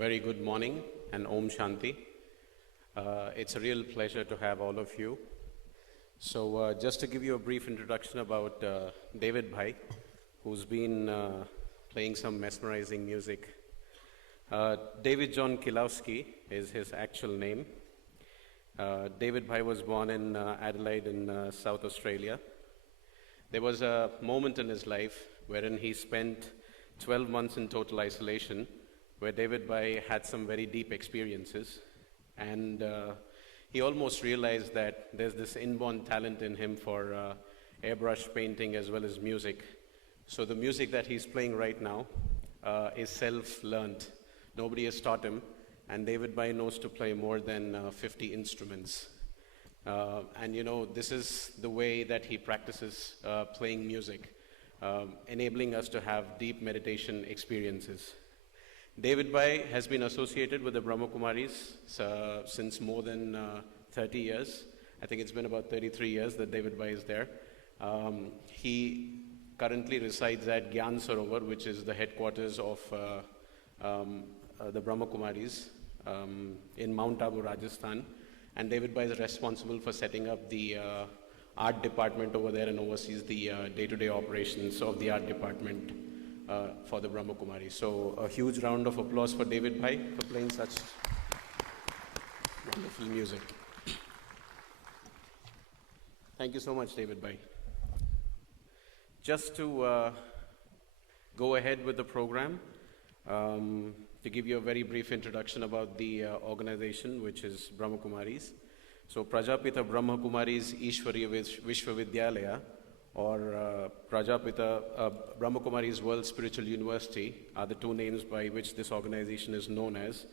very good morning and Om Shanti. It's a real pleasure to have all of you. So just to give you a brief introduction about David Bhai, who's been playing some mesmerizing music. David John Kilowski is his actual name. David Bhai was born in Adelaide in South Australia. There was a moment in his life wherein he spent 12 months in total isolation, where David Bhai had some very deep experiences, and he almost realized that there's this inborn talent in him for airbrush painting as well as music. So the music that he's playing right now is self-learned. Nobody has taught him, and David Bhai knows to play more than 50 instruments. And you know, this is the way that he practices playing music, enabling us to have deep meditation experiences. David Bhai has been associated with the Brahma Kumaris since more than 30 years. I think it's been about 33 years that David Bhai is there. He currently resides at Sarovar, which is the headquarters of the Brahma Kumaris in Mount Abu, Rajasthan. And David Bhai is responsible for setting up the art department over there and oversees the day-to-day operations of the art department for the Brahma Kumaris. So a huge round of applause for David Bhai for playing such wonderful music. Thank you so much, David Bhai. Just to go ahead with the program, to give you a very brief introduction about the organization, which is Brahma Kumaris. So Prajapita Brahma Kumaris Ishwariya Vishwavidyalaya, or Prajapita Brahma Kumaris World Spiritual University are the two names by which this organization is known as,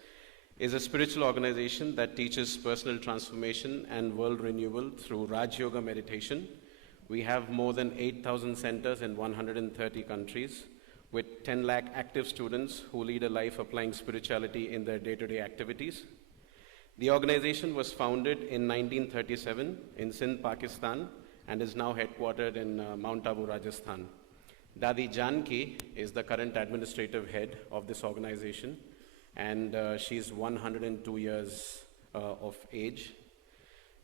is a spiritual organization that teaches personal transformation and world renewal through Raj Yoga meditation. We have more than 8,000 centers in 130 countries, with 10 lakh active students who lead a life applying spirituality in their day-to-day activities. The organization was founded in 1937 in Sindh, Pakistan, and is now headquartered in Mount Abu, Rajasthan. Dadi Janki is the current administrative head of this organization, and she's 102 years of age.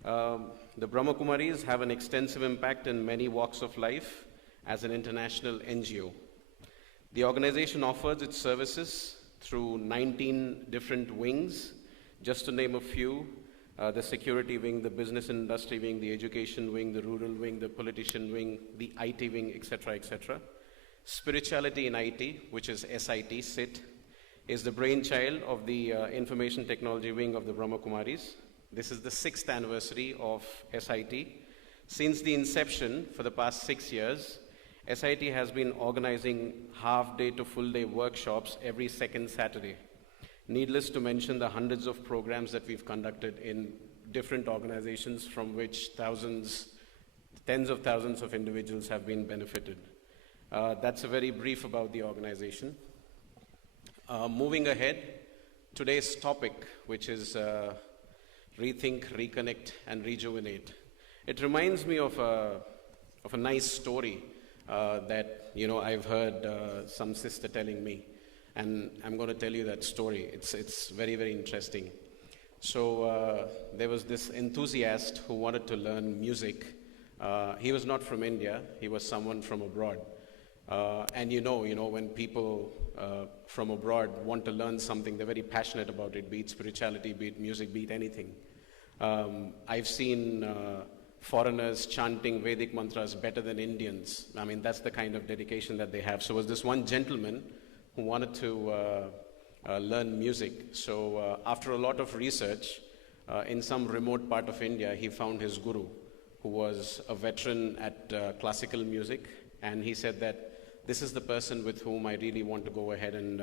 The Brahma Kumaris have an extensive impact in many walks of life as an international NGO. The organization offers its services through 19 different wings, just to name a few: the security wing, the business industry wing, the education wing, the rural wing, the politician wing, the IT wing, etc., etc. Spirituality in IT, which is SIT, is the brainchild of the information technology wing of the Brahma Kumaris. This is the 6th anniversary of SIT. Since the inception, for the past 6 years, SIT has been organizing half-day to full-day workshops every second Saturday. Needless to mention the hundreds of programs that we've conducted in different organizations from which tens of thousands of individuals have been benefited. That's a very brief about the organization. Moving ahead, today's topic, which is Rethink, Reconnect, and Rejuvenate. It reminds me of a nice story that I've heard some sister telling me, and I'm going to tell you that story. It's very, very interesting. So there was this enthusiast who wanted to learn music. He was not from India. He was someone from abroad. And when people from abroad want to learn something, they're very passionate about it, be it spirituality, be it music, be it anything. I've seen foreigners chanting Vedic mantras better than Indians. I mean, that's the kind of dedication that they have. So was this one gentleman who wanted to learn music. So after a lot of research, in some remote part of India, he found his guru, who was a veteran at classical music. And he said that this is the person with whom I really want to go ahead and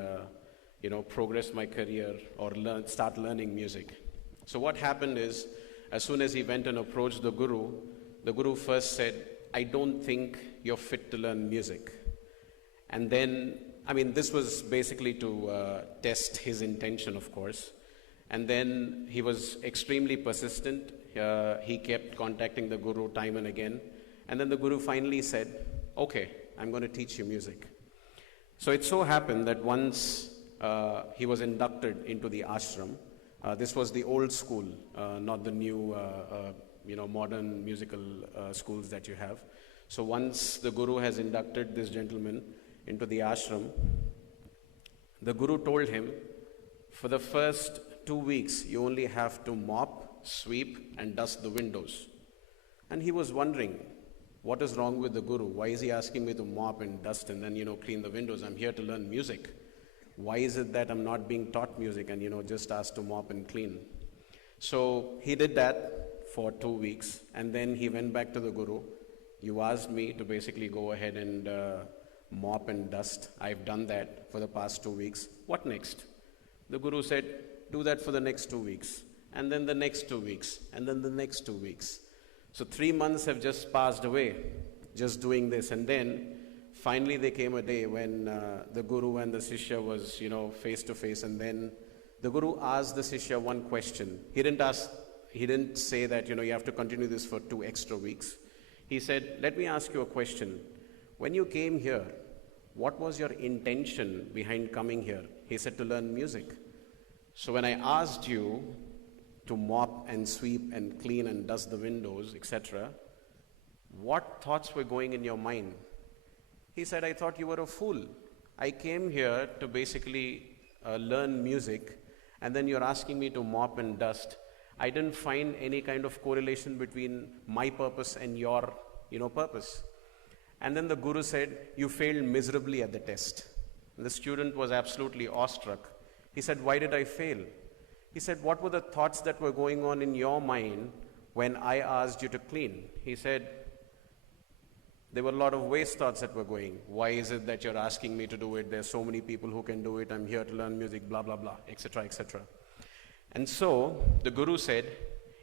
progress my career or start learning music. So what happened is, as soon as he went and approached the Guru first said, "I don't think you're fit to learn music." And then, this was basically to test his intention, of course. And then he was extremely persistent. He kept contacting the Guru time and again. And then the Guru finally said, "Okay, I'm going to teach you music." So it so happened that once he was inducted into the ashram. This was the old school, not the new, modern musical schools that you have. So once the Guru has inducted this gentleman into the ashram, the Guru told him, for the first 2 weeks, you only have to mop, sweep, and dust the windows. And he was wondering, what is wrong with the Guru? Why is he asking me to mop and dust and then, clean the windows? I'm here to learn music. Why is it that I'm not being taught music and, just asked to mop and clean? So he did that for 2 weeks, and then he went back to the Guru. You asked me to basically go ahead and mop and dust. I've done that for the past 2 weeks. What next? The Guru said, do that for the next 2 weeks, and then the next 2 weeks, and then the next 2 weeks. So 3 months have just passed away, just doing this. And then finally there came a day when the Guru and the Sishya was, face to face. And then the Guru asked the Sishya one question. He didn't say that, you have to continue this for 2 extra weeks. He said, let me ask you a question. When you came here, what was your intention behind coming here? He said, to learn music. So when I asked you to mop and sweep and clean and dust the windows, etc., what thoughts were going in your mind? He said, I thought you were a fool. I came here to basically learn music, and then you're asking me to mop and dust. I didn't find any kind of correlation between my purpose and your, purpose. And then the Guru said, you failed miserably at the test. And the student was absolutely awestruck. He said, why did I fail? He said, what were the thoughts that were going on in your mind when I asked you to clean? He said, there were a lot of waste thoughts that were going. Why is it that you're asking me to do it? There's so many people who can do it. I'm here to learn music, blah, blah, blah, etc., etc. And so the Guru said,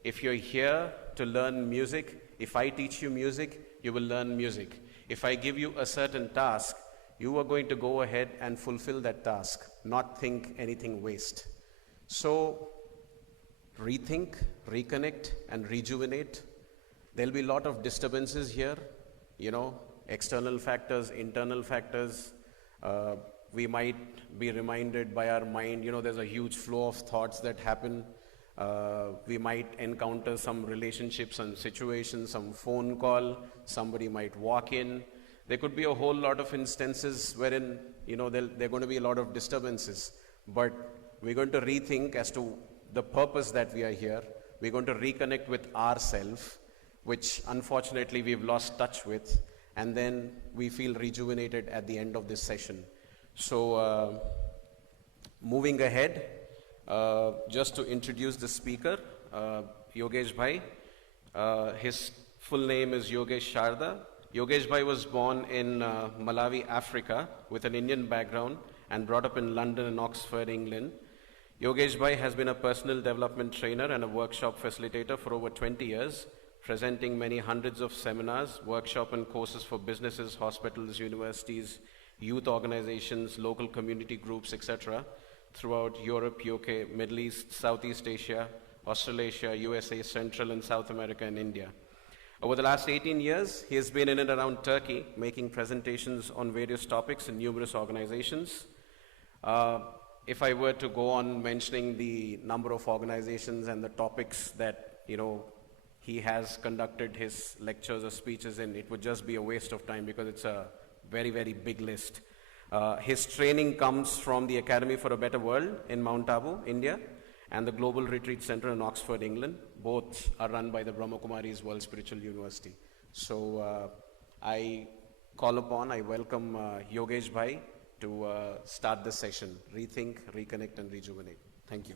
if you're here to learn music, if I teach you music, you will learn music. If I give you a certain task, you are going to go ahead and fulfill that task, not think anything waste. So, rethink, reconnect, and rejuvenate. There'll be a lot of disturbances here, external factors, internal factors. We might be reminded by our mind, there's a huge flow of thoughts that happen. We might encounter some relationships and situations, some phone call, somebody might walk in. There could be a whole lot of instances wherein, there are going to be a lot of disturbances. But we're going to rethink as to the purpose that we are here. We're going to reconnect with ourselves, which unfortunately we've lost touch with. And then we feel rejuvenated at the end of this session. So, moving ahead, just to introduce the speaker, Yogesh Bhai. His full name is Yogesh Sharda. Yogesh Bhai was born in Malawi, Africa, with an Indian background and brought up in London and Oxford, England. Yogesh Bhai has been a personal development trainer and a workshop facilitator for over 20 years, presenting many hundreds of seminars, workshop and courses for businesses, hospitals, universities, youth organizations, local community groups, etc., throughout Europe, UK, Middle East, Southeast Asia, Australasia, USA, Central and South America, and India. Over the last 18 years, he has been in and around Turkey, making presentations on various topics in numerous organizations. If I were to go on mentioning the number of organizations and the topics that, he has conducted his lectures or speeches in, it would just be a waste of time because it's a very, very big list. His training comes from the Academy for a Better World in Mount Abu, India, and the Global Retreat Center in Oxford, England. Both are run by the Brahma Kumaris World Spiritual University. So I welcome Yogesh Bhai to start the session. Rethink, reconnect, and rejuvenate. Thank you.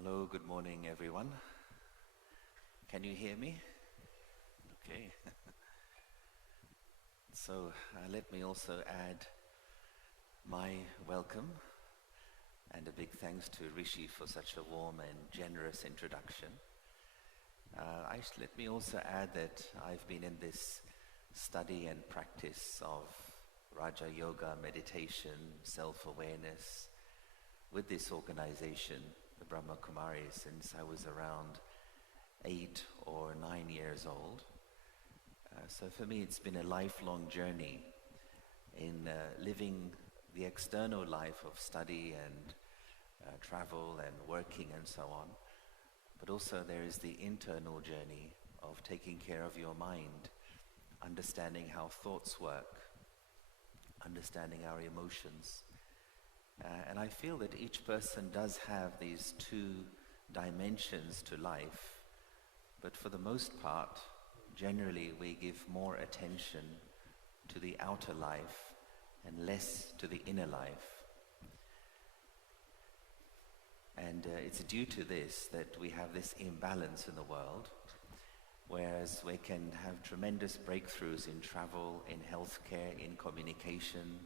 Hello, good morning everyone. Can you hear me? Okay. So let me also add my welcome and a big thanks to Rishi for such a warm and generous introduction. Let me also add that I've been in this study and practice of Raja Yoga, meditation, self-awareness with this organization, the Brahma Kumaris, since I was around 8 or 9 years old. So for me it's been a lifelong journey in living the external life of study and travel and working and so on. But also there is the internal journey of taking care of your mind, understanding how thoughts work, understanding our emotions. And I feel that each person does have these 2 dimensions to life, but for the most part, generally we give more attention to the outer life and less to the inner life. And it's due to this that we have this imbalance in the world, whereas we can have tremendous breakthroughs in travel, in healthcare, in communication.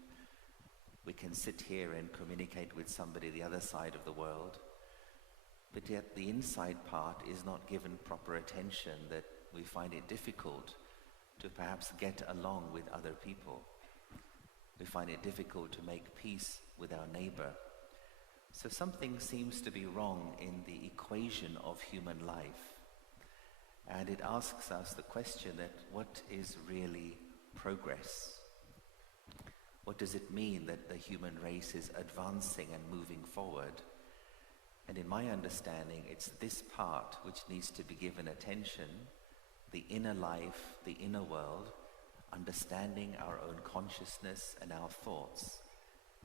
We can sit here and communicate with somebody the other side of the world, but yet the inside part is not given proper attention, that we find it difficult to perhaps get along with other people. We find it difficult to make peace with our neighbor. So something seems to be wrong in the equation of human life. And it asks us the question that what is really progress? What does it mean that the human race is advancing and moving forward? And in my understanding, it's this part which needs to be given attention, the inner life, the inner world, understanding our own consciousness and our thoughts,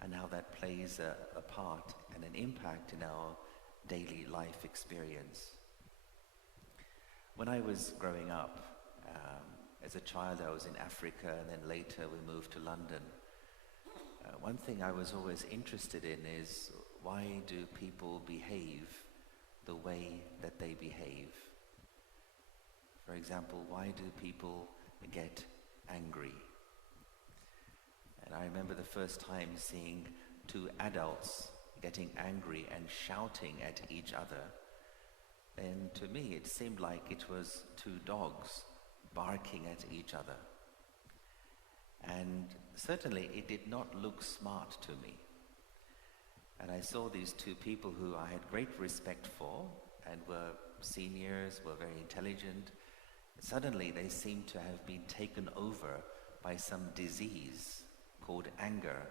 and how that plays a part and an impact in our daily life experience. When I was growing up, as a child I was in Africa, and then later we moved to London. One thing I was always interested in is, why do people behave the way that they behave? For example, why do people get angry? And I remember the first time seeing 2 adults getting angry and shouting at each other. And to me it seemed like it was 2 dogs barking at each other. And certainly it did not look smart to me. And I saw these 2 people who I had great respect for and were seniors, were very intelligent. Suddenly they seemed to have been taken over by some disease called anger,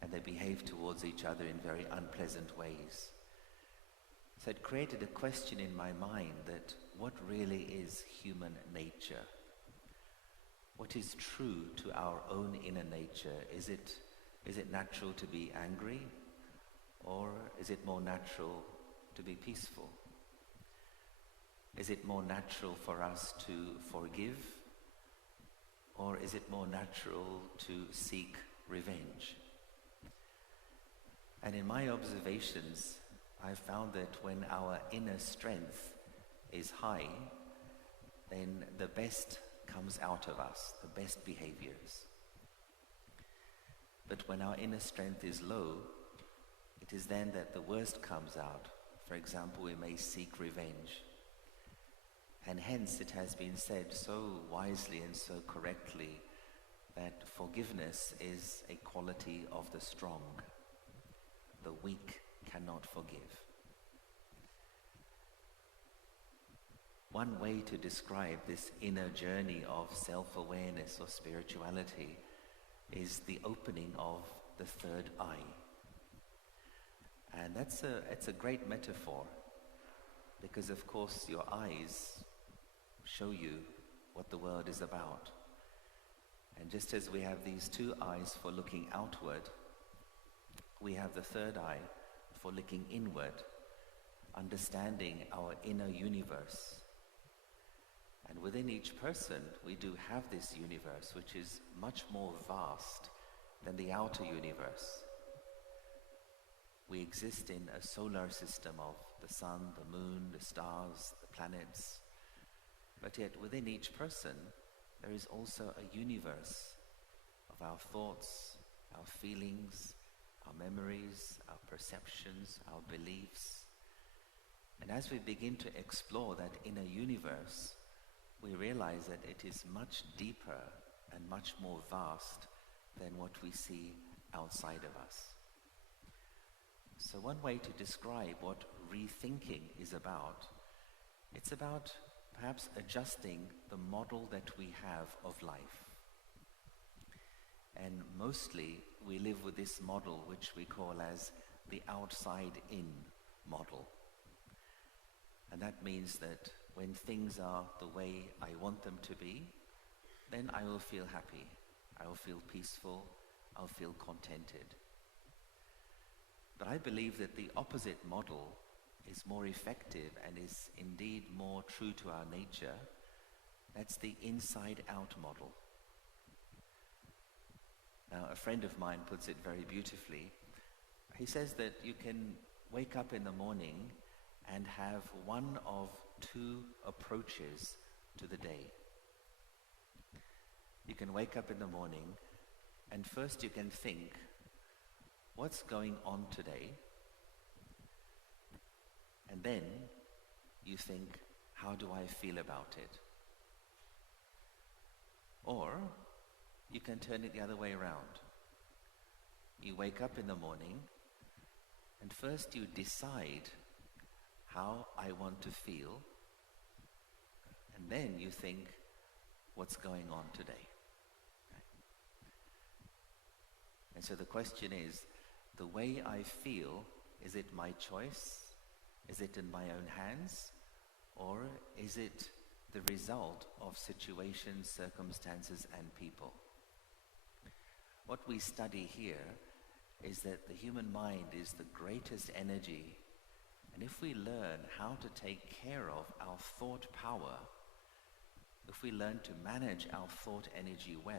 and they behaved towards each other in very unpleasant ways. So it created a question in my mind that what really is human nature? What is true to our own inner nature? Is it natural to be angry, or is it more natural to be peaceful? Is it more natural for us to forgive, or is it more natural to seek revenge? And in my observations, I found that when our inner strength is high, then the best comes out of us, the best behaviors. But when our inner strength is low, it is then that the worst comes out. For example, we may seek revenge. And hence it has been said so wisely and so correctly that forgiveness is a quality of the strong. The weak cannot forgive. One way to describe this inner journey of self-awareness or spirituality is the opening of the third eye. And it's a great metaphor, because of course your eyes show you what the world is about. And just as we have these 2 eyes for looking outward, we have the third eye for looking inward, understanding our inner universe. And within each person, we do have this universe, which is much more vast than the outer universe. We exist in a solar system of the sun, the moon, the stars, the planets. But yet within each person, there is also a universe of our thoughts, our feelings, our memories, our perceptions, our beliefs. And as we begin to explore that inner universe, we realize that it is much deeper and much more vast than what we see outside of us. So one way to describe what rethinking is about, it's about perhaps adjusting the model that we have of life. And mostly we live with this model which we call as the outside-in model. And that means that when things are the way I want them to be, then I will feel happy, I will feel peaceful, I'll feel contented. But I believe that the opposite model is more effective and is indeed more true to our nature. That's the inside-out model. Now, a friend of mine puts it very beautifully. He says that you can wake up in the morning and have one of two approaches to the day. You can wake up in the morning and first you can think, what's going on today? And then you think, how do I feel about it? Or you can turn it the other way around. You wake up in the morning and first you decide how I want to feel, and then you think, what's going on today? And so the question is, the way I feel, is it my choice? Is it in my own hands? Or is it the result of situations, circumstances, and people? What we study here is that the human mind is the greatest energy, and if we learn how to take care of our thought power, if we learn to manage our thought energy well,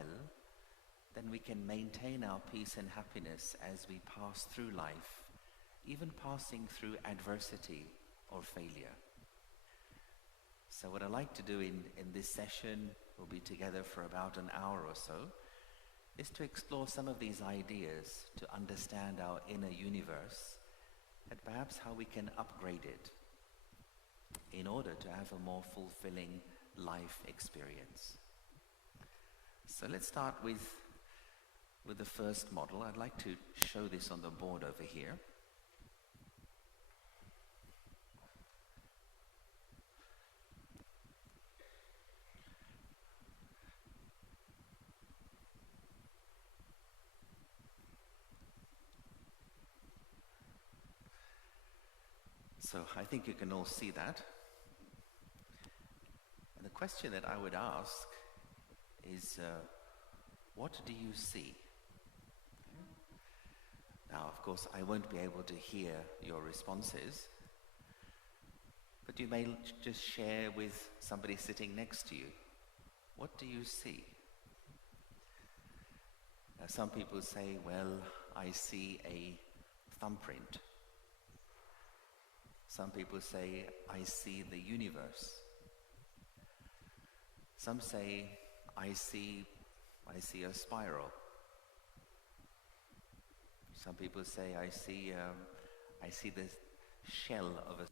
then we can maintain our peace and happiness as we pass through life, even passing through adversity or failure. So what I'd like to do in this session, we'll be together for about an hour or so, is to explore some of these ideas to understand our inner universe and perhaps how we can upgrade it in order to have a more fulfilling life experience. So let's start with the first model. I'd like to show this on the board over here. So I think you can all see that. And the question that I would ask is, what do you see? Now, of course, I won't be able to hear your responses, but you may just share with somebody sitting next to you. What do you see? Now, some people say, well, I see a thumbprint. Some people say, I see the universe. Some say, I see a spiral. Some people say, I see the shell of a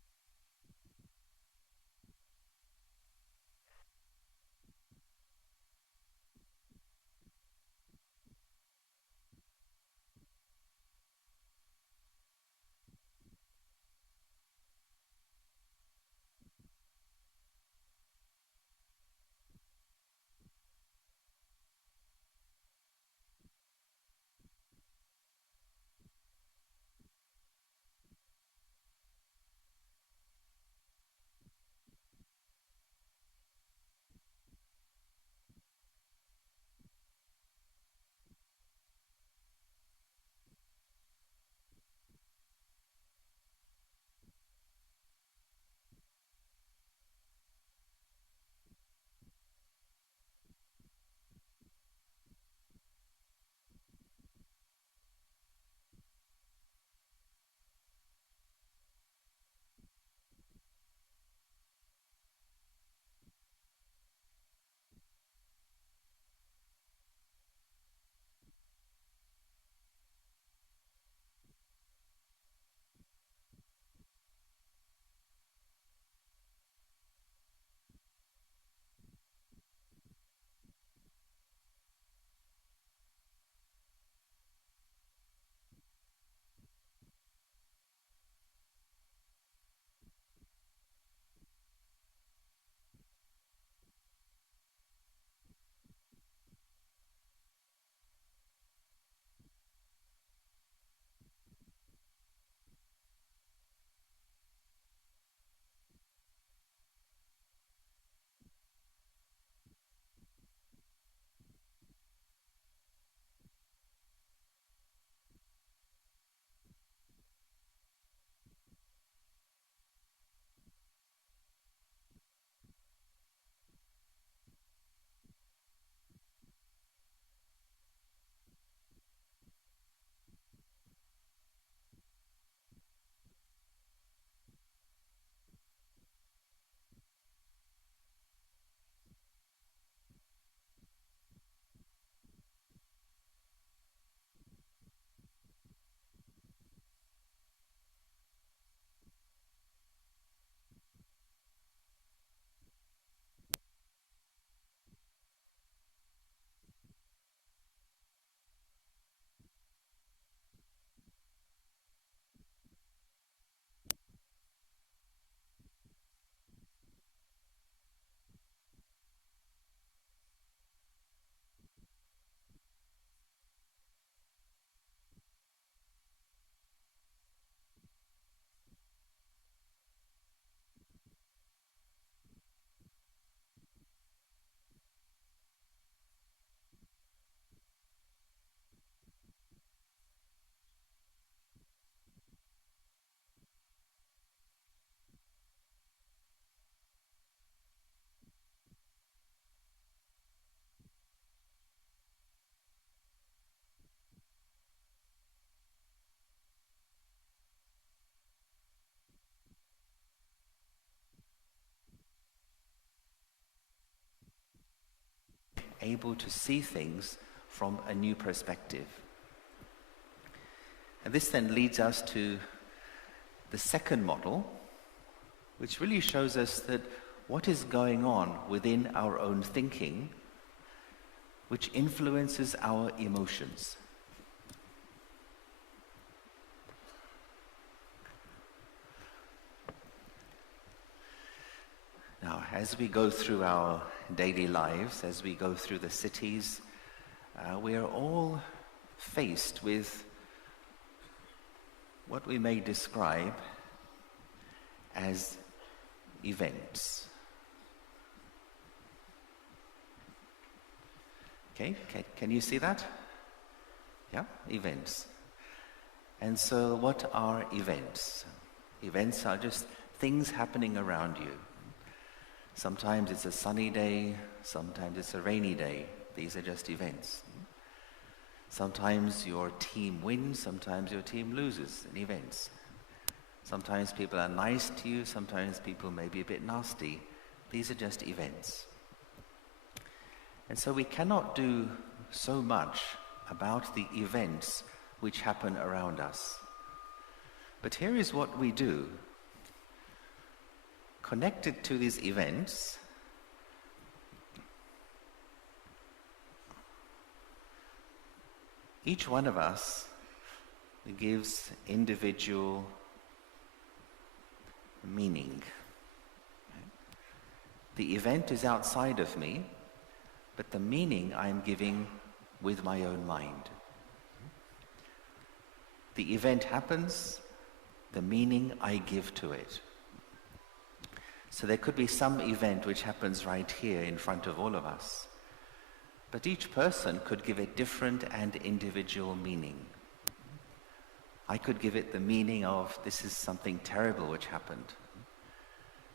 able to see things from a new perspective. And this then leads us to the second model, which really shows us that what is going on within our own thinking, which influences our emotions. Now, as we go through our daily lives, as we go through the cities, we are all faced with what we may describe as events. Okay, can you see that? Yeah, events. And so what are events? Events are just things happening around you. Sometimes it's a sunny day, sometimes it's a rainy day. These are just events. Sometimes your team wins, sometimes your team loses in events. Sometimes people are nice to you, sometimes people may be a bit nasty. These are just events. And so we cannot do so much about the events which happen around us. But here is what we do. Connected to these events, each one of us gives individual meaning. The event is outside of me, but the meaning I'm giving with my own mind. The event happens, the meaning I give to it. So there could be some event which happens right here in front of all of us, but each person could give it different and individual meaning. I could give it the meaning of, this is something terrible which happened.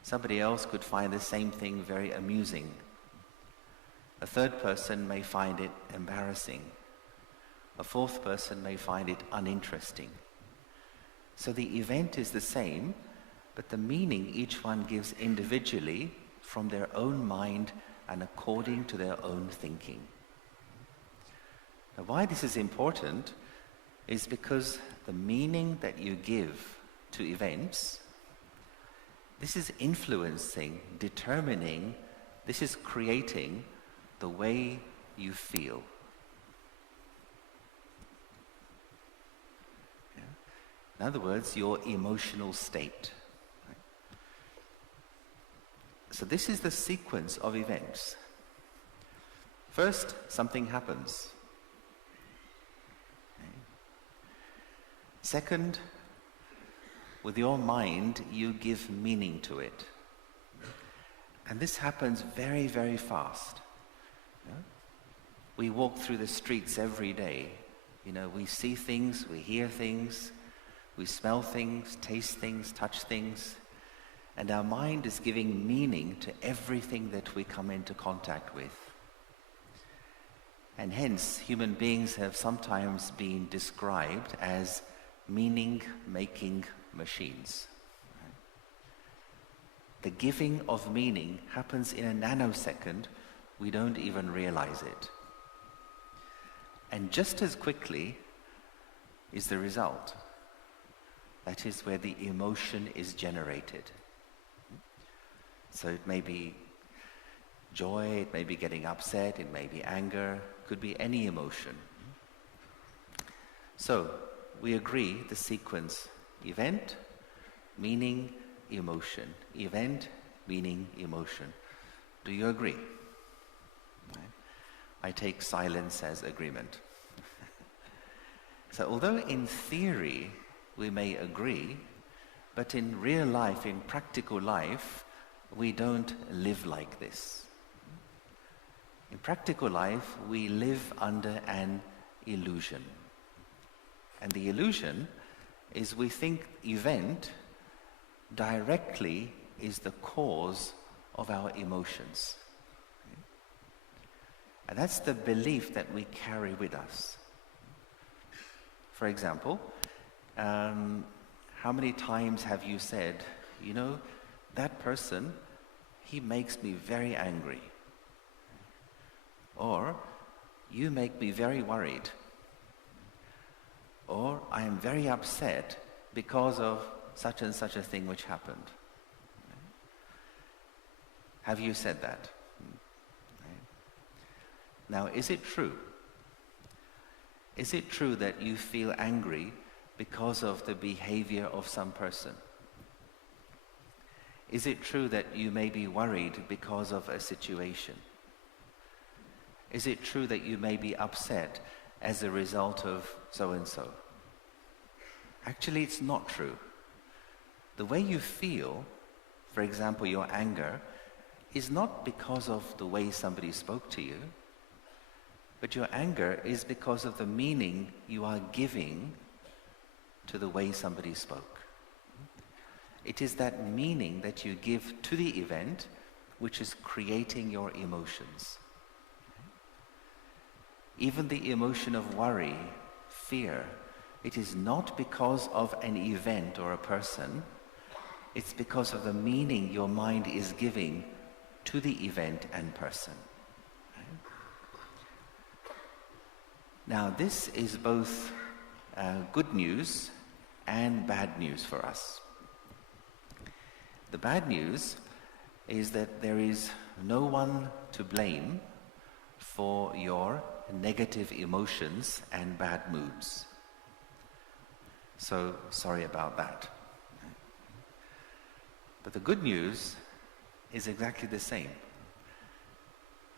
Somebody else could find the same thing very amusing. A third person may find it embarrassing. A fourth person may find it uninteresting. So the event is the same, but the meaning each one gives individually from their own mind and according to their own thinking. Now, why this is important is because the meaning that you give to events, this is influencing, determining, this is creating the way you feel. Yeah? In other words, your emotional state. So this is the sequence of events. First, something happens. Okay. Second, with your mind, you give meaning to it. And this happens very, very fast. Yeah? We walk through the streets every day. We see things, we hear things, we smell things, taste things, touch things. And our mind is giving meaning to everything that we come into contact with. And hence, human beings have sometimes been described as meaning-making machines. The giving of meaning happens in a nanosecond. We don't even realize it. And just as quickly is the result. That is where the emotion is generated. So it may be joy, it may be getting upset, it may be anger, could be any emotion. So we agree the sequence: event, meaning, emotion. Event, meaning, emotion. Do you agree? Right. I take silence as agreement. So although in theory we may agree, but in real life, in practical life, we don't live like this. In practical life, we live under an illusion. And the illusion is we think event directly is the cause of our emotions. And that's the belief that we carry with us. For example, how many times have you said, that person, he makes me very angry. Or, you make me very worried. Or, I am very upset because of such and such a thing which happened. Have you said that? Now, is it true? Is it true that you feel angry because of the behavior of some person? Is it true that you may be worried because of a situation? Is it true that you may be upset as a result of so-and-so? Actually, it's not true. The way you feel, for example, your anger, is not because of the way somebody spoke to you, but your anger is because of the meaning you are giving to the way somebody spoke. It is that meaning that you give to the event which is creating your emotions. Even the emotion of worry, fear, it is not because of an event or a person, it's because of the meaning your mind is giving to the event and person. Now, this is both good news and bad news for us. The bad news is that there is no one to blame for your negative emotions and bad moods. So, sorry about that. But the good news is exactly the same.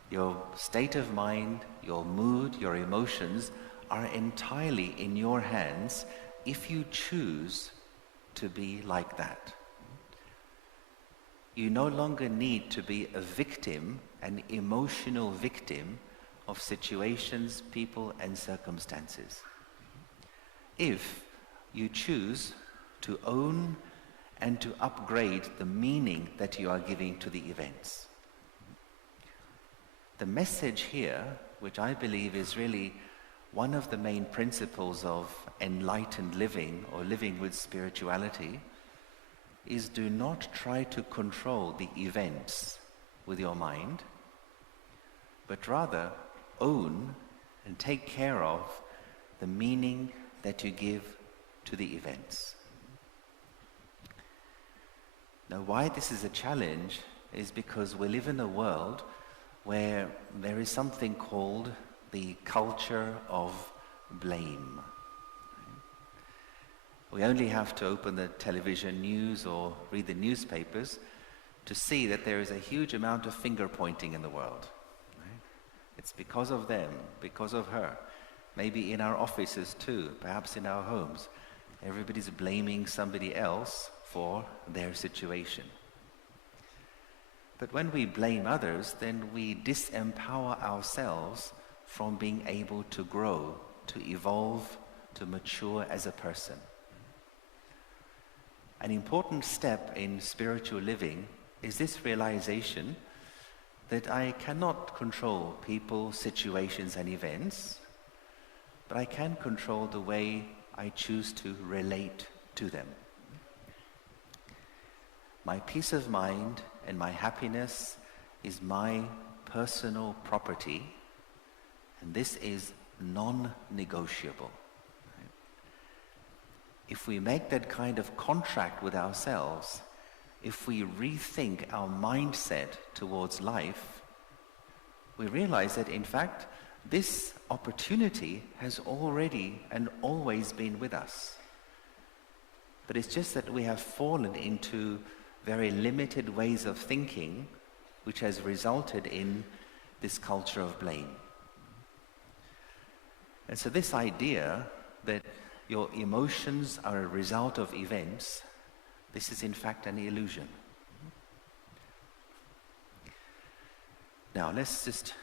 Your state of mind, your mood, your emotions are entirely in your hands if you choose to be like that. You no longer need to be a victim, an emotional victim of situations, people, and circumstances. If you choose to own and to upgrade the meaning that you are giving to the events. The message here, which I believe is really one of the main principles of enlightened living or living with spirituality, is do not try to control the events with your mind, but rather own and take care of the meaning that you give to the events. Now, why this is a challenge is because we live in a world where there is something called the culture of blame. We only have to open the television news or read the newspapers to see that there is a huge amount of finger pointing in the world. It's because of them, because of her. Maybe in our offices too, perhaps in our homes. Everybody's blaming somebody else for their situation. But when we blame others, then we disempower ourselves from being able to grow, to evolve, to mature as a person. An important step in spiritual living is this realization that I cannot control people, situations, and events, but I can control the way I choose to relate to them. My peace of mind and my happiness is my personal property, and this is non-negotiable. If we make that kind of contract with ourselves, if we rethink our mindset towards life, we realize that in fact this opportunity has already and always been with us. But it's just that we have fallen into very limited ways of thinking, which has resulted in this culture of blame. And so this idea that your emotions are a result of events, this is in fact an illusion. Now let's just,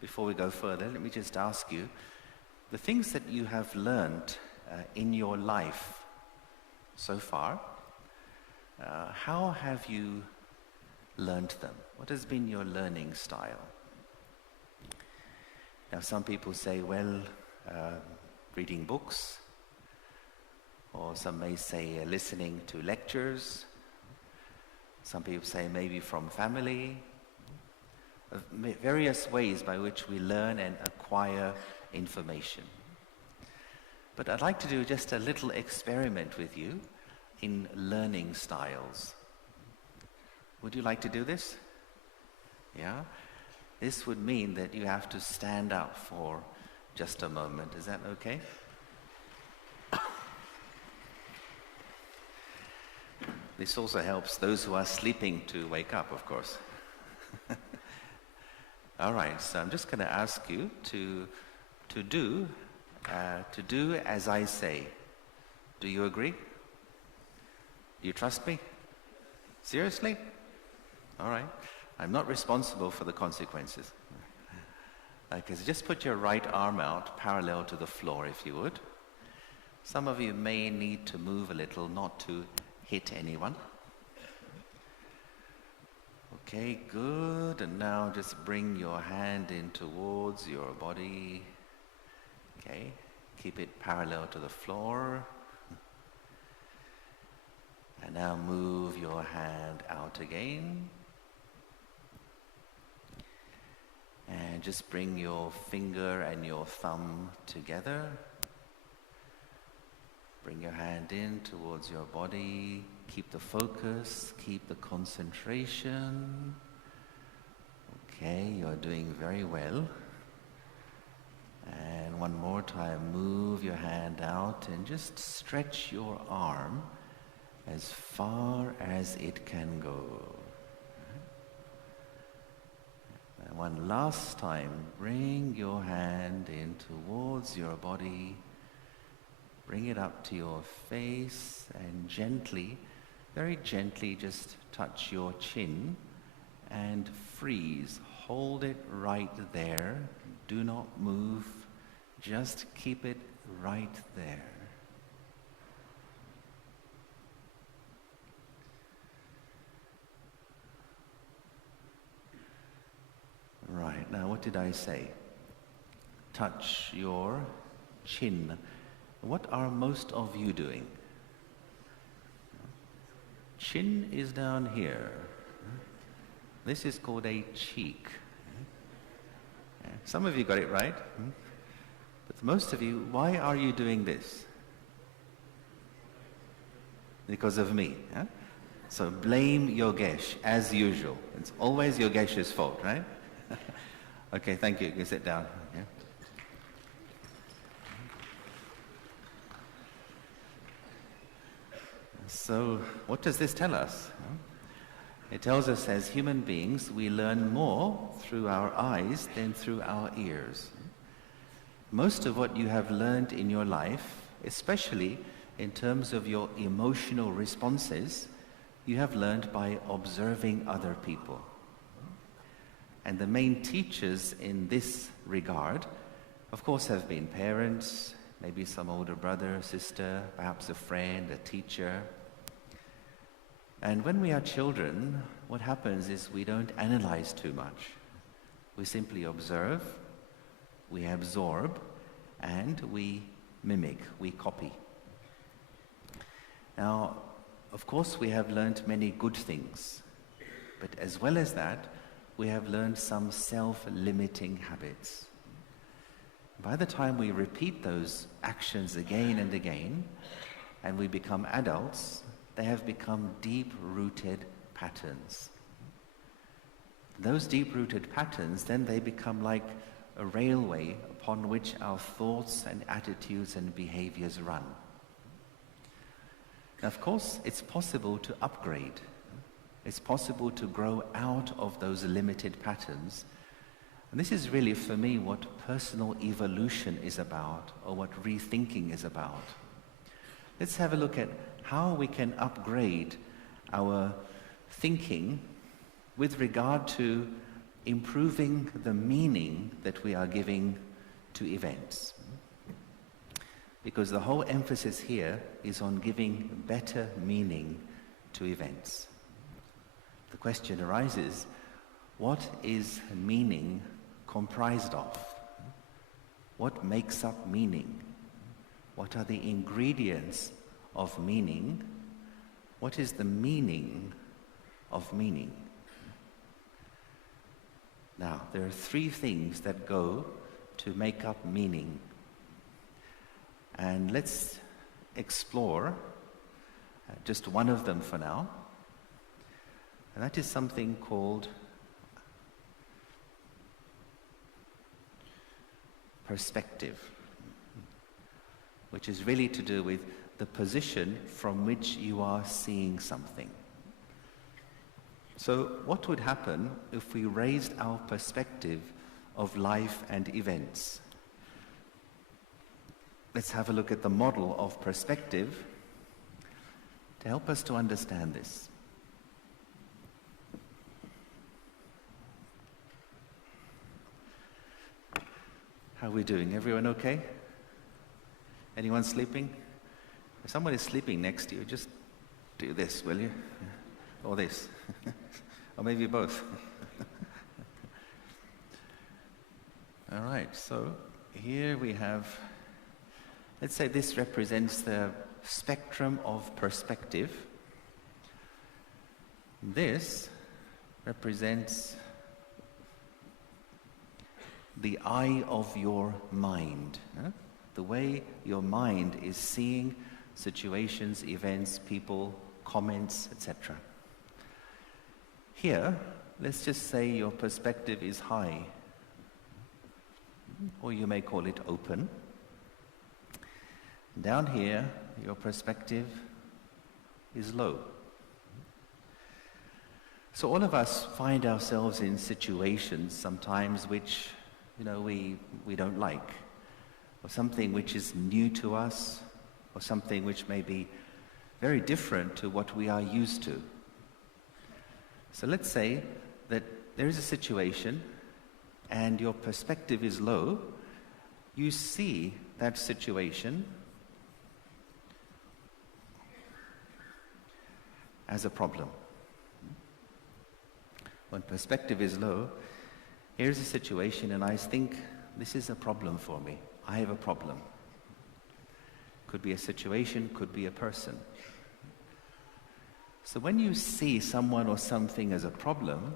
before we go further, let me just ask you, the things that you have learned in your life so far, how have you learned them? What has been your learning style? Now some people say, well, reading books, or some may say listening to lectures. Some people say maybe from family. of various ways by which we learn and acquire information. But I'd like to do just a little experiment with you in learning styles. Would you like to do this? Yeah? This would mean that you have to stand up for just a moment. Is that okay? This also helps those who are sleeping to wake up, of course. All right, so I'm just going to ask you to do as I say. Do you agree? Do you trust me? Seriously? All right. I'm not responsible for the consequences. Okay, so just put your right arm out parallel to the floor, if you would. Some of you may need to move a little, not to hit anyone. Okay, good. And now just bring your hand in towards your body. Okay, keep it parallel to the floor. And now move your hand out again. And just bring your finger and your thumb together. Bring your hand in towards your body. Keep the focus, keep the concentration. Okay, you're doing very well. And one more time, move your hand out and just stretch your arm as far as it can go. And one last time, bring your hand in towards your body. Bring it up to your face and gently, very gently just touch your chin and freeze. Hold it right there. Do not move. Just keep it right there. Right, now what did I say? Touch your chin. What are most of you doing? Chin is down here. This is called a cheek. Some of you got it right. But most of you, why are you doing this? Because of me. Huh? So blame Yogesh, as usual. It's always Yogesh's fault, right? Okay, thank you. You can sit down. Yeah. So, what does this tell us? It tells us as human beings, we learn more through our eyes than through our ears. Most of what you have learned in your life, especially in terms of your emotional responses, you have learned by observing other people. And the main teachers in this regard, of course, have been parents, maybe some older brother, sister, perhaps a friend, a teacher. And when we are children, what happens is we don't analyze too much. We simply observe, we absorb, and we mimic, we copy. Now, of course, we have learned many good things, but as well as that, we have learned some self-limiting habits. By the time we repeat those actions again and again, and we become adults, they have become deep-rooted patterns. Those deep-rooted patterns, then they become like a railway upon which our thoughts and attitudes and behaviors run. Now, of course, it's possible to upgrade. It's possible to grow out of those limited patterns. And this is really, for me, what personal evolution is about, or what rethinking is about. Let's have a look at how we can upgrade our thinking with regard to improving the meaning that we are giving to events. Because the whole emphasis here is on giving better meaning to events. The question arises, what is meaning comprised of? What makes up meaning? What are the ingredients of meaning? What is the meaning of meaning? Now, there are three things that go to make up meaning. And let's explore just one of them for now. And that is something called perspective, which is really to do with the position from which you are seeing something. So what would happen if we raised our perspective of life and events? Let's have a look at the model of perspective to help us to understand this. How are we doing? Everyone okay? Anyone sleeping? If someone is sleeping next to you, just do this, will you? Or this. Or maybe both. All right, so here we have, let's say this represents the spectrum of perspective. This represents the eye of your mind, the way your mind is seeing situations, events, people, comments, etc. Here, let's just say your perspective is high, or you may call it open. Down here, your perspective is low. So all of us find ourselves in situations sometimes which, we don't like, or something which is new to us, or something which may be very different to what we are used to. So let's say that there is a situation and your perspective is low. You see that situation as a problem. When perspective is low, here's a situation and I think this is a problem for me. I have a problem. Could be a situation, could be a person. So when you see someone or something as a problem,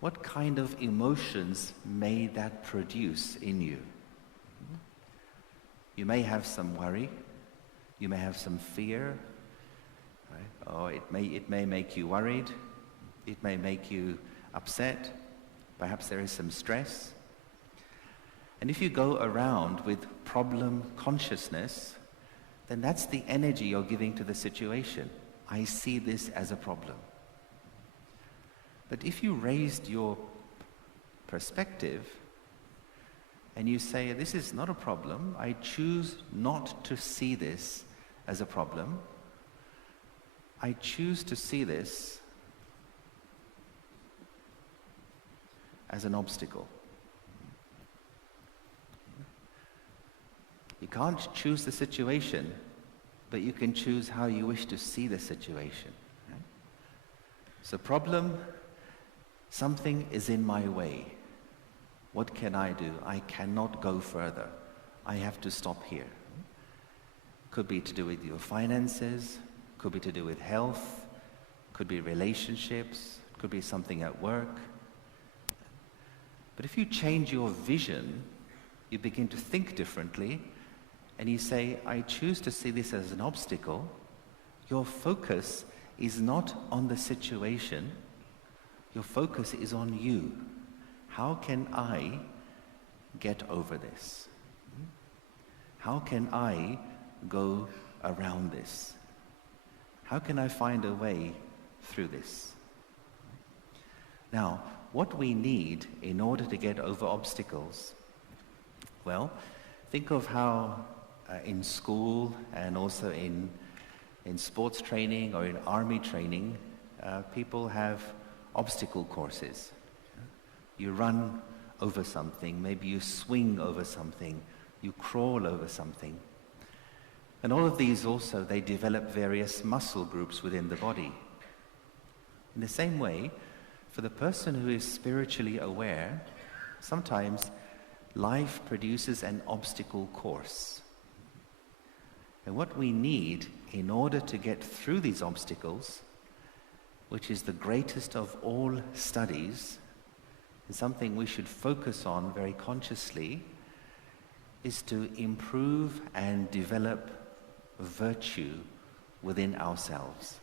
what kind of emotions may that produce in you? You may have some worry, you may have some fear, right? Or it may make you worried, it may make you upset, perhaps there is some stress. And if you go around with problem consciousness, then that's the energy you're giving to the situation. I see this as a problem. But if you raised your perspective and you say, this is not a problem, I choose not to see this as a problem, I choose to see this as an obstacle. You can't choose the situation, but you can choose how you wish to see the situation. Right? So problem, something is in my way. What can I do? I cannot go further. I have to stop here. Could be to do with your finances, could be to do with health, could be relationships, could be something at work. But if you change your vision, you begin to think differently, and you say, I choose to see this as an obstacle, your focus is not on the situation, your focus is on you. How can I get over this? How can I go around this? How can I find a way through this? Now, what we need in order to get over obstacles, well, think of how in school and also in sports training or in army training, people have obstacle courses. You run over something, maybe you swing over something, you crawl over something. And all of these also, they develop various muscle groups within the body. In the same way, for the person who is spiritually aware, sometimes life produces an obstacle course. And what we need in order to get through these obstacles, which is the greatest of all studies, something we should focus on very consciously, is to improve and develop virtue within ourselves.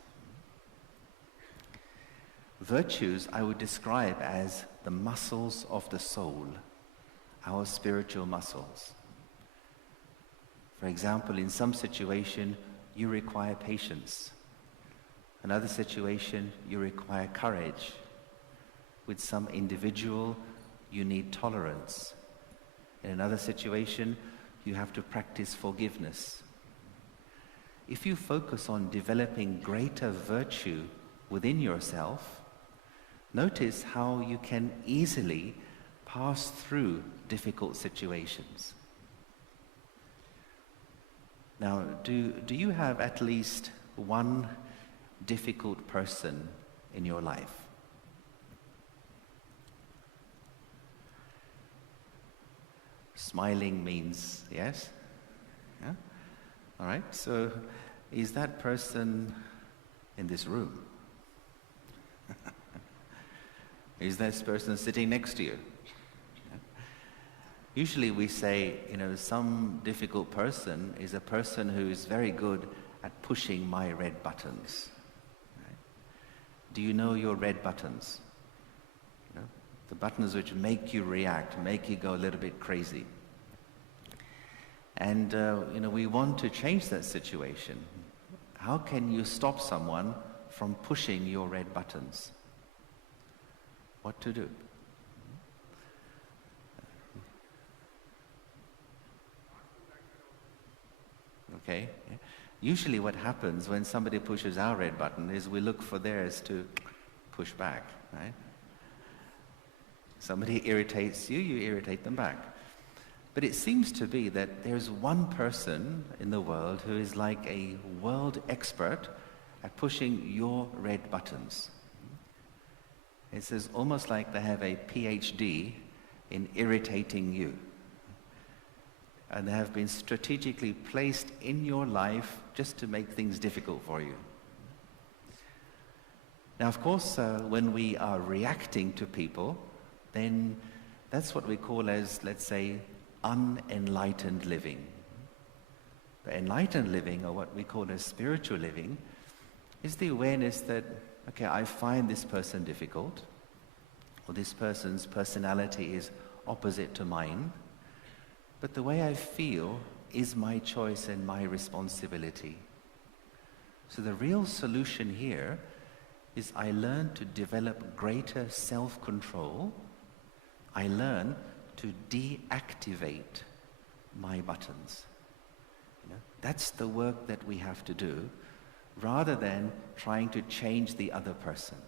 Virtues I would describe as the muscles of the soul, our spiritual muscles. For example, in some situation, you require patience. Another situation, you require courage. With some individual, you need tolerance. In another situation, you have to practice forgiveness. If you focus on developing greater virtue within yourself, notice how you can easily pass through difficult situations. Now, do you have at least one difficult person in your life? Smiling means yes? Yeah? All right, so is that person in this room? Is this person sitting next to you? Yeah? Usually we say, some difficult person is a person who is very good at pushing my red buttons. Right? Do you know your red buttons? The buttons which make you react, make you go a little bit crazy. And, we want to change that situation. How can you stop someone from pushing your red buttons? What to do? Okay. Usually what happens when somebody pushes our red button is we look for theirs to push back, right? Somebody irritates you, you irritate them back. But it seems to be that there's one person in the world who is like a world expert at pushing your red buttons. It's almost like they have a PhD in irritating you. And they have been strategically placed in your life just to make things difficult for you. Now, of course, when we are reacting to people, then that's what we call as, let's say, unenlightened living. But enlightened living, or what we call as spiritual living, is the awareness that, okay, I find this person difficult, or this person's personality is opposite to mine, but the way I feel is my choice and my responsibility. So the real solution here is I learn to develop greater self-control. I learn to deactivate my buttons. That's the work that we have to do, rather than trying to change the other person.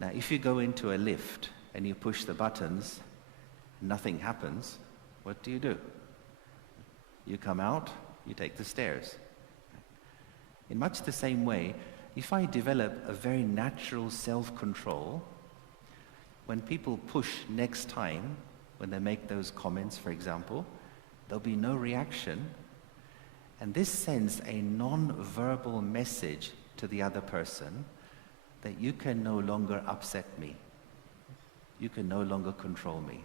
Now, if you go into a lift and you push the buttons, nothing happens, what do? You come out, you take the stairs. In much the same way, if I develop a very natural self-control, when people push next time, when they make those comments, for example, there'll be no reaction. And this sends a non-verbal message to the other person that you can no longer upset me. You can no longer control me.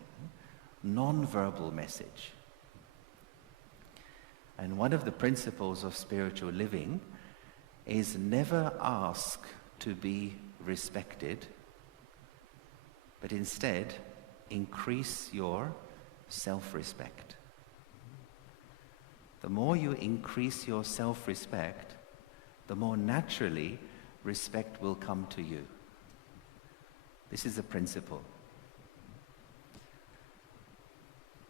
Non-verbal message. And one of the principles of spiritual living is never ask to be respected, but instead increase your self-respect. The more you increase your self-respect, the more naturally respect will come to you. This is a principle.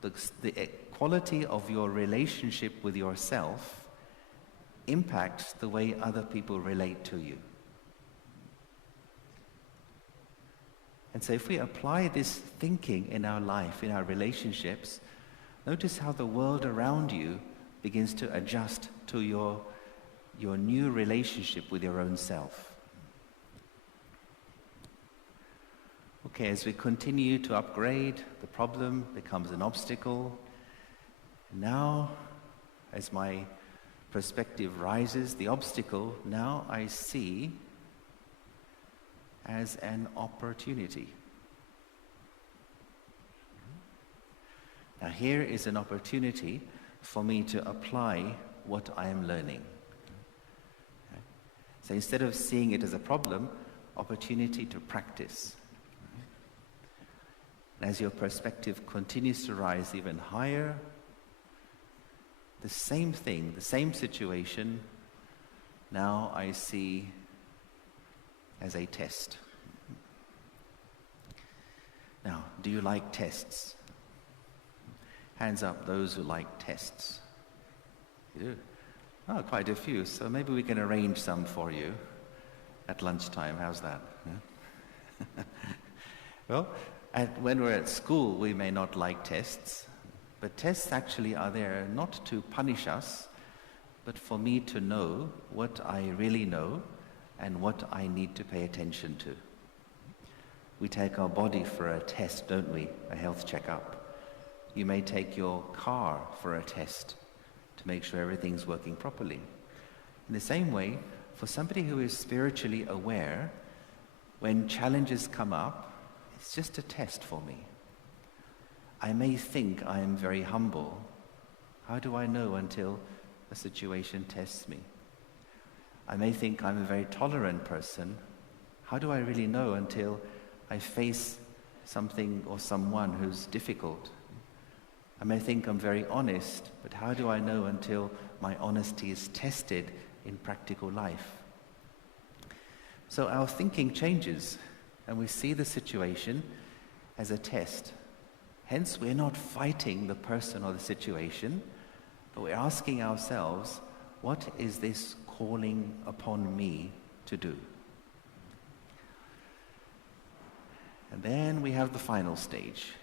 The quality of your relationship with yourself impacts the way other people relate to you. And so if we apply this thinking in our life, in our relationships, notice how the world around you begins to adjust to your new relationship with your own self. Okay, as we continue to upgrade, the problem becomes an obstacle. Now, as my perspective rises, the obstacle now I see as an opportunity. Now here is an opportunity for me to apply what I am learning. Okay? So instead of seeing it as a problem, opportunity to practice. And as your perspective continues to rise even higher, the same thing, the same situation, now I see as a test. Now, do you like tests? Hands up those who like tests. You do? Oh, quite a few. So maybe we can arrange some for you at lunchtime. How's that? Yeah? Well, when we're at school, we may not like tests, but tests actually are there not to punish us, but for me to know what I really know and what I need to pay attention to. We take our body for a test, don't we? A health checkup. You may take your car for a test to make sure everything's working properly. In the same way, for somebody who is spiritually aware, when challenges come up, it's just a test for me. I may think I am very humble. How do I know until a situation tests me? I may think I'm a very tolerant person. How do I really know until I face something or someone who's difficult? I may think I'm very honest, but how do I know until my honesty is tested in practical life? So our thinking changes, and we see the situation as a test. Hence, we're not fighting the person or the situation, but we're asking ourselves, what is this calling upon me to do? And then we have the final stage.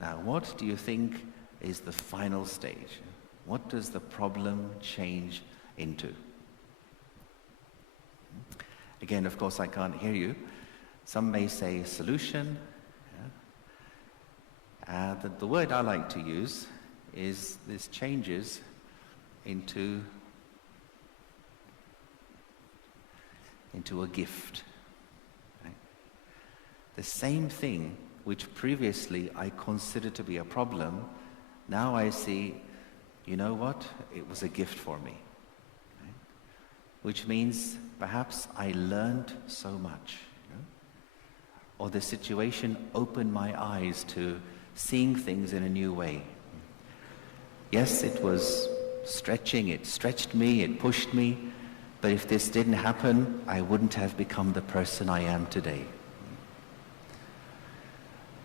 Now, what do you think is the final stage? What does the problem change into? Again, of course, I can't hear you. Some may say solution. The word I like to use is this changes into a gift. Right? The same thing which previously I considered to be a problem, now I see, you know what, it was a gift for me. Right? Which means perhaps I learned so much. Or the situation opened my eyes to seeing things in a new way. Yes, it was stretching, it stretched me, it pushed me, but if this didn't happen, I wouldn't have become the person I am today.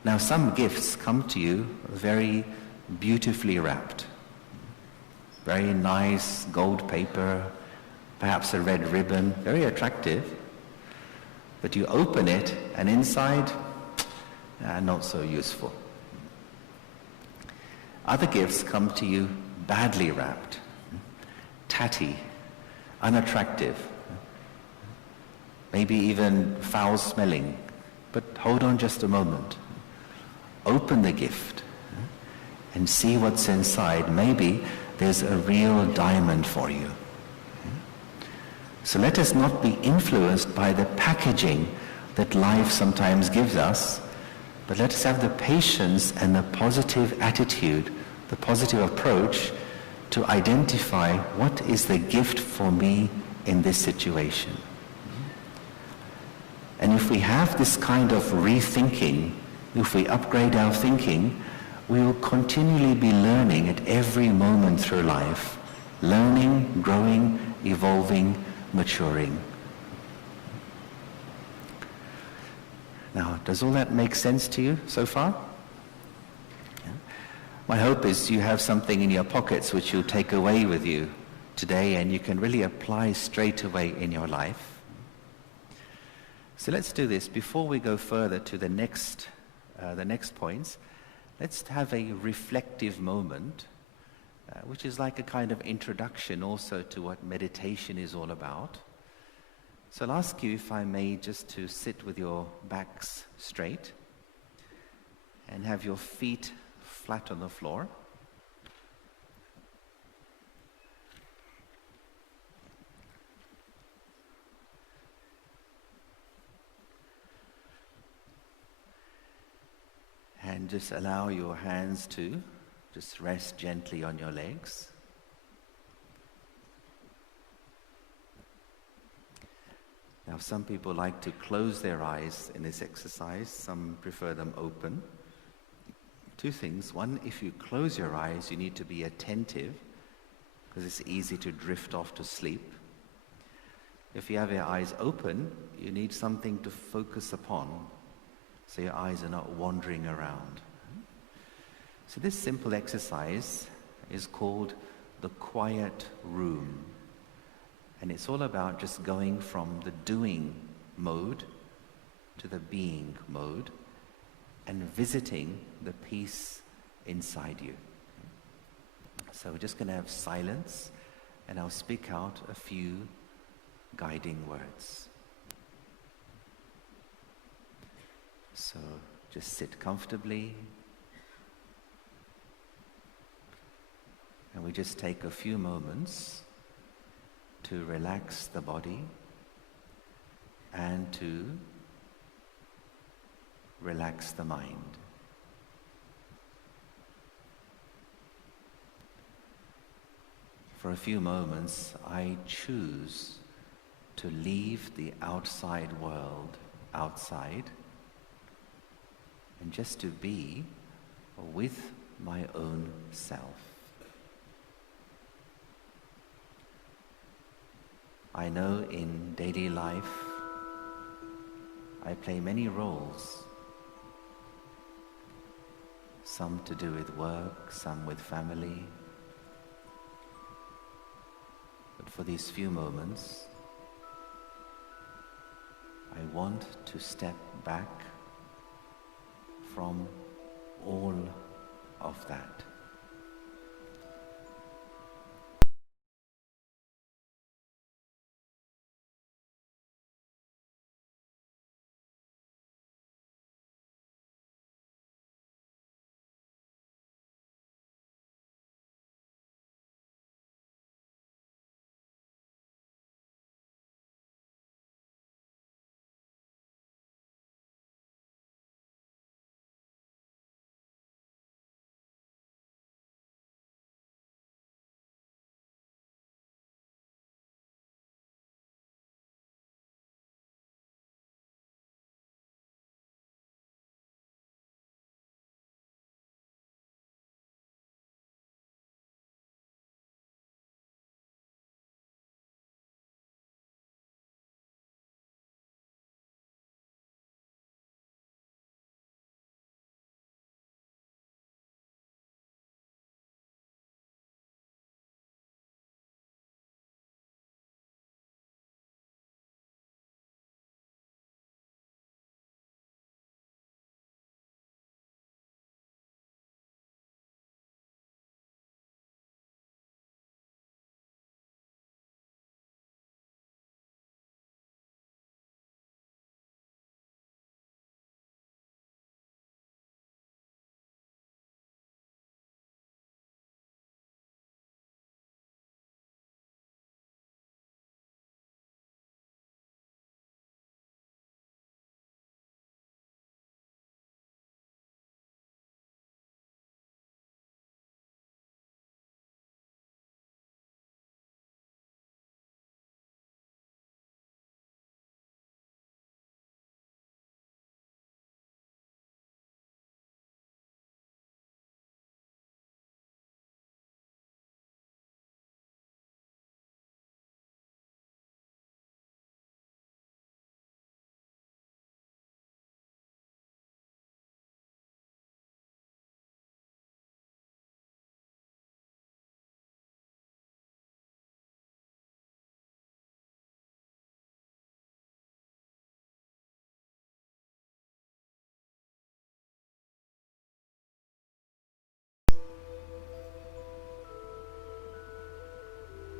Now, some gifts come to you very beautifully wrapped. Very nice gold paper, perhaps a red ribbon, very attractive. But you open it, and inside, not so useful. Other gifts come to you badly wrapped, tatty, unattractive, maybe even foul-smelling. But hold on just a moment. Open the gift and see what's inside. Maybe there's a real diamond for you. So let us not be influenced by the packaging that life sometimes gives us, but let us have the patience and the positive attitude, the positive approach to identify what is the gift for me in this situation. And if we have this kind of rethinking, if we upgrade our thinking, we will continually be learning at every moment through life, learning, growing, evolving, maturing. Now, does all that make sense to you so far? Yeah. My hope is you have something in your pockets which you'll take away with you today and you can really apply straight away in your life. So let's do this. Before we go further to the next points, let's have a reflective moment, which is like a kind of introduction also to what meditation is all about. So I'll ask you, if I may, just to sit with your backs straight and have your feet flat on the floor. And And just allow your hands to just rest gently on your legs. Now, some people like to close their eyes in this exercise. Some prefer them open. Two things. One, if you close your eyes, you need to be attentive because it's easy to drift off to sleep. If you have your eyes open, you need something to focus upon so your eyes are not wandering around. So this simple exercise is called the quiet room. And it's all about just going from the doing mode to the being mode and visiting the peace inside you. So we're just going to have silence, and I'll speak out a few guiding words. So just sit comfortably, and we just take a few moments to relax the body and to relax the mind. For a few moments, I choose to leave the outside world outside and just to be with my own self. I know in daily life I play many roles, some to do with work, some with family. But for these few moments, I want to step back from all of that.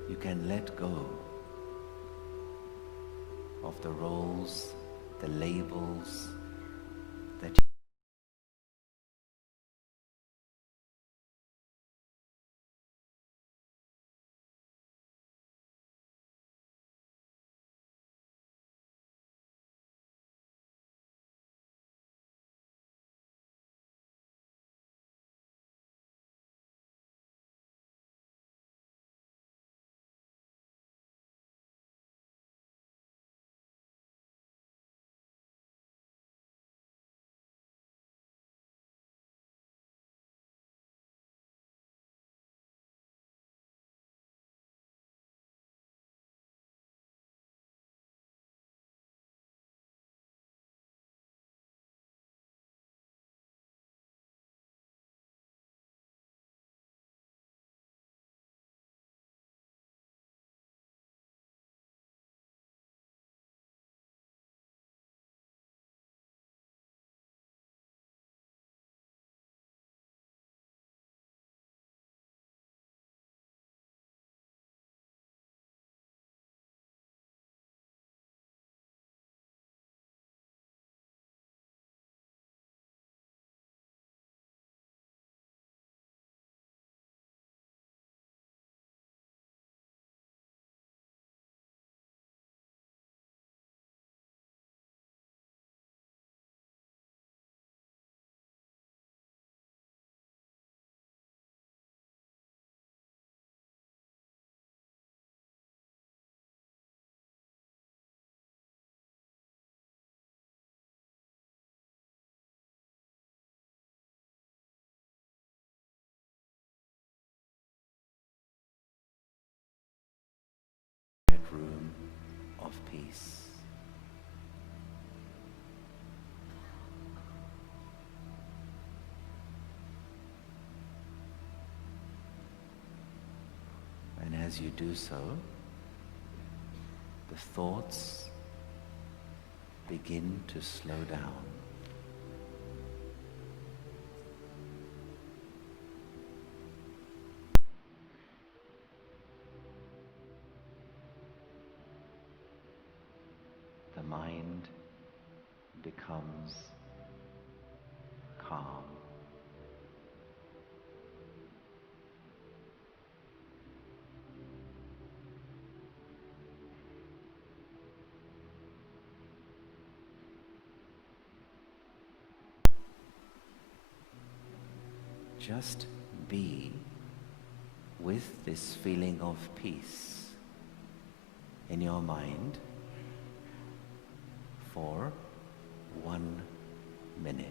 You can let go of the roles, the labels that as you do so, the thoughts begin to slow down. The mind becomes calm. Just be with this feeling of peace in your mind for 1 minute.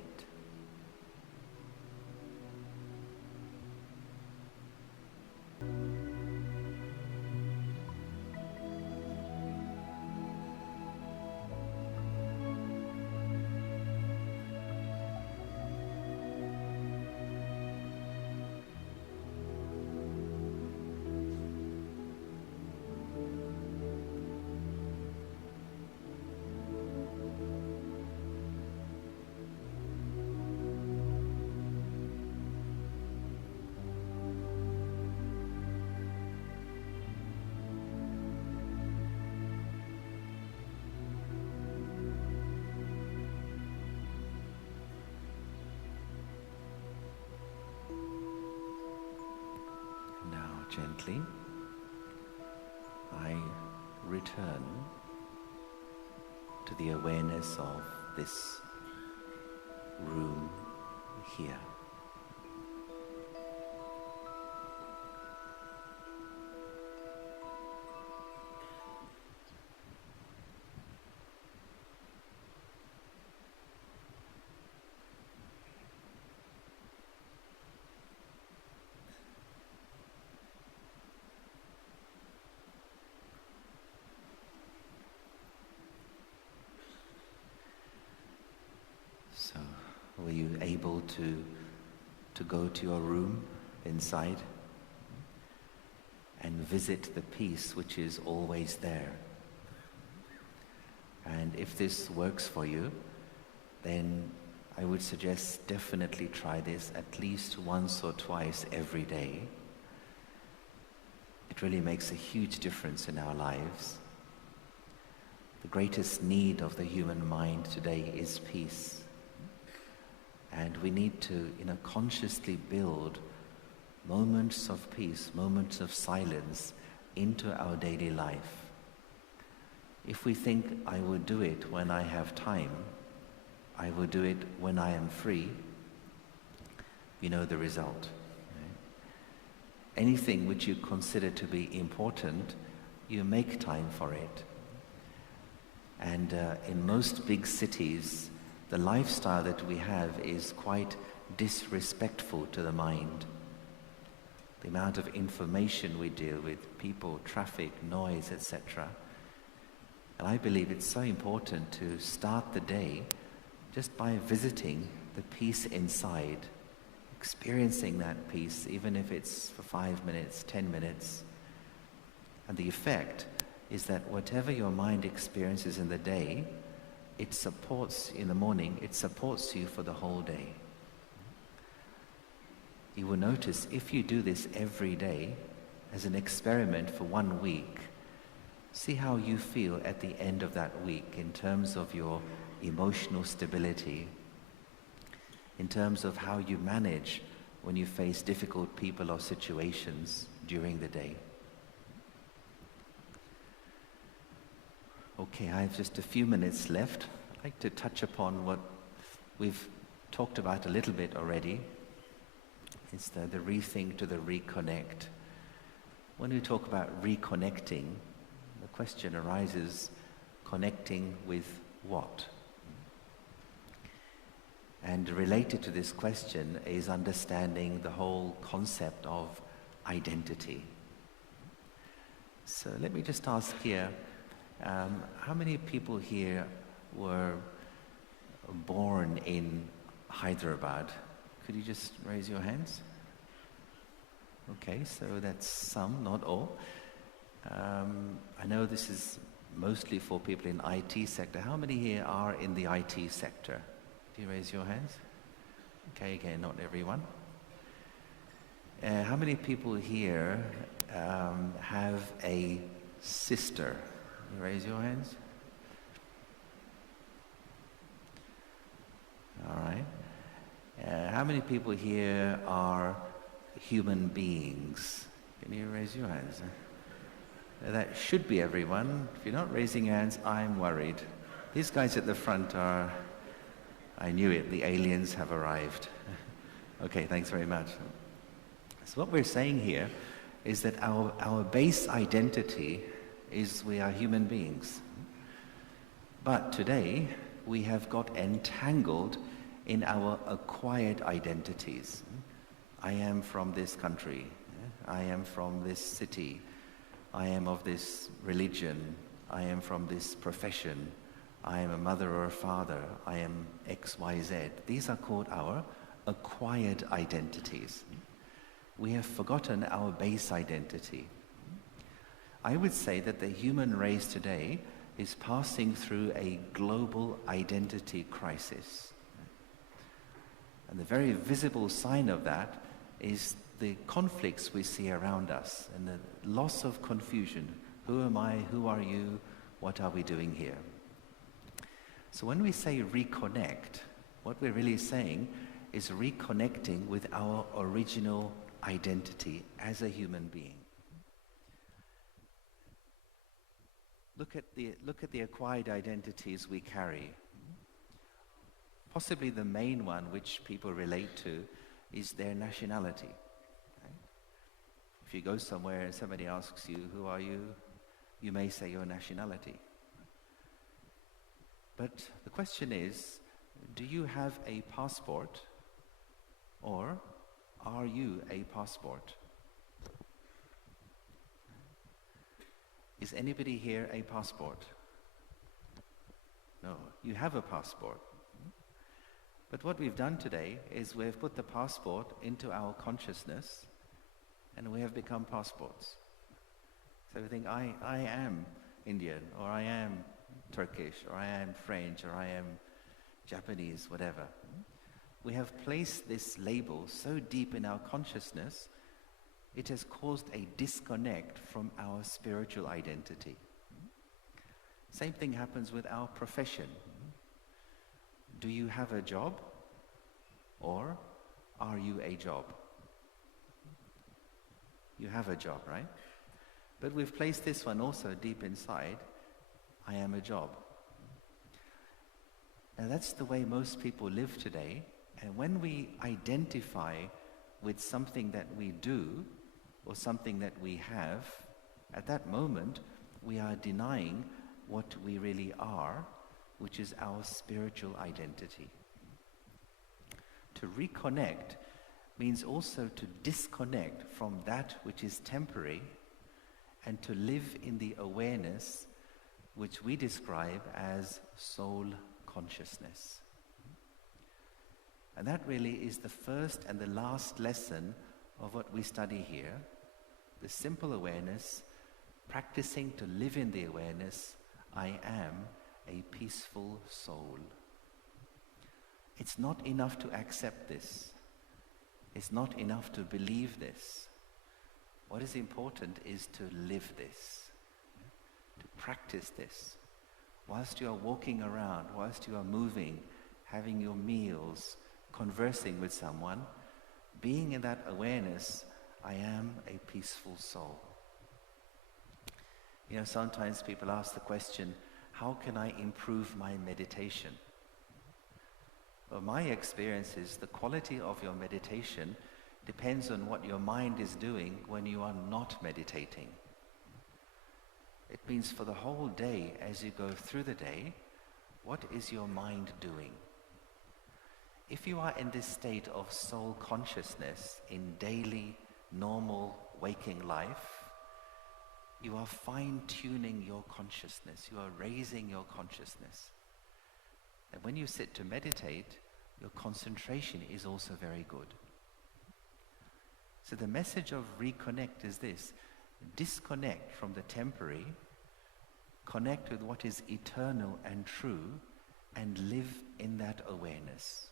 Gently, I return to the awareness of this room here. So, were you able to go to your room inside and visit the peace which is always there? And if this works for you, then I would suggest definitely try this at least once or twice every day. It really makes a huge difference in our lives. The greatest need of the human mind today is peace. And we need to, consciously build moments of peace, moments of silence into our daily life. If we think, I will do it when I have time, I will do it when I am free, you know the result. Right? Anything which you consider to be important, you make time for it. And in most big cities, the lifestyle that we have is quite disrespectful to the mind. The amount of information we deal with, people, traffic, noise, etc. And I believe it's so important to start the day just by visiting the peace inside, experiencing that peace, even if it's for 5 minutes, 10 minutes. And the effect is that whatever your mind experiences in the day, it supports in the morning, it supports you for the whole day. You will notice if you do this every day as an experiment for 1 week, see how you feel at the end of that week in terms of your emotional stability, in terms of how you manage when you face difficult people or situations during the day. Okay, I have just a few minutes left. I'd like to touch upon what we've talked about a little bit already. It's the rethink to the reconnect. When we talk about reconnecting, the question arises, connecting with what? And related to this question is understanding the whole concept of identity. So let me just ask here, how many people here were born in Hyderabad? Could you just raise your hands? Okay, so that's some, not all. I know this is mostly for people in IT sector. How many here are in the IT sector? Do you raise your hands? Okay, again, not everyone. How many people here have a sister? You raise your hands. All right. How many people here are human beings? Can you raise your hands? That should be everyone. If you're not raising hands, I'm worried. These guys at the front are, I knew it, the aliens have arrived. Okay, thanks very much. So what we're saying here is that our base identity is we are human beings. But today, we have got entangled in our acquired identities. I am from this country. I am from this city. I am of this religion. I am from this profession. I am a mother or a father. I am X, Y, Z. These are called our acquired identities. We have forgotten our base identity. I would say that the human race today is passing through a global identity crisis. And the very visible sign of that is the conflicts we see around us and the loss of confusion. Who am I? Who are you? What are we doing here? So when we say reconnect, what we're really saying is reconnecting with our original identity as a human being. Look at the acquired identities we carry. Possibly the main one which people relate to is their nationality. Right? If you go somewhere and somebody asks you, who are you? You may say your nationality. But the question is, do you have a passport or are you a passport? Is anybody here a passport? No, you have a passport. But what we've done today is we've put the passport into our consciousness and we have become passports. So we think, I am Indian, or I am Turkish, or I am French, or I am Japanese, whatever. We have placed this label so deep in our consciousness, it has caused a disconnect from our spiritual identity. Same thing happens with our profession. Do you have a job, or are you a job? You have a job, right? But we've placed this one also deep inside. I am a job. And that's the way most people live today. And when we identify with something that we do or something that we have, at that moment we are denying what we really are, which is our spiritual identity. To reconnect means also to disconnect from that which is temporary and to live in the awareness which we describe as soul consciousness. And that really is the first and the last lesson of what we study here. The simple awareness, practicing to live in the awareness, I am a peaceful soul. It's not enough to accept this. It's not enough to believe this. What is important is to live this, to practice this. Whilst you are walking around, whilst you are moving, having your meals, conversing with someone, being in that awareness, I am a peaceful soul. You know, sometimes people ask the question, how can I improve my meditation? Well, my experience is the quality of your meditation depends on what your mind is doing when you are not meditating. It means for the whole day, as you go through the day, what is your mind doing? If you are in this state of soul consciousness in daily, normal, waking life, you are fine-tuning your consciousness. You are raising your consciousness. And when you sit to meditate, your concentration is also very good. So the message of Reconnect is this. disconnect from the temporary, connect with what is eternal and true, and live in that awareness.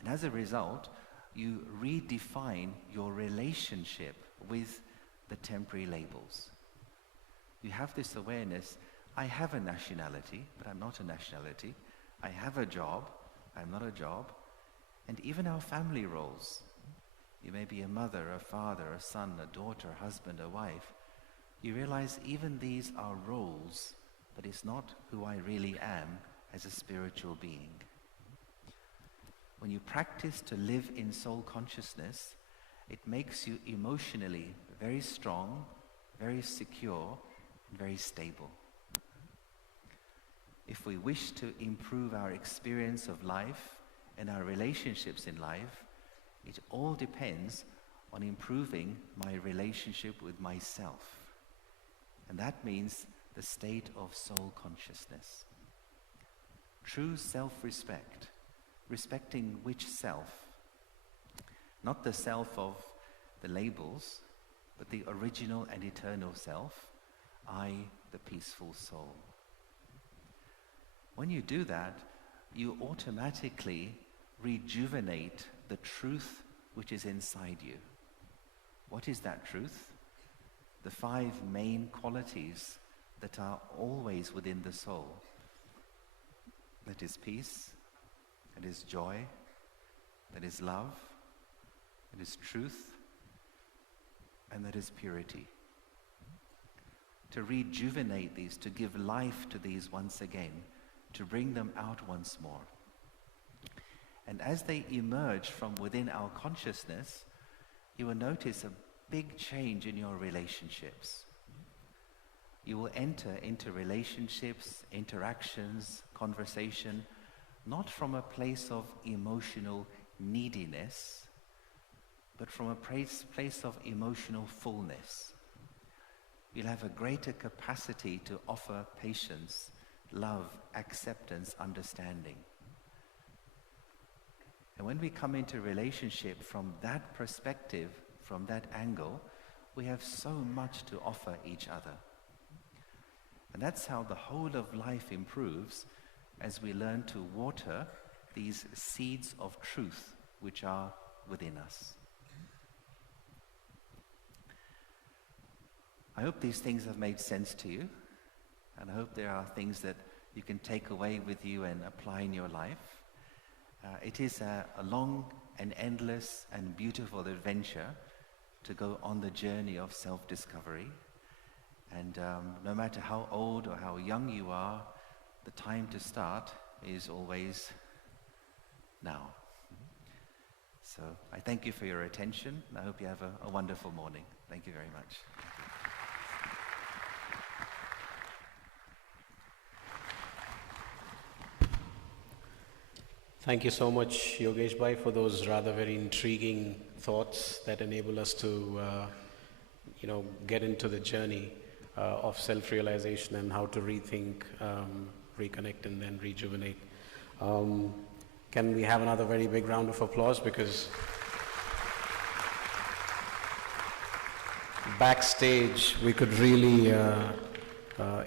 And as a result, you redefine your relationship with the temporary labels. You have this awareness, I have a nationality, but I'm not a nationality. I have a job, I'm not a job. And even our family roles. You may be a mother, a father, a son, a daughter, a husband, a wife. You realize even these are roles, but it's not who I really am as a spiritual being. When you practice to live in soul consciousness, it makes you emotionally very strong, very secure, and very stable. If we wish to improve our experience of life and our relationships in life, it all depends on improving my relationship with myself. And that means the state of soul consciousness. True self-respect, respecting which self? Not the self of the labels, but the original and eternal self, I, the peaceful soul. When you do that, you automatically rejuvenate the truth which is inside you. What is that truth? The 5 main qualities that are always within the soul. That is peace, that is joy, that is love, that is truth, and that is purity. To rejuvenate these, to give life to these once again, to bring them out once more. And as they emerge from within our consciousness, you will notice a big change in your relationships. You will enter into relationships, interactions, conversation, not from a place of emotional neediness, but from a place of emotional fullness. You'll have a greater capacity to offer patience, love, acceptance, understanding. And when we come into relationship from that perspective, from that angle, we have so much to offer each other. And that's how the whole of life improves, as we learn to water these seeds of truth which are within us. I hope these things have made sense to you, and I hope there are things that you can take away with you and apply in your life. It is a long and endless and beautiful adventure to go on the journey of self-discovery. And no matter how old or how young you are, the time to start is always now. So I thank you for your attention, and I hope you have a wonderful morning. Thank you very much. Thank you so much, Yogesh Bhai, for those rather very intriguing thoughts that enable us to, get into the journey of self-realization and how to rethink, reconnect, and then rejuvenate. Can we have another very big round of applause? Because backstage we could really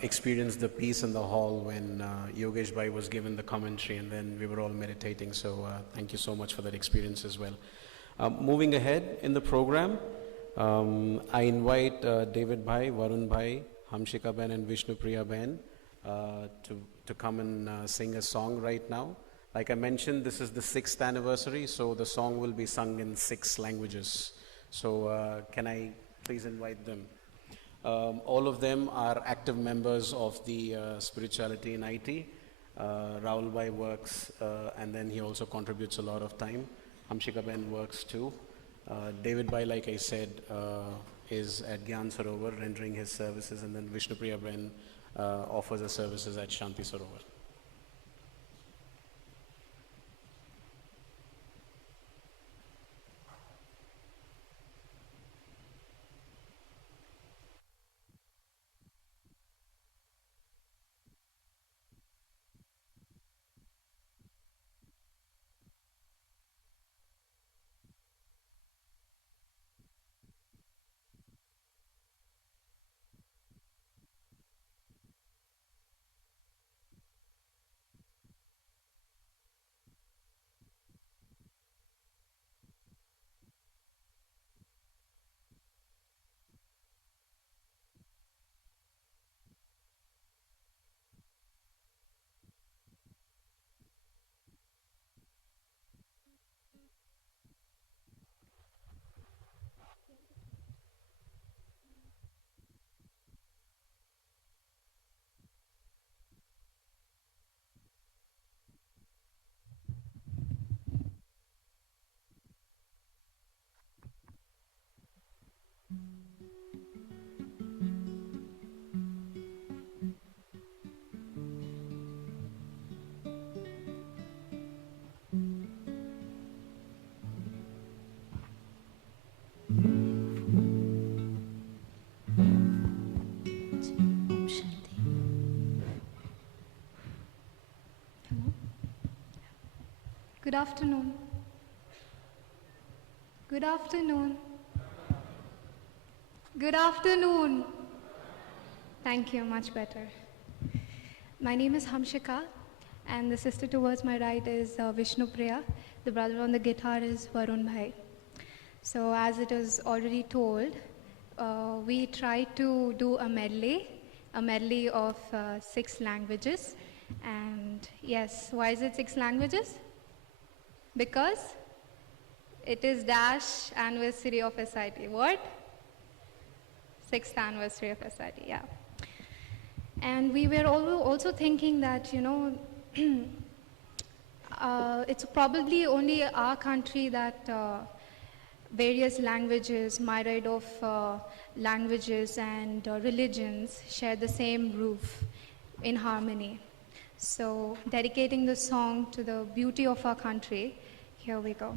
experience the peace in the hall when Yogesh Bhai was given the commentary, and then we were all meditating. So thank you so much for that experience as well. Moving ahead in the program, I invite David Bhai, Varun Bhai, Hamshika Ben and Vishnu Priya Ben to come and sing a song right now. Like I mentioned, this is the 6th anniversary, so the song will be sung in 6 languages. So can I please invite them? All of them are active members of the Spirituality in IT. Rahul Bhai works, and then he also contributes a lot of time. Hamshika Ben works too. David Bhai, like I said, is at Gyan Sarovar rendering his services, and then Vishnu Priya Ben offers his services at Shanti Sarovar. Good afternoon. Good afternoon. Good afternoon. Thank you, much better. My name is Hamshika, and the sister towards my right is Vishnu Priya. The brother on the guitar is Varun Bhai. So as it was already told, we tried to do a medley of 6 languages. And yes, why is it 6 languages? Because it is dash anniversary of SIT. What? 6th anniversary of SIT, yeah. And we were also thinking that, you know, it's probably only our country that various languages, myriad of languages and religions share the same roof in harmony. So dedicating the song to the beauty of our country, here we go.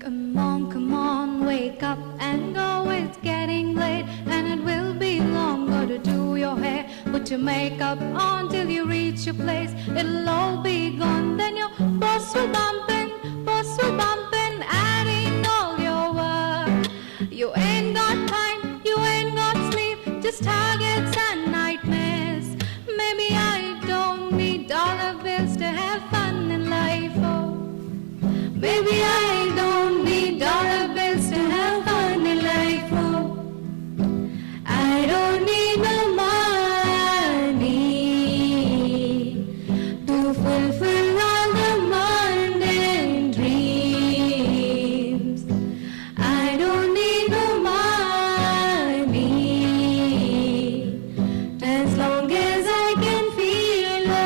Come on, wake up and go, it's getting late and it will be long. Gotta do your hair, put your makeup on till you reach your place. It'll all be gone, then your boss will bump in, adding all your work. You ain't got time, you ain't got sleep, just targets and nightmares. Maybe I don't need dollar bills to have fun in life, oh. Maybe I don't need dollar bills to have fun in life, oh. I don't need no money to fulfill all the mundane dreams. I don't need no money as long as I can feel a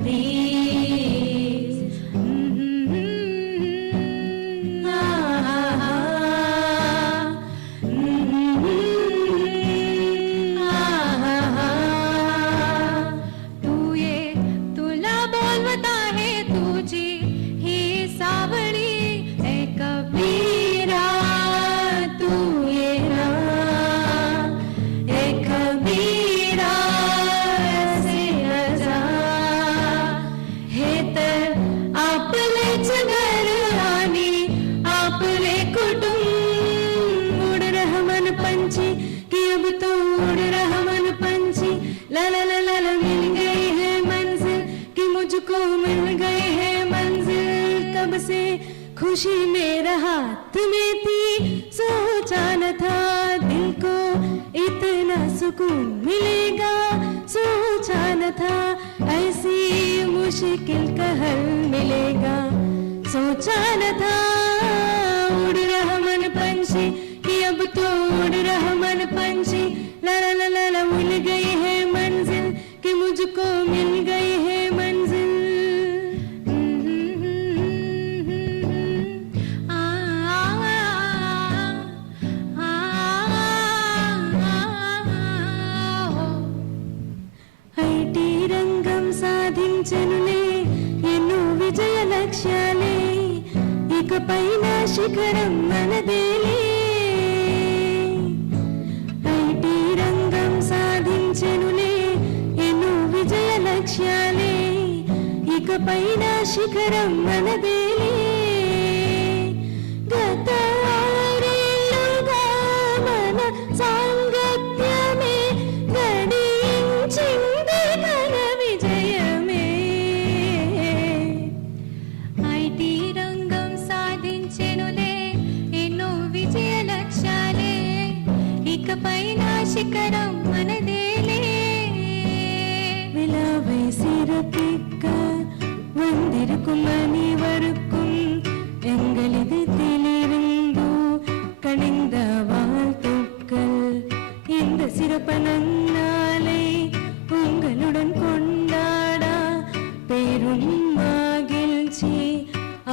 breeze. तू ये तुला बोलता है तुझी ही सावड़ी ए कबीरा तू ये ना ए कबीरा से रजा हे तर आपलेच घर आणि आपले कुटुंब उड़ रहा मन पंछी कि अब तो उड़ रहा मन पंछी ला ला ला ला ला मिल गई है मंजिल कि मुझको मिल गई है मंजिल कब से खुशी मेरा हाथ में थी सोचा न था दिल को इतना सुकून मिलेगा सोचा न था ऐसी मुश्किल का हल मिलेगा सोचा न था उड़ रहा मन पंछी कि अब तो उड़ रहा मन पंछी ला ला ला ला ला मिल गई है मंजिल कि मुझको मिल गई है मंजिल ఐటీ రంగం సాధించనులే ఎన్నో విజయ లక్ష్యాలే ఇకపైన శిఖరం మనదేలే ఐటీ రంగం సాధించనులే ఎన్నో విజయ లక్ష్యాలే ఇకపైన శిఖరం మనదేలే గత ఆరేళ్లుగా మన సాంగత్యమే గడించింది మన విజయమే ఐటీ రంగం సాధించెనులే ఎన్నో విజయ లక్ష్యాలే ఇకపైన శిఖరం మనదేలే விழாவை சிறப்பிக்க வந்திருக்கும் அனைவருக்கும் எங்களது திலிருந்து கணிந்த வாழ்த்துக்கள் இந்த சிறப்பு நன்னாளை உங்களுடன் கொண்டாட பெரும் மகிழ்ச்சி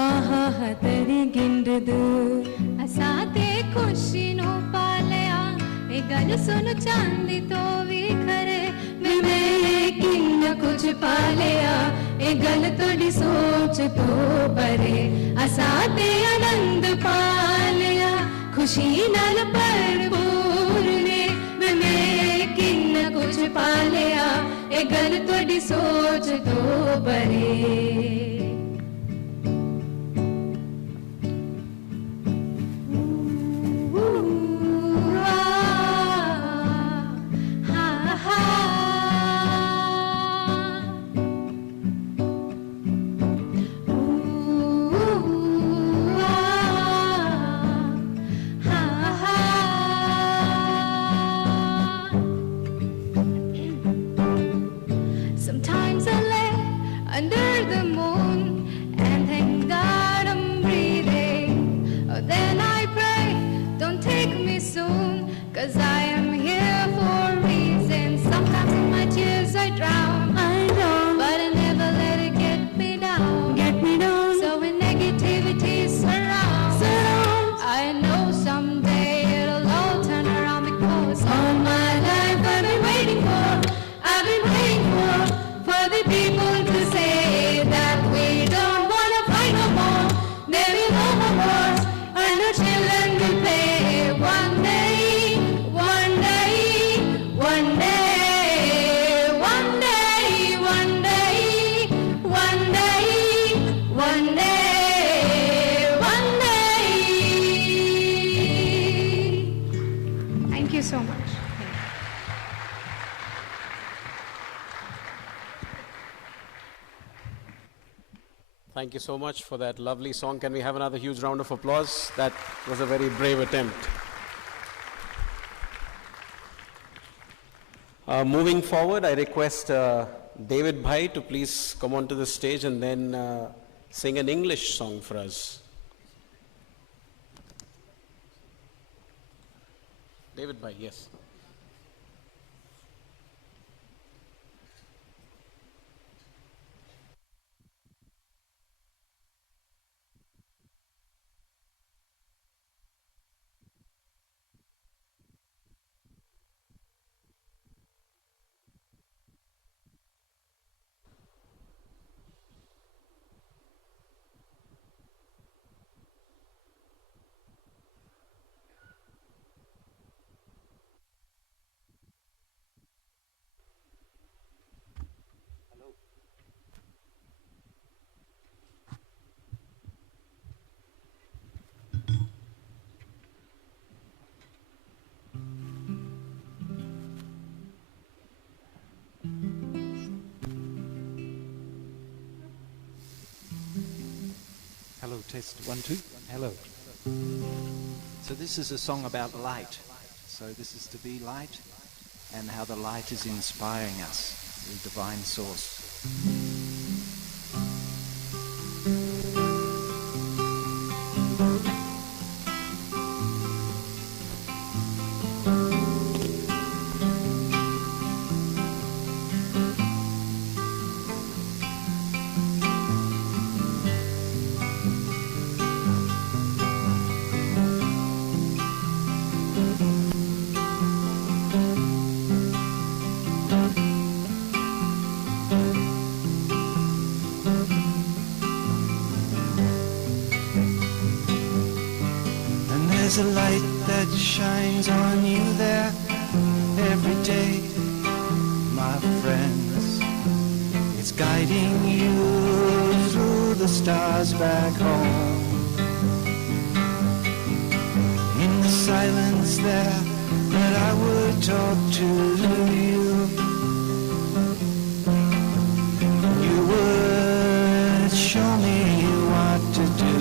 ஆஹாஹ தருகின்றது அசாதே खुशिनो पालया ए गल सुन चांदी तो भी खरे मैं एक किन्ना कुछ पा लिया ए गल तोड़ी सोच तो परे असा ते आनंद पा लिया खुशी नाल भरपूर ने मैं किन्ना कुछ पा लिया ए गल तोड़ी सोच तो परे Sometimes I lay under the moon and thank God I'm breathing. Oh, then I pray, don't take me soon, 'cause I am here for a reason. Sometimes in my tears I drown, but I never let it get me down. So when negativity surrounds, I know someday it'll all turn around because all my life I've been waiting for the people to say that we don't want to fight no more. There will be no more wars, and our children will play. One day, one day, one day, one day, one day, one day, one day, one day. Thank you so much. Thank you so much for that lovely song. Can we have another huge round of applause? That was a very brave attempt. Moving forward, I request David Bhai to please come onto the stage and then sing an English song for us. David Bhai, yes. Hello, test 1 2. Hello. So this is a song about light. So this is to be light and how the light is inspiring us, the divine source. There's a light that shines on you there every day, my friends. It's guiding you through the stars back home. In the silence there that I would talk to you, you would show me what to do.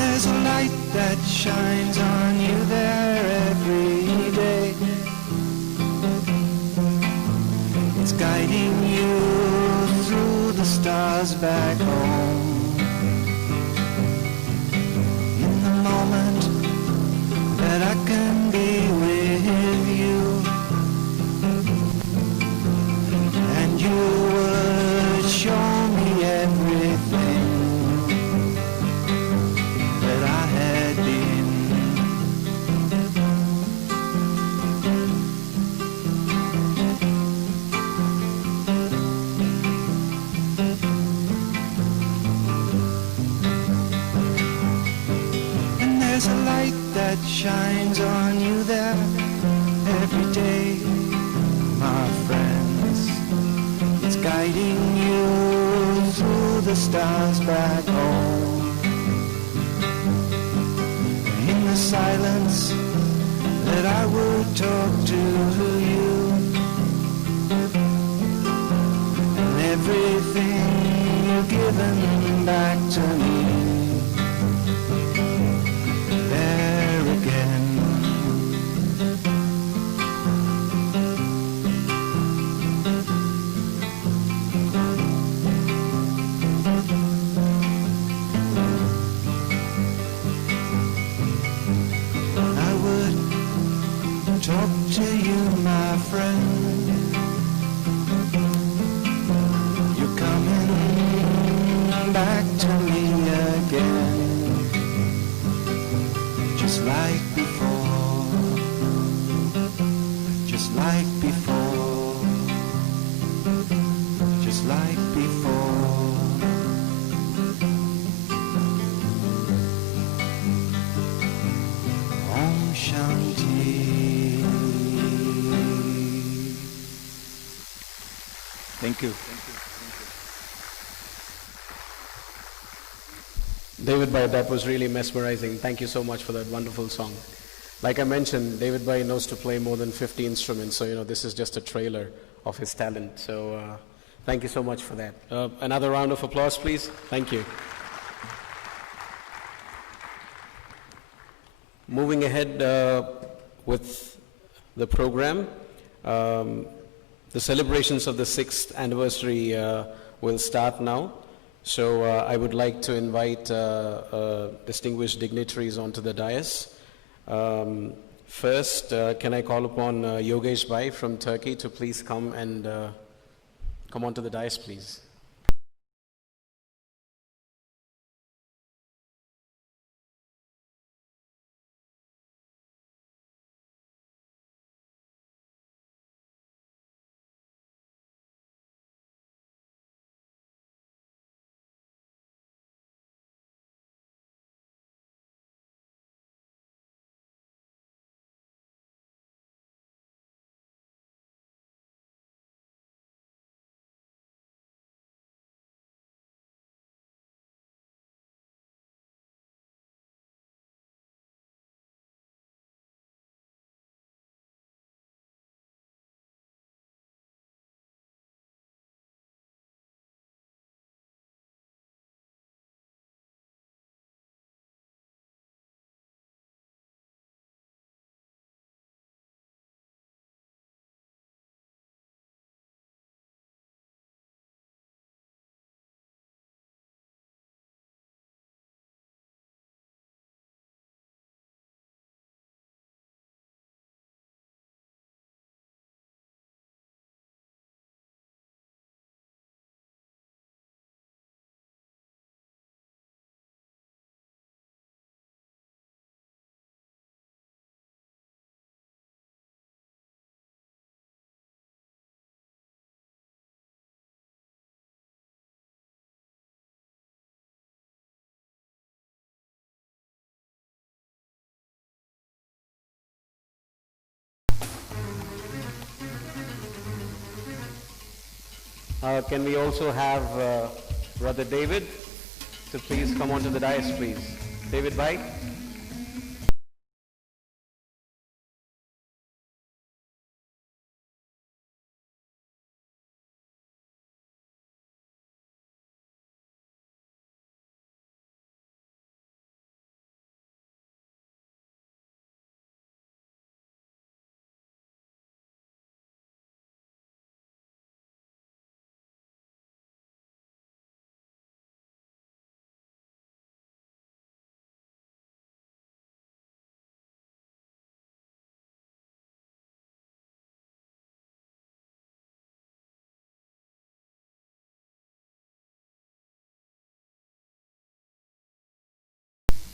There's a light that shines on you there every day. It's guiding you through the stars back home. In the moment that I can be with you, and you would show me everything that I had been. there's a light that shines on you there every day, my friends. It's guiding you through the stars back home. In the silence that I would talk to you, and everything you've given back to me. There again, I would talk to you, my friend. You're coming back to me again, just like before, just like before, just like before. Om Shanti. Thank you. David Bhai, that was really mesmerizing. Thank you so much for that wonderful song. Like I mentioned, David Bhai knows to play more than 50 instruments, so this is just a trailer of his talent. So thank you so much for that. Another round of applause, please. Thank you. Moving ahead with the program, the celebrations of the 6th anniversary will start now. So I would like to invite distinguished dignitaries onto the dais. First, can I call upon Yogesh Bhai from Turkey to please come and come onto the dais, please. Can we also have Brother David to please come onto the dais, please. David Bhai.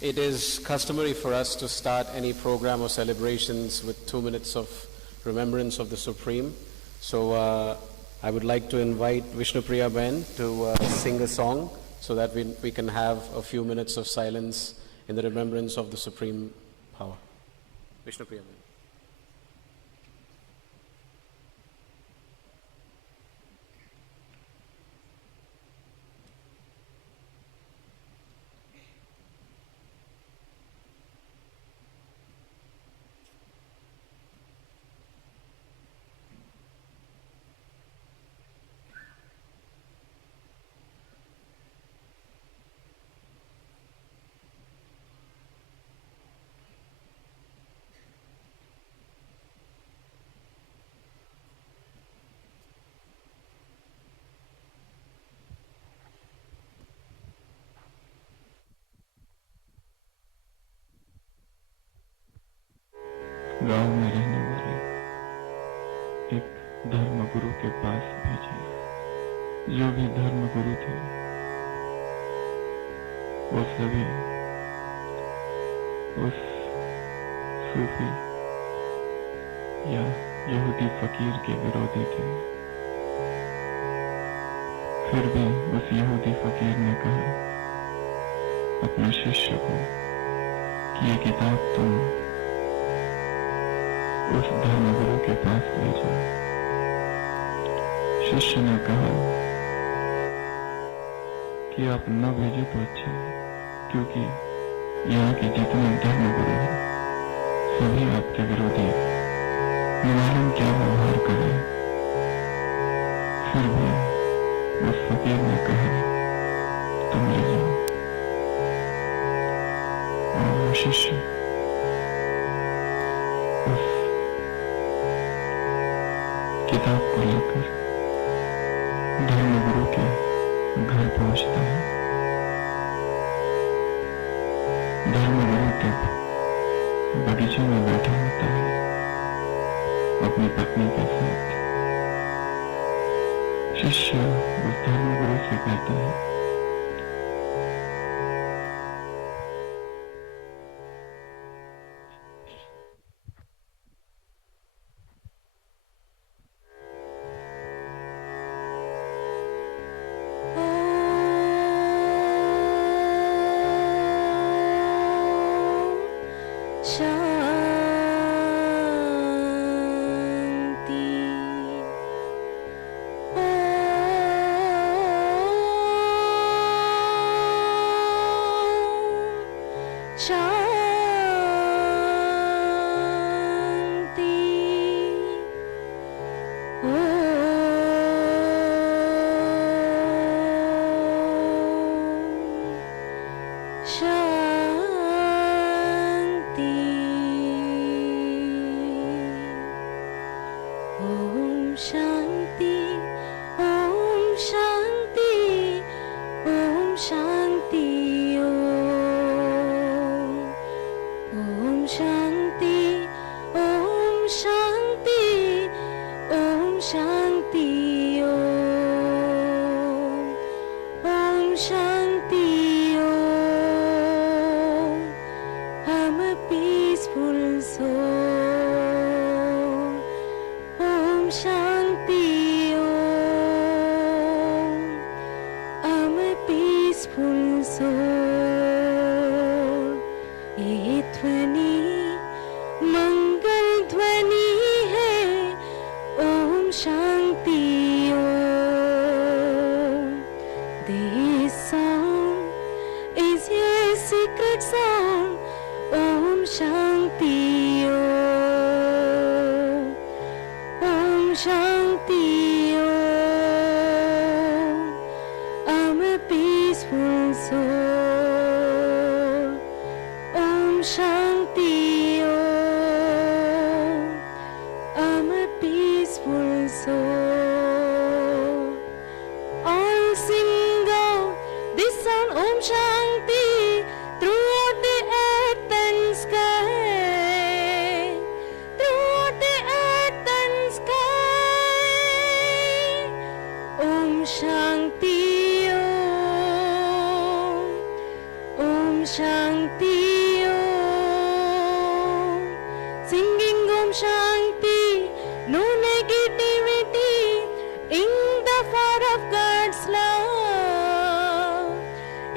It is customary for us to start any program or celebrations with 2 minutes of remembrance of the Supreme. So I would like to invite Vishnupriya Ben to sing a song so that we can have a few minutes of silence in the remembrance of the Supreme Power. Vishnu Priya. गांव में रहने वाले एक धर्म गुरु के पास भेजे। जो भी धर्म गुरु थे वो सभी उस सूफी या यहूदी फकीर के विरोधी थे। फिर भी उस यहूदी फकीर ने कहा अपने शिष्य को कि ये किताब तुम उस धर्मगुरु के पास ले जाओ। शिष्य ने कहा कि आप न भेजे तो अच्छा है, क्योंकि यहाँ के जितने धर्मगुरु हैं सभी आपके विरोधी हैं। न मालूम क्या व्यवहार करे। फिर भी उस फकीर ने कहा तुम ले जाओ। और वो शिष्य उस किताब को लेकर धर्मगुरु के घर पहुंचता है। धर्मगुरु तब बगीचे में बैठा होता है अपनी पत्नी के साथ। शिष्य उस धर्मगुरु से कहता है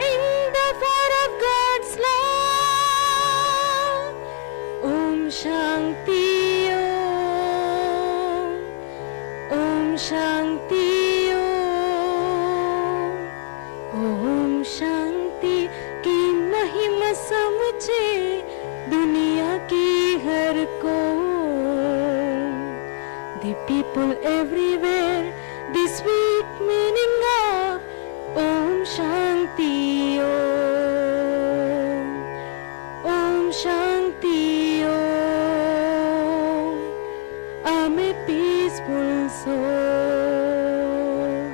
In the fire of God's love. Shanti Om Shanti Om Shanti की महिमा समझे दुनिया की हर को the people everywhere the sweet meaning of Om Shanti Om Shanti I'm a peaceful soul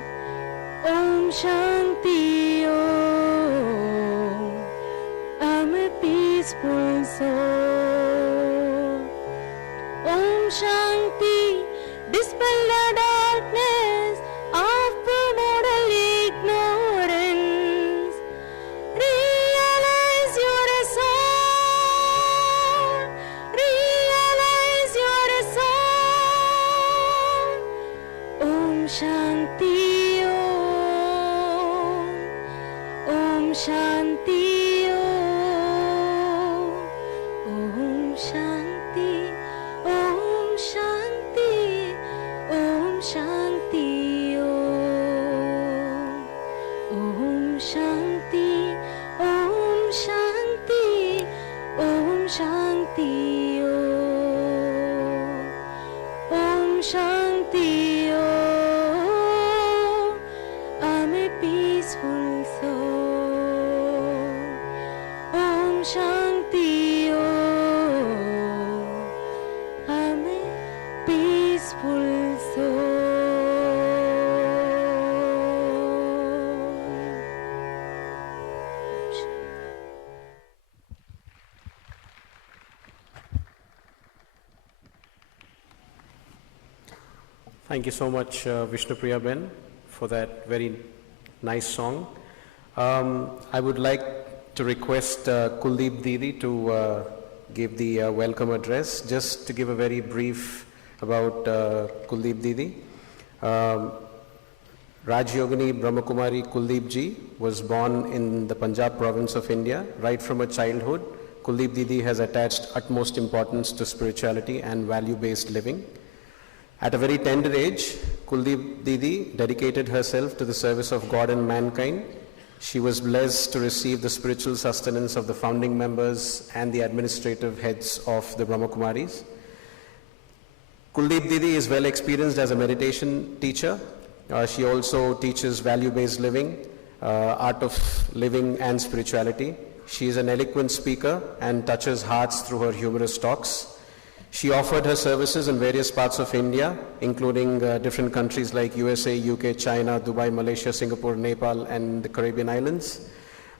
Om Shanti I'm a peaceful soul Om Shanti dispel the darkness of primordial ignorance. Realize you're a soul. Realize you're a soul. Om Shanti Om Shanti Om Shanti Om Shanti Om Shanti Om Shanti Om Shanti Om Shanti Om Shanti I'm a peaceful soul Om Shanti I'm a peaceful soul. Thank you so much, Vishnupriya Ben, for that very nice song. I would like to request Kuldeep Didi to give the welcome address. Just to give a very brief about Kuldeep Didi. Rajyogini Brahmakumari Kuldeep Ji was born in the Punjab province of India. Right from her childhood, Kuldeep Didi has attached utmost importance to spirituality and value-based living. At a very tender age, Kuldeep Didi dedicated herself to the service of God and mankind. She was blessed to receive the spiritual sustenance of the founding members and the administrative heads of the Brahmakumaris. Kuldeep Didi is well experienced as a meditation teacher. She also teaches value-based living, art of living and spirituality. She is an eloquent speaker and touches hearts through her humorous talks. She offered her services in various parts of India, including different countries like USA, UK, China, Dubai, Malaysia, Singapore, Nepal, and the Caribbean islands.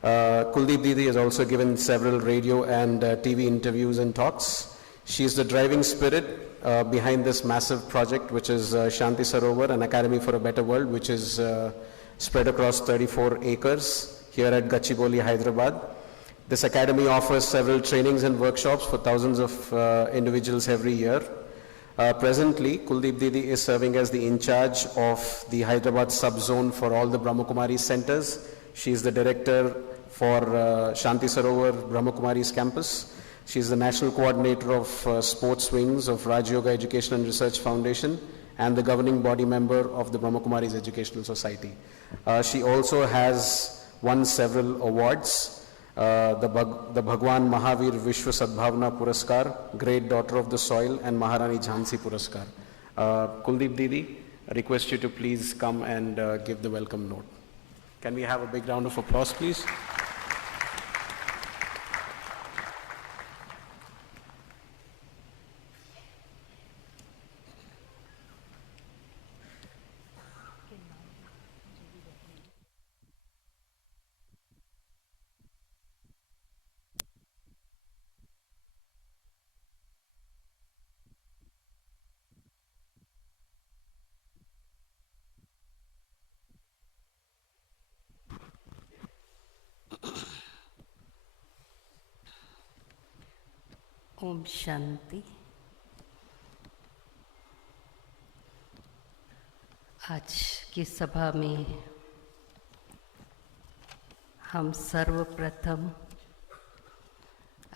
Kuldeep Didi has also given several radio and TV interviews and talks. She is the driving spirit behind this massive project, which is Shanti Sarovar, an academy for a better world, which is spread across 34 acres here at Gachibowli, Hyderabad. This academy offers several trainings and workshops for thousands of individuals every year. Presently, Kuldeep Didi is serving as the in charge of the Hyderabad sub-zone for all the Brahmakumari centers. She is the director for Shanti Sarovar Brahmakumari's campus. She is the national coordinator of sports wings of Raj Yoga Education and Research Foundation and the governing body member of the Brahmakumari's Educational Society. She also has won several awards. The Bhagwan Mahavir Vishwa Sadbhavna Puraskar, Great Daughter of the Soil, and Maharani Jhansi Puraskar. Kuldeep Didi, I request you to please come and give the welcome note. Can we have a big round of applause, please? Om Shanti. आज की सभा में हम सर्वप्रथम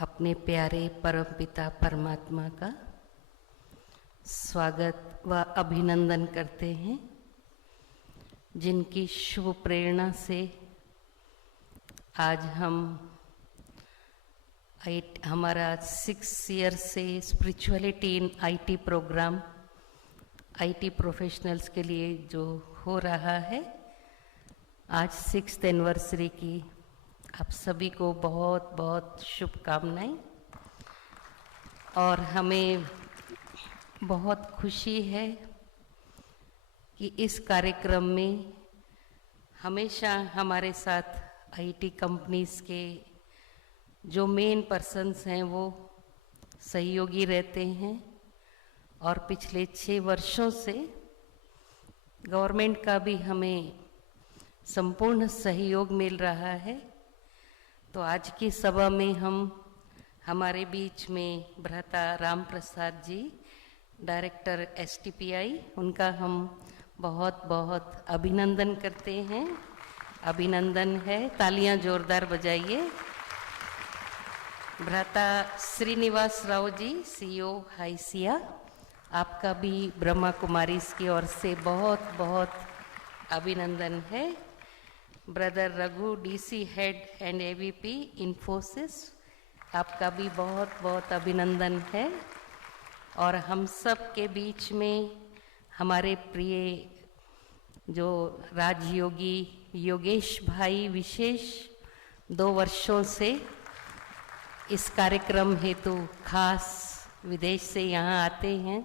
अपने प्यारे परमपिता परमात्मा का स्वागत व अभिनंदन करते हैं, जिनकी शुभ प्रेरणा से आज हमारा 6 ईयर से spirituality in IT program IT professionals के लिए जो हो रहा है, आज 6th एनिवर्सरी की आप सभी को बहुत बहुत शुभकामनाएं। और हमें बहुत खुशी है कि इस कार्यक्रम में हमेशा हमारे साथ आईटी कंपनीज के जो मेन पर्सन्स हैं वो सहयोगी रहते हैं, और पिछले 6 वर्षों से गवर्नमेंट का भी हमें संपूर्ण सहयोग मिल रहा है। तो आज की सभा में हमारे बीच में भ्राता राम प्रसाद जी, डायरेक्टर एसटीपीआई, उनका हम बहुत बहुत अभिनंदन करते हैं। अभिनंदन है, तालियां जोरदार बजाइए। भ्राता श्रीनिवास राव जी, सीईओ हाइसिया, आपका भी ब्रह्मा कुमारीज की ओर से बहुत बहुत अभिनंदन है। Brother Raghu, DC head and AVP Infosys, आपका भी बहुत बहुत अभिनंदन है। और हम सब के बीच में हमारे प्रिय जो राजयोगी योगेश भाई विशेष 2 वर्षों से इस कार्यक्रम हेतु खास विदेश से यहाँ आते हैं,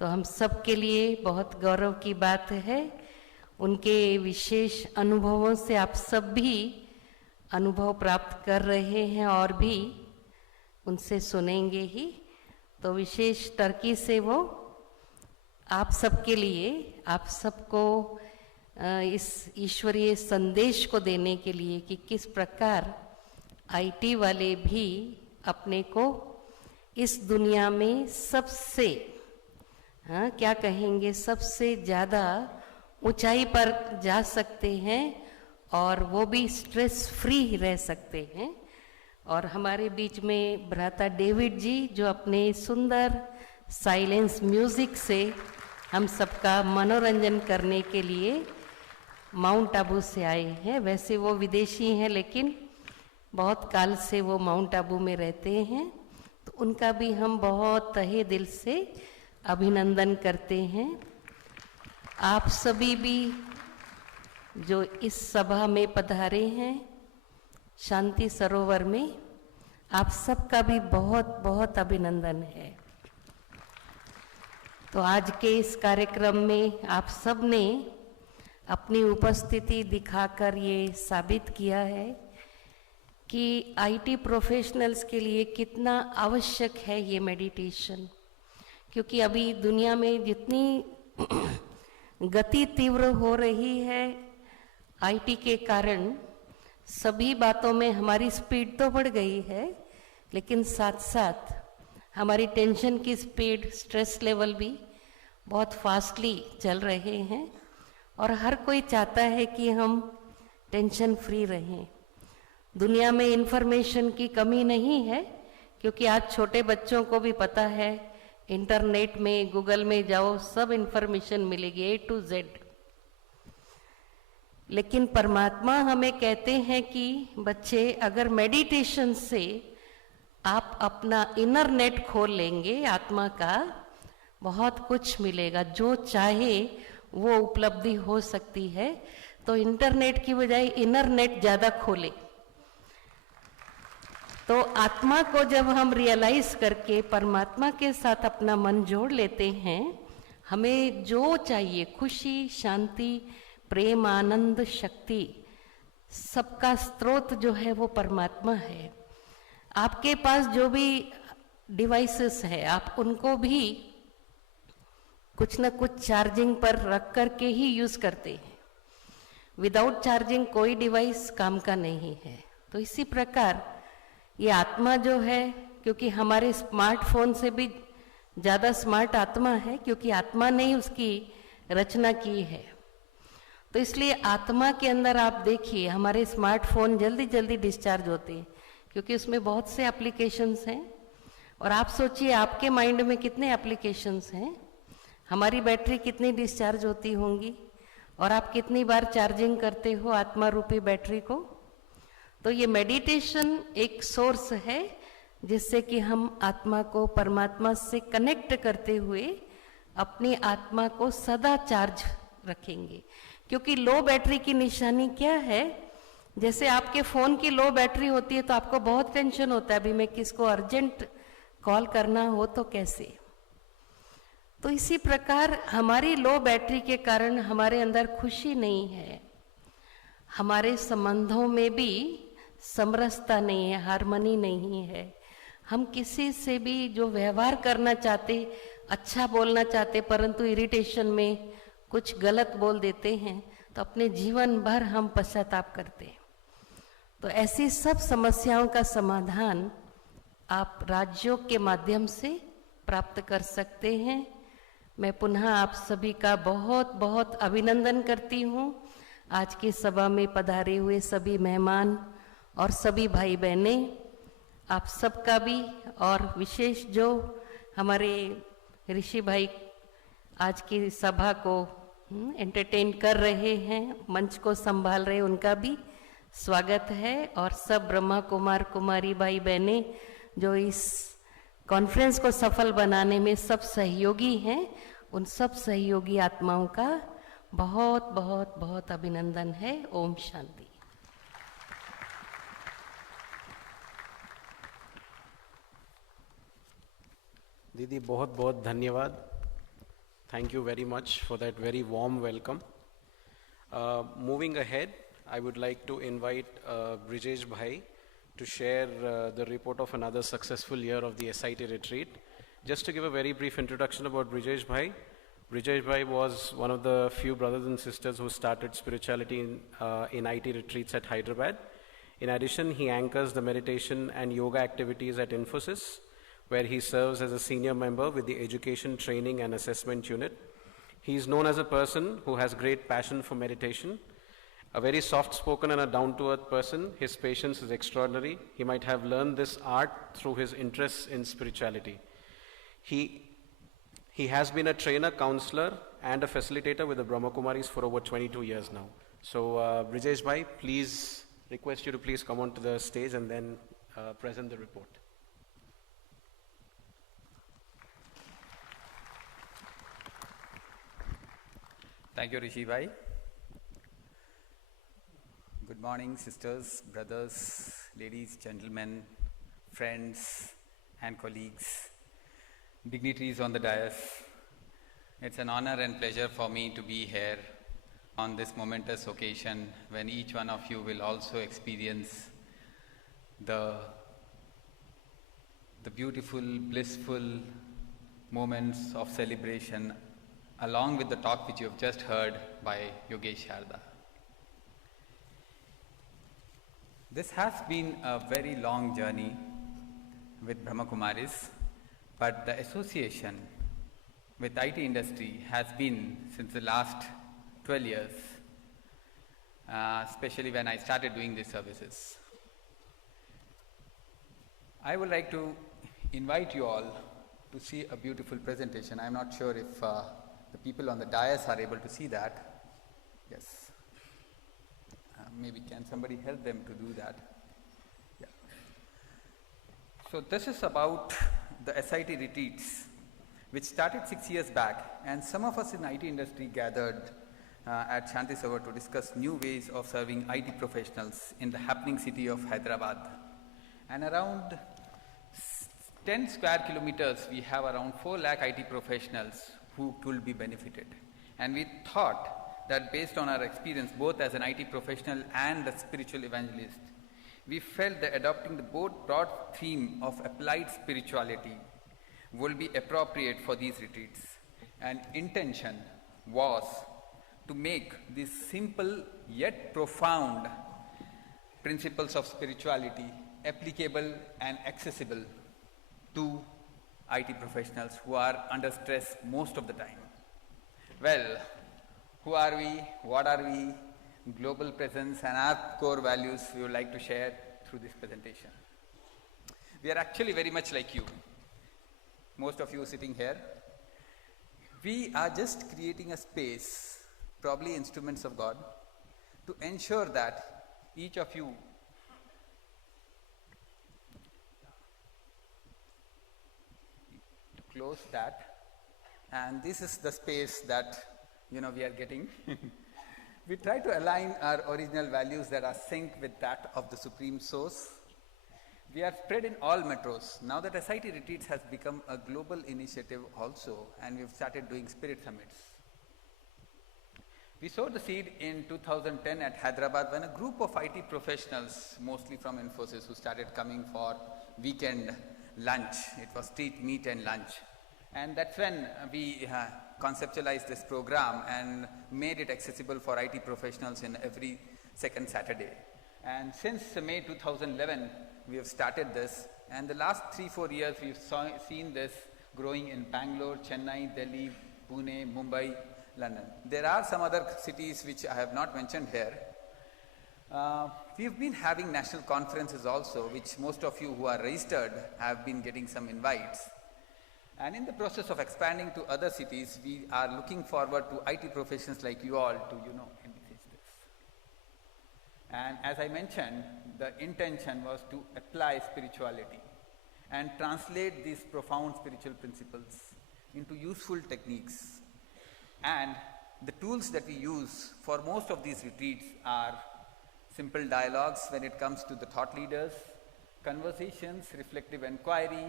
तो हम सब के लिए बहुत गौरव की बात है। उनके विशेष अनुभवों से आप सब भी अनुभव प्राप्त कर रहे हैं और भी उनसे सुनेंगे ही। तो विशेष टर्की से वो आप सबके लिए, आप सबको इस ईश्वरीय संदेश को देने के लिए कि किस प्रकार आईटी वाले भी अपने को इस दुनिया में सबसे क्या कहेंगे, सबसे ज़्यादा ऊंचाई पर जा सकते हैं, और वो भी स्ट्रेस फ्री रह सकते हैं। और हमारे बीच में भ्राता डेविड जी, जो अपने सुंदर साइलेंस म्यूजिक से हम सबका मनोरंजन करने के लिए माउंट आबू से आए हैं। वैसे वो विदेशी हैं, लेकिन बहुत काल से वो माउंट आबू में रहते हैं, तो उनका भी हम बहुत तहे दिल से अभिनंदन करते हैं। आप सभी भी जो इस सभा में पधारे हैं शांति सरोवर में, आप सबका भी बहुत बहुत अभिनंदन है। तो आज के इस कार्यक्रम में आप सब ने अपनी उपस्थिति दिखाकर ये साबित किया है कि आईटी प्रोफेशनल्स के लिए कितना आवश्यक है ये मेडिटेशन। क्योंकि अभी दुनिया में जितनी गति तीव्र हो रही है आईटी के कारण, सभी बातों में हमारी स्पीड तो बढ़ गई है, लेकिन साथ साथ हमारी टेंशन की स्पीड, स्ट्रेस लेवल भी बहुत फास्टली चल रहे हैं। और हर कोई चाहता है कि हम टेंशन फ्री रहें। दुनिया में इंफॉर्मेशन की कमी नहीं है, क्योंकि आज छोटे बच्चों को भी पता है, इंटरनेट में, गूगल में जाओ, सब इंफॉर्मेशन मिलेगी A to Z। लेकिन परमात्मा हमें कहते हैं कि बच्चे, अगर मेडिटेशन से आप अपना इनर नेट खोल लेंगे आत्मा का, बहुत कुछ मिलेगा, जो चाहे वो उपलब्धि हो सकती है। तो इंटरनेट की बजाय इनर नेट ज्यादा खोले। तो आत्मा को जब हम रियलाइज करके परमात्मा के साथ अपना मन जोड़ लेते हैं, हमें जो चाहिए, खुशी, शांति, प्रेम, आनंद, शक्ति, सबका स्रोत जो है वो परमात्मा है। आपके पास जो भी डिवाइसेस है, आप उनको भी कुछ न कुछ चार्जिंग पर रख करके ही यूज करते हैं। विदाउट चार्जिंग कोई डिवाइस काम का नहीं है। तो इसी प्रकार ये आत्मा जो है, क्योंकि हमारे स्मार्टफोन से भी ज़्यादा स्मार्ट आत्मा है, क्योंकि आत्मा ने ही उसकी रचना की है। तो इसलिए आत्मा के अंदर आप देखिए, हमारे स्मार्टफोन जल्दी जल्दी डिस्चार्ज होते हैं, क्योंकि उसमें बहुत से एप्लीकेशंस हैं। और आप सोचिए आपके माइंड में कितने एप्लीकेशंस हैं, हमारी बैटरी कितनी डिस्चार्ज होती होंगी, और आप कितनी बार चार्जिंग करते हो आत्मा रूपी बैटरी को। तो ये मेडिटेशन एक सोर्स है जिससे कि हम आत्मा को परमात्मा से कनेक्ट करते हुए अपनी आत्मा को सदा चार्ज रखेंगे। क्योंकि लो बैटरी की निशानी क्या है, जैसे आपके फ़ोन की लो बैटरी होती है तो आपको बहुत टेंशन होता है, अभी मैं किसको अर्जेंट कॉल करना हो तो कैसे। तो इसी प्रकार हमारी लो बैटरी के कारण हमारे अंदर खुशी नहीं है, हमारे संबंधों में भी समरसता नहीं है, हार्मनी नहीं है। हम किसी से भी जो व्यवहार करना चाहते, अच्छा बोलना चाहते, परंतु इरिटेशन में कुछ गलत बोल देते हैं तो अपने जीवन भर हम पश्चाताप करते हैं। तो ऐसी सब समस्याओं का समाधान आप राजयोग के माध्यम से प्राप्त कर सकते हैं। मैं पुनः आप सभी का बहुत बहुत अभिनंदन करती हूँ। आज की सभा में पधारे हुए सभी मेहमान और सभी भाई बहनें, आप सबका भी, और विशेष जो हमारे ऋषि भाई आज की सभा को एंटरटेन कर रहे हैं, मंच को संभाल रहे हैं, उनका भी स्वागत है। और सब ब्रह्मा कुमार कुमारी भाई बहनें जो इस कॉन्फ्रेंस को सफल बनाने में सब सहयोगी हैं, उन सब सहयोगी आत्माओं का बहुत बहुत बहुत अभिनंदन है। ओम शांति। दीदी बहुत बहुत धन्यवाद। Thank you very much for that very warm welcome. Moving ahead, I would like to invite Brijesh Bhai to share the report of another successful year of the SIT retreat. Just to give a very brief introduction about Brijesh Bhai. Brijesh Bhai was one of the few brothers and sisters who started spirituality in IT retreats at Hyderabad. In addition, he anchors the meditation and yoga activities at Infosys, where he serves as a senior member with the Education, Training and Assessment Unit. He is known as a person who has great passion for meditation, a very soft-spoken and a down-to-earth person. His patience is extraordinary. He might have learned this art through his interests in spirituality. He has been a trainer, counselor and a facilitator with the Brahma Kumaris for over 22 years now. So Brijesh Bhai, please request you to please come onto the stage and then present the report. Thank you, Rishi Bhai. Good morning, sisters, brothers, ladies, gentlemen, friends, and colleagues, dignitaries on the dais. It's an honor and pleasure for me to be here on this momentous occasion when each one of you will also experience the beautiful, blissful moments of celebration along with the talk which you have just heard by Yogesh Sharda. This has been a very long journey with Brahma Kumaris, but the association with IT industry has been since the last 12 years, especially when I started doing these services. I would like to invite you all to see a beautiful presentation. I'm not sure if the people on the dais are able to see that. Yes. Maybe can somebody help them to do that? Yeah. So this is about the SIT retreats, which started 6 years back, and some of us in IT industry gathered at Shanti Sarovar to discuss new ways of serving IT professionals in the happening city of Hyderabad. And around 10 square kilometers, we have around 4 lakh IT professionals who will be benefited. And we thought that based on our experience, both as an IT professional and a spiritual evangelist, we felt that adopting the broad theme of applied spirituality will be appropriate for these retreats. And intention was to make these simple yet profound principles of spirituality applicable and accessible to IT professionals who are under stress most of the time. Well, who are we? What are we? Global presence and our core values we would like to share through this presentation. We are actually very much like you. Most of you sitting here. We are just creating a space, probably instruments of God, to ensure that each of you to close that, and this is the space that we are getting. We try to align our original values that are synced with that of the Supreme Source. We are spread in all metros. Now that SIT Retreats has become a global initiative also, and we've started doing spirit summits. We sowed the seed in 2010 at Hyderabad when a group of IT professionals, mostly from Infosys, who started coming for weekend lunch. It was street meet and lunch. And that's when we conceptualized this program and made it accessible for IT professionals in every second Saturday. And since May 2011, we have started this. And the last 3-4 years, we've seen this growing in Bangalore, Chennai, Delhi, Pune, Mumbai, London. There are some other cities which I have not mentioned here. We've been having national conferences also, which most of you who are registered have been getting some invites. And in the process of expanding to other cities, we are looking forward to IT professionals like you all to, envisage this. And as I mentioned, the intention was to apply spirituality and translate these profound spiritual principles into useful techniques. And the tools that we use for most of these retreats are simple dialogues when it comes to the thought leaders, conversations, reflective inquiry,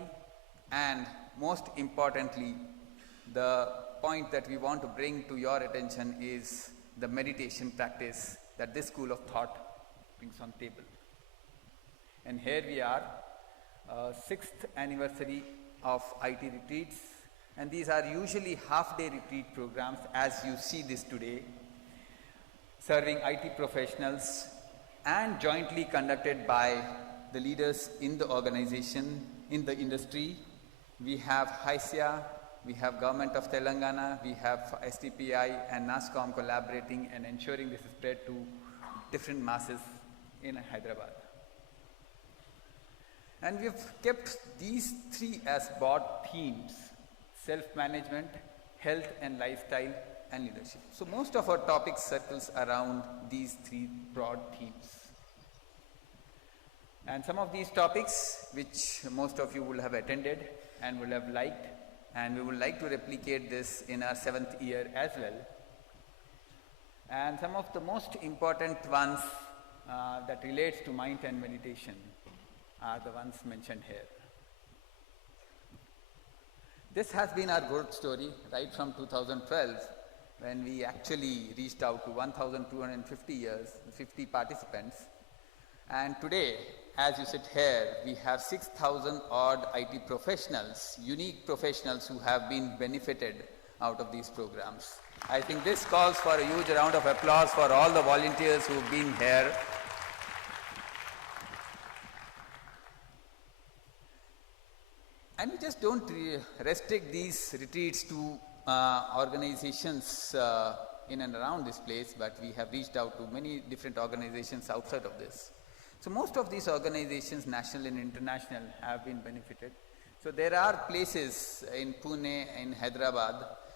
and most importantly, the point that we want to bring to your attention is the meditation practice that this school of thought brings on table. And here we are, 6th anniversary of IT retreats, and these are usually half-day retreat programs as you see this today, serving IT professionals and jointly conducted by the leaders in the organization, in the industry. We have HISIA, we have Government of Telangana, we have STPI and NASCOM collaborating and ensuring this is spread to different masses in Hyderabad. And we've kept these 3 as broad themes: self-management, health and lifestyle, and leadership. So most of our topics circles around these 3 broad themes. And some of these topics, which most of you will have attended and will have liked, and we would like to replicate this in our 7th year as well. And some of the most important ones that relates to mind and meditation are the ones mentioned here. This has been our growth story right from 2012, when we actually reached out to 1,250 participants. And today, as you sit here, we have 6,000 odd IT professionals, unique professionals who have been benefited out of these programs. I think this calls for a huge round of applause for all the volunteers who've been here. And we just don't restrict these retreats to organizations in and around this place, but we have reached out to many different organizations outside of this. So most of these organizations, national and international, have been benefited. So there are places in Pune, in Hyderabad,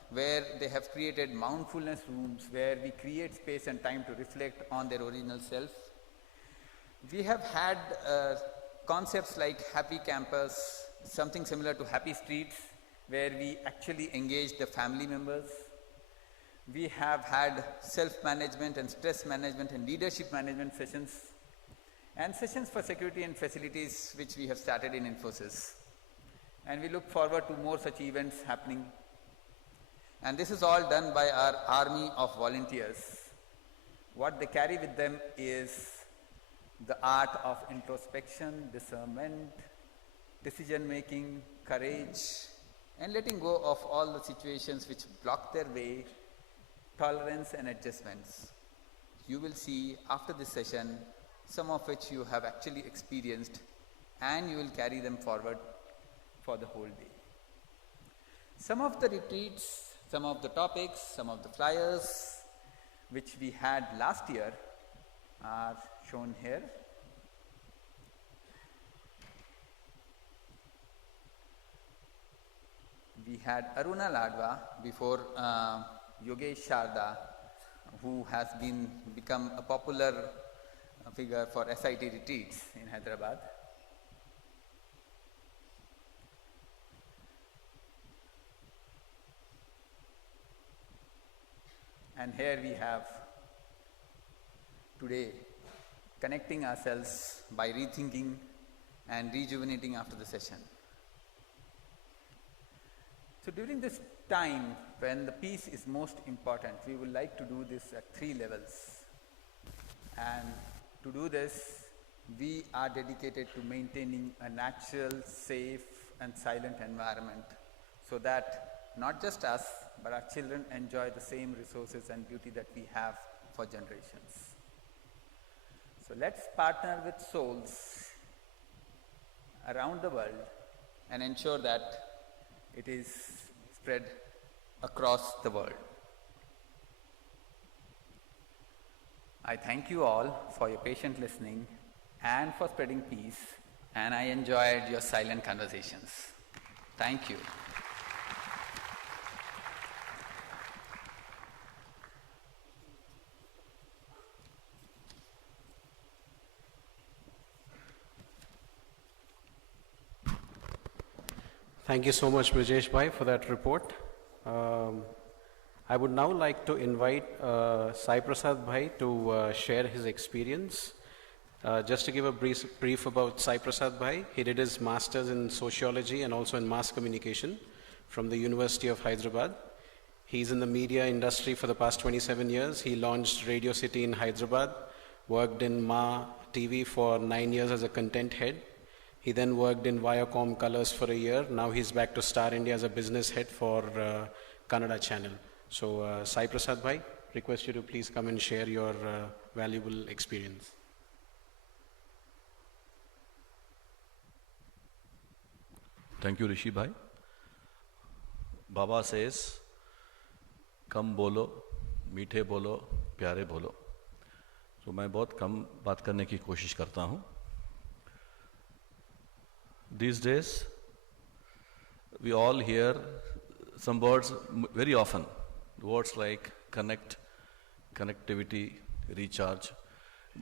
where they have created mindfulness rooms where we create space and time to reflect on their original self. We have had concepts like Happy Campus, something similar to Happy Streets, where we actually engage the family members. We have had self-management and stress management and leadership management sessions, and sessions for security and facilities, which we have started in Infosys. And we look forward to more such events happening. And this is all done by our army of volunteers. What they carry with them is the art of introspection, discernment, decision making, courage, and letting go of all the situations which block their way, tolerance and adjustments. You will see after this session some of which you have actually experienced, and you will carry them forward for the whole day. Some of the retreats, some of the topics, some of the flyers which we had last year are shown here. We had Aruna Ladva before Yogesh Sharda, who has become a popular figure for SIT retreats in Hyderabad. And here we have today connecting ourselves by rethinking and rejuvenating after the session. So during this time when the peace is most important, we would like to do this at 3 levels. And to do this, we are dedicated to maintaining a natural, safe and silent environment so that not just us, but our children enjoy the same resources and beauty that we have for generations. So let's partner with souls around the world and ensure that it is spread across the world. I thank you all for your patient listening and for spreading peace, and I enjoyed your silent conversations. Thank you. Thank you so much, Brijesh Bhai, for that report. I would now like to invite Sai Prasad Bhai to share his experience. Just to give a brief about Sai Prasad Bhai, he did his master's in sociology and also in mass communication from the University of Hyderabad. He's in the media industry for the past 27 years. He launched Radio City in Hyderabad, worked in Ma TV for 9 years as a content head. He then worked in Viacom Colors for a year. Now he's back to Star India as a business head for Kannada channel. So Sai Prasad Bhai, request you to please come and share your valuable experience. Thank you, Rishi Bhai. Baba says, कम बोलो, मीठे बोलो, प्यारे बोलो. So मैं बहुत कम बात करने की कोशिश करता हूँ. These days, we all hear some words very often. Words like connect, connectivity, recharge.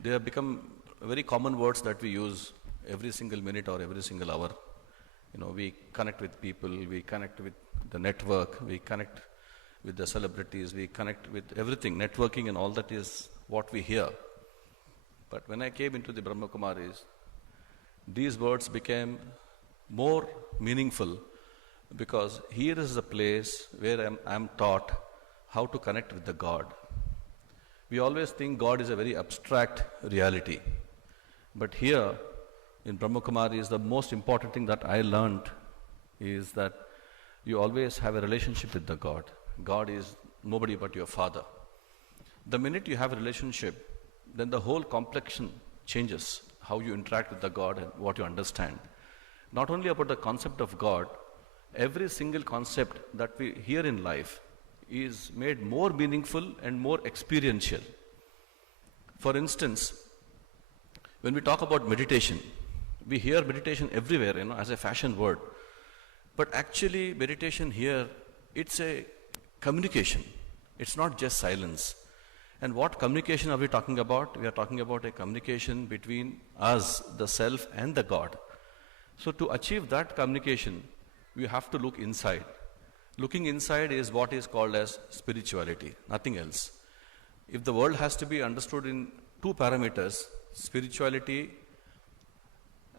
They have become very common words that we use every single minute or every single hour. You know, we connect with people, we connect with the network, we connect with the celebrities, we connect with everything. Networking and all that is what we hear. But when I came into the Brahma Kumaris, these words became more meaningful because here is a place where I'm taught how to connect with the God. We always think God is a very abstract reality. But here in Brahma Kumaris, the most important thing that I learned is that you always have a relationship with the God. God is nobody but your father. The minute you have a relationship, then the whole complexion changes, how you interact with the God and what you understand. Not only about the concept of God, every single concept that we hear in life is made more meaningful and more experiential. For instance, when we talk about meditation, we hear meditation everywhere, as a fashion word. But actually, meditation here, it's a communication. It's not just silence. And what communication are we talking about? We are talking about a communication between us, the self, and the God. So to achieve that communication, we have to look inside. Looking inside is what is called as spirituality, nothing else. If the world has to be understood in 2 parameters, spirituality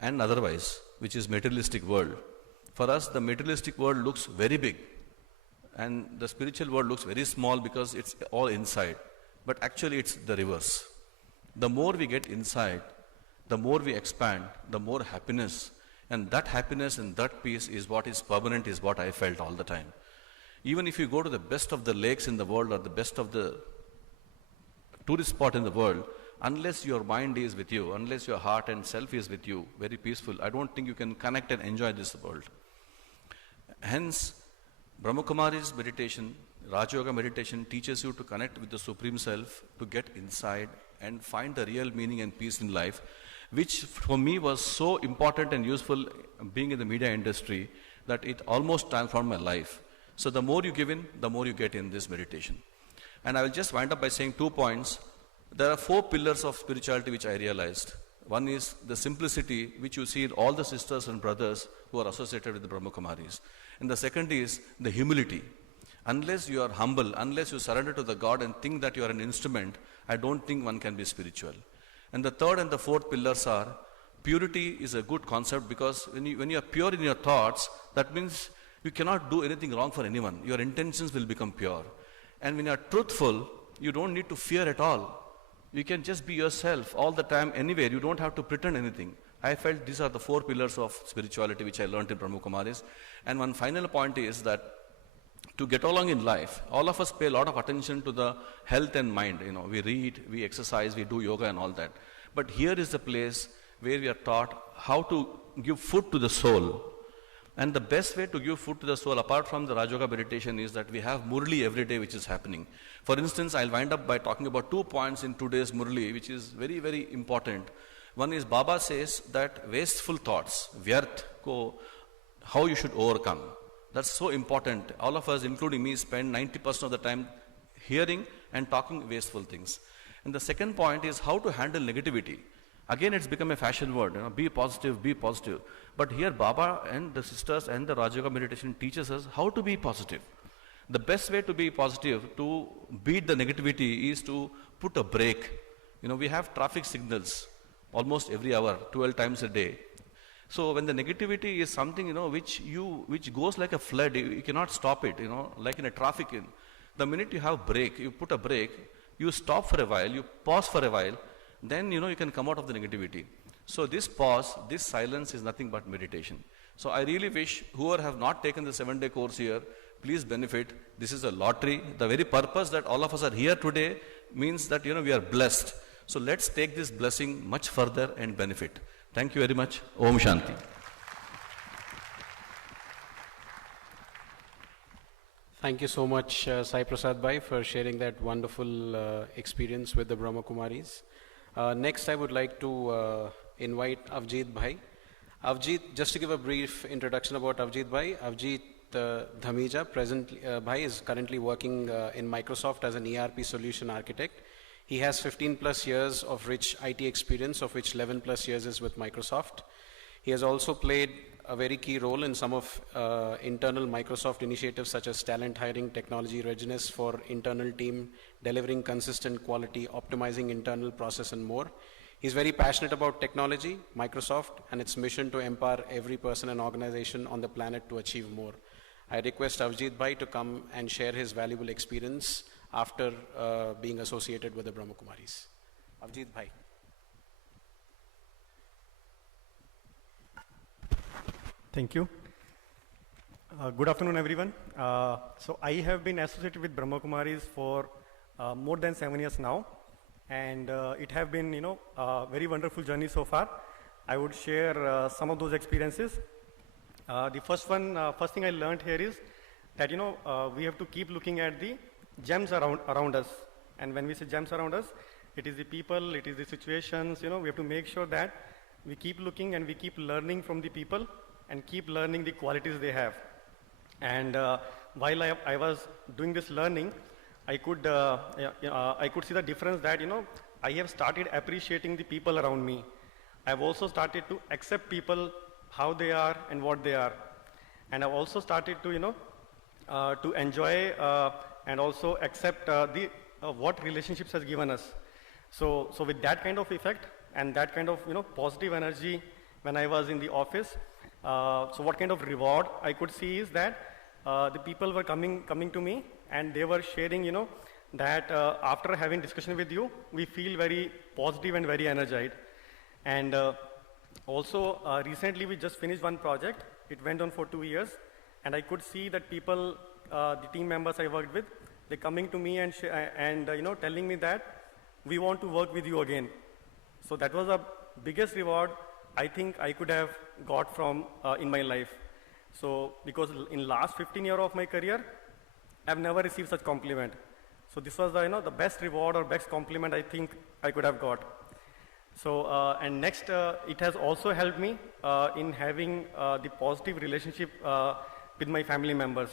and otherwise, which is materialistic world. For us, the materialistic world looks very big and the spiritual world looks very small because it's all inside. But actually it's the reverse. The more we get inside, the more we expand, the more happiness. And that happiness and that peace is what is permanent, is what I felt all the time. Even if you go to the best of the lakes in the world or the best of the tourist spot in the world, unless your mind is with you, unless your heart and self is with you, very peaceful, I don't think you can connect and enjoy this world. Hence, Brahma Kumari's meditation, Raja Yoga meditation teaches you to connect with the Supreme Self, to get inside and find the real meaning and peace in life, which for me was so important and useful being in the media industry, that it almost transformed my life. So the more you give in, the more you get in this meditation. And I will just wind up by saying 2 points. There are 4 pillars of spirituality which I realized. One is the simplicity which you see in all the sisters and brothers who are associated with the Brahma Kumaris. And the second is the humility. Unless you are humble, unless you surrender to the God and think that you are an instrument, I don't think one can be spiritual. And the third and the fourth pillars are, purity is a good concept, because when you are pure in your thoughts, that means you cannot do anything wrong for anyone. Your intentions will become pure. And when you are truthful, you don't need to fear at all. You can just be yourself all the time, anywhere. You don't have to pretend anything. I felt these are the 4 pillars of spirituality which I learned in Brahma Kumaris. And one final point is that to get along in life, all of us pay a lot of attention to the health and mind. We read, we exercise, we do yoga and all that. But here is the place where we are taught how to give food to the soul. And the best way to give food to the soul, apart from the Raj Yoga meditation, is that we have Murli every day which is happening. For instance, I'll wind up by talking about 2 points in today's Murli, which is very, very important. One is Baba says that wasteful thoughts, vyarth, how you should overcome. That's so important. All of us, including me, spend 90% of the time hearing and talking wasteful things. And the second point is how to handle negativity. Again, it's become a fashion word, be positive, be positive. But here Baba and the sisters and the Raj Yoga meditation teaches us how to be positive. The best way to be positive, to beat the negativity, is to put a brake. We have traffic signals almost every hour, 12 times a day. So when the negativity is something, which goes like a flood, you cannot stop it, like in a traffic. The minute you have brake, you put a brake, you stop for a while, you pause for a while, then you can come out of the negativity. So this pause, this silence is nothing but meditation. So I really wish whoever have not taken the 7-day course here, please benefit. This is a lottery. The very purpose that all of us are here today means that we are blessed. So let's take this blessing much further and benefit. Thank you very much. Om Shanti. Thank you so much, Sai Prasad Bhai, for sharing that wonderful experience with the Brahma Kumaris. Next, I would like to invite Avjeet Bhai. Avjeet, just to give a brief introduction about Avjeet Bhai, Avjeet Dhamija Bhai is currently working in Microsoft as an ERP solution architect. He has 15 plus years of rich IT experience, of which 11 plus years is with Microsoft. He has also played a very key role in some of internal Microsoft initiatives such as talent hiring, technology readiness for internal team, delivering consistent quality, optimizing internal process, and more. He's very passionate about technology, Microsoft, and its mission to empower every person and organization on the planet to achieve more. I request Avjeet Bhai to come and share his valuable experience after being associated with the Brahma Kumaris. Avjeet Bhai. Thank you. Good afternoon, everyone. So I have been associated with Brahma Kumaris for more than 7 years now, and it has been, a very wonderful journey so far. I would share some of those experiences. The first thing I learned here is that we have to keep looking at the gems around us, and when we say gems around us, it is the people, it is the situations. We have to make sure that we keep looking and we keep learning from the people and keep learning the qualities they have. And while I was doing this learning, I could see the difference that I have started appreciating the people around me. I have also started to accept people how they are and what they are, and I've also started to to enjoy and also accept what relationships has given us. So with that kind of effect and that kind of positive energy when I was in the office, so what kind of reward I could see is that the people were coming to me and they were sharing that after having discussion with you, we feel very positive and very energized. And also recently we just finished one project. It went on for 2 years, and I could see that people, the team members I worked with, they coming to me and telling me that we want to work with you again. So that was the biggest reward I think I could have got from in my life. So because in last 15 years of my career, I've never received such compliment. So this was the best reward or best compliment I think I could have got. So, and next, it has also helped me in having the positive relationship with my family members.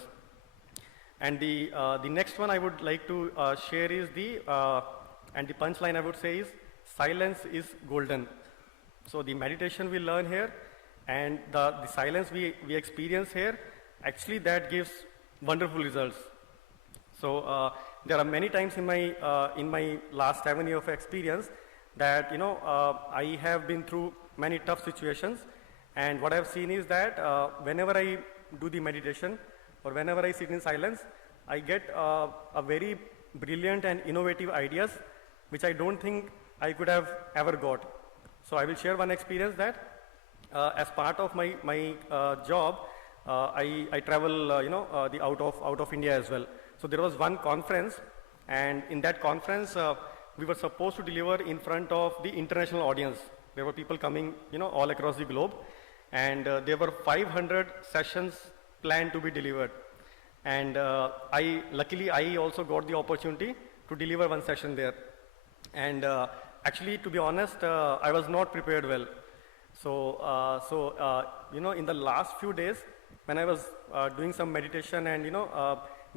And the next one I would like to share is and the punchline I would say is, silence is golden. So the meditation we learn here and the silence we experience here, actually that gives wonderful results. So there are many times in my last 7 years of experience that I have been through many tough situations, and what I've seen is that whenever I do the meditation or whenever I sit in silence, I get a very brilliant and innovative ideas which I don't think I could have ever got. So I will share one experience that as part of my job, I travel the out of India as well. So there was one conference, and in that conference we were supposed to deliver in front of the international audience. There were people coming all across the globe, and there were 500 sessions planned to be delivered. And luckily I also got the opportunity to deliver one session there. And actually, to be honest, I was not prepared well. So in the last few days, when I was doing some meditation and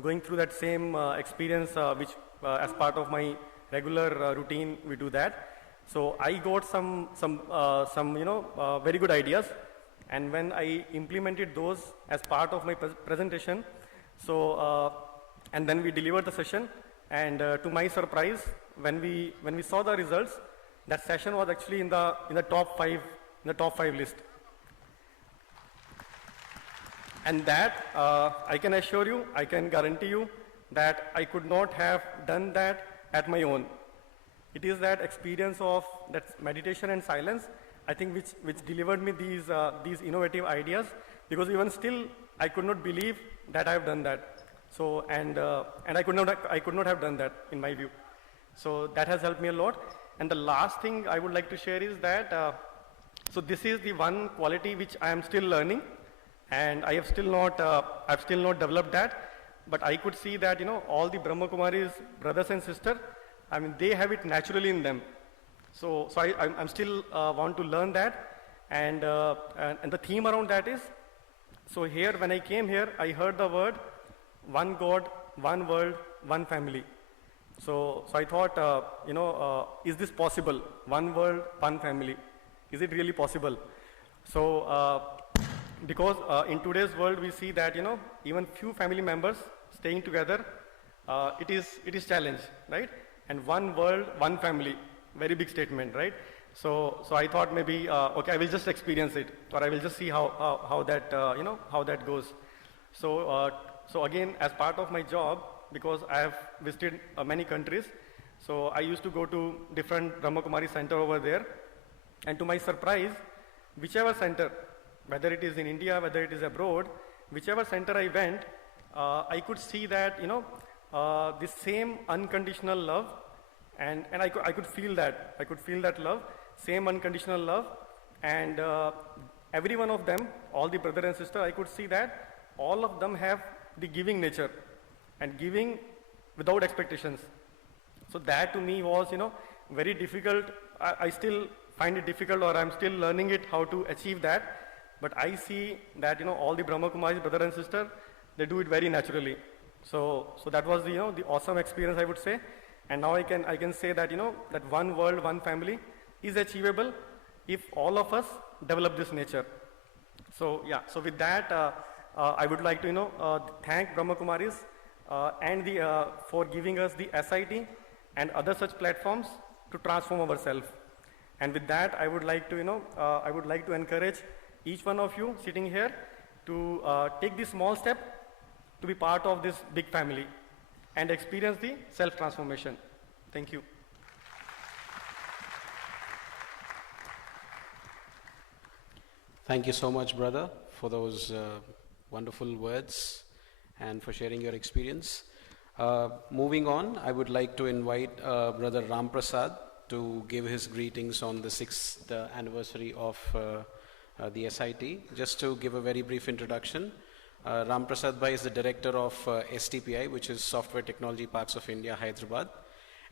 going through that same experience, which as part of my regular routine we do that. So I got some very good ideas, and when I implemented those as part of my presentation, so and then we delivered the session, and to my surprise, when we saw the results, that session was actually in the top 5 list. And that I can assure you, I can guarantee you that I could not have done that at my own. It is that experience of that meditation and silence, I think, which delivered me these innovative ideas, because even still I could not believe that I have done that. So and I could not have done that in my view. So that has helped me a lot. And the last thing I would like to share is that so this is the one quality which I am still learning, and I have still not developed that. But I could see that all the Brahma Kumaris, brothers and sisters, I mean, they have it naturally in them. So I'm still want to learn that, and the theme around that is, so here when I came here, I heard the word one God, one world, one family. So I thought, is this possible? One world, one family. Is it really possible? So because in today's world we see that even few family members staying together, it is challenge, right? And one world, one family, very big statement, right? So I thought maybe okay, I will just experience it, or I will just see how that goes. So again, as part of my job, because I have visited many countries, so I used to go to different Brahma Kumari center over there, and to my surprise, whichever center, whether it is in India, whether it is abroad, whichever center I went, I could see that the same unconditional love, and I could feel that. I could feel that love, same unconditional love, and every one of them, all the brother and sister, I could see that all of them have the giving nature, and giving without expectations. So that to me was very difficult. I still find it difficult, or I'm still learning it how to achieve that. But I see that all the Brahma Kumaris, brother and sister, they do it very naturally. So that was the awesome experience, I would say. And now I can say that that one world, one family is achievable if all of us develop this nature. So yeah. So with that, I would like to thank Brahma Kumaris and for giving us the SIT and other such platforms to transform ourselves. And with that, I would like to encourage each one of you sitting here to take this small step to be part of this big family and experience the self-transformation. Thank you. Thank you so much, brother, for those wonderful words and for sharing your experience. Moving on, I would like to invite Brother Ram Prasad to give his greetings on the 6th anniversary of the SIT. Just to give a very brief introduction, Ram Prasad Bhai is the director of STPI, which is Software Technology Parks of India, Hyderabad.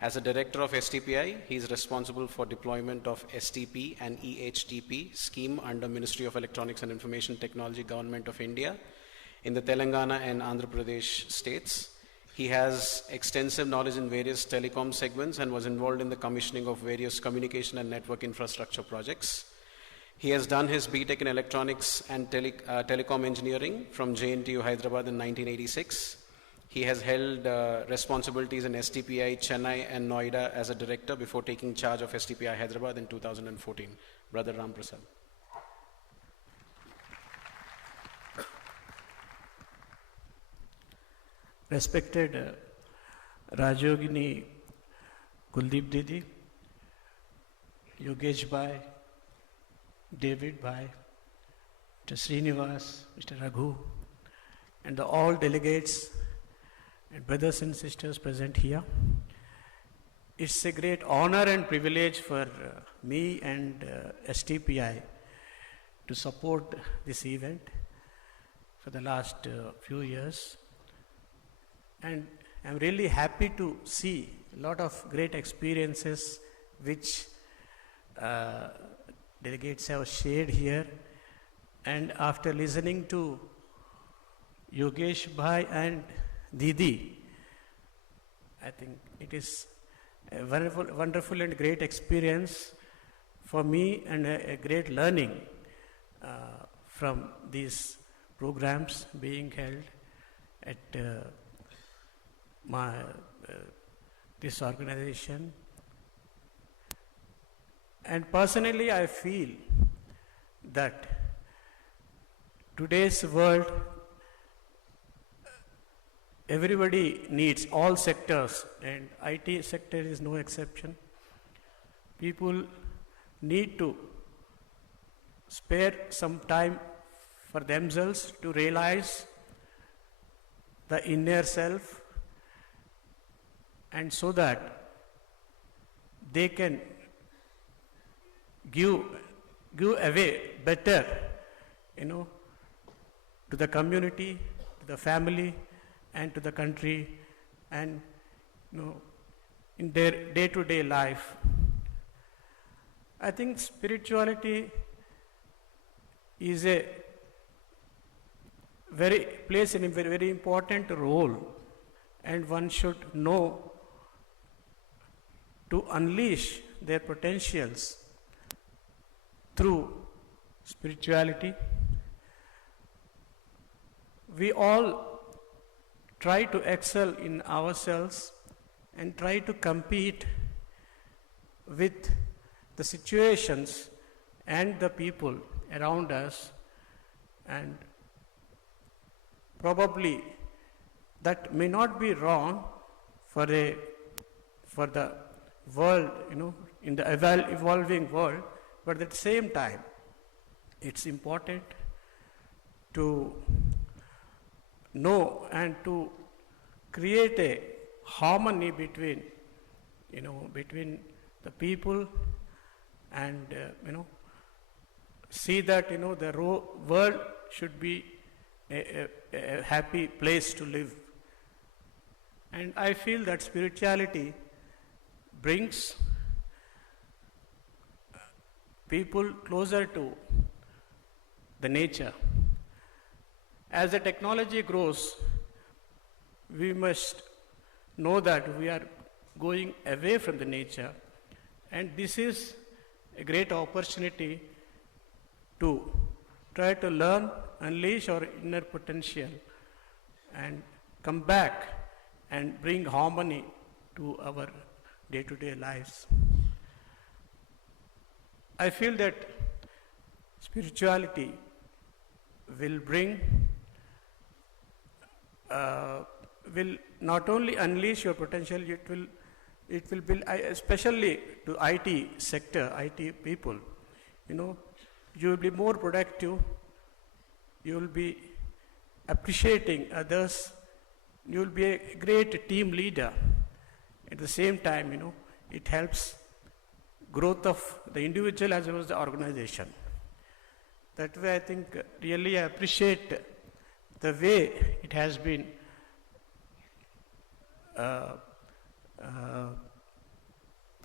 As a director of STPI, he is responsible for deployment of STP and EHTP scheme under Ministry of Electronics and Information Technology, Government of India, in the Telangana and Andhra Pradesh states. He has extensive knowledge in various telecom segments and was involved in the commissioning of various communication and network infrastructure projects. He has done his BTech in Electronics and Telecom Engineering from JNTU Hyderabad in 1986. He has held responsibilities in STPI, Chennai and Noida as a director before taking charge of STPI Hyderabad in 2014. Brother Ram Prasad. Respected Rajogini Kuldeep Didi, Yogesh Bhai, David Bhai, Mr. Srinivas, Mr. Raghu, and all delegates and brothers and sisters present here. It's a great honor and privilege for me and STPI to support this event for the last few years. And I'm really happy to see a lot of great experiences which delegates have shared here. And after listening to Yogesh Bhai and Didi, I think it is a wonderful and great experience for me and a great learning from these programs being held at this organization. And personally, I feel that today's world, everybody needs all sectors, and IT sector is no exception. People need to spare some time for themselves to realize the inner self, and so that they can give away better, to the community, to the family, and to the country, and in their day-to-day life. I think spirituality is plays a very important role, and one should know to unleash their potentials through spirituality. We all try to excel in ourselves and try to compete with the situations and the people around us, and probably that may not be wrong for the world, in the evolving world, but at the same time, it's important to know and to create a harmony between the people, and see that the world should be a happy place to live. And I feel that spirituality brings people closer to the nature. As the technology grows, we must know that we are going away from the nature, and this is a great opportunity to try to learn, unleash our inner potential, and come back and bring harmony to our day-to-day lives. I feel that spirituality will not only unleash your potential, it will build, especially to IT sector, IT people. You will be more productive, you will be appreciating others, you will be a great team leader. At the same time, it helps growth of the individual as well as the organization. That way, I think really I appreciate the way it has been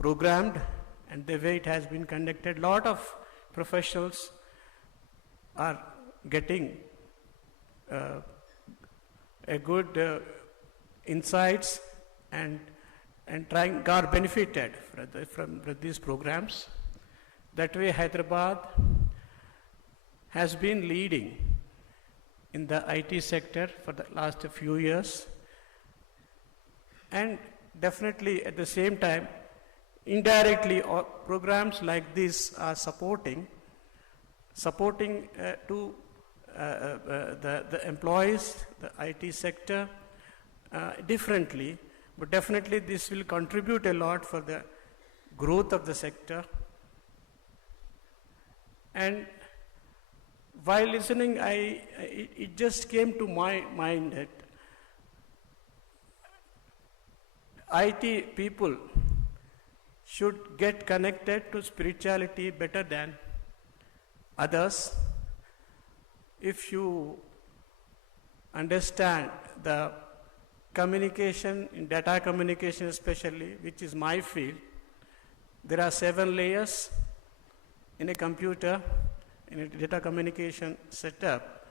programmed and the way it has been conducted. Lot of professionals are getting a good insights and are benefited from these programs. That way Hyderabad has been leading in the IT sector for the last few years, and definitely at the same time indirectly programs like this are supporting to the employees, the IT sector differently, but definitely this will contribute a lot for the growth of the sector. And while listening, it just came to my mind that IT people should get connected to spirituality better than others. If you understand the communication, in data communication especially, which is my field, there are 7 layers in a computer, in a data communication setup.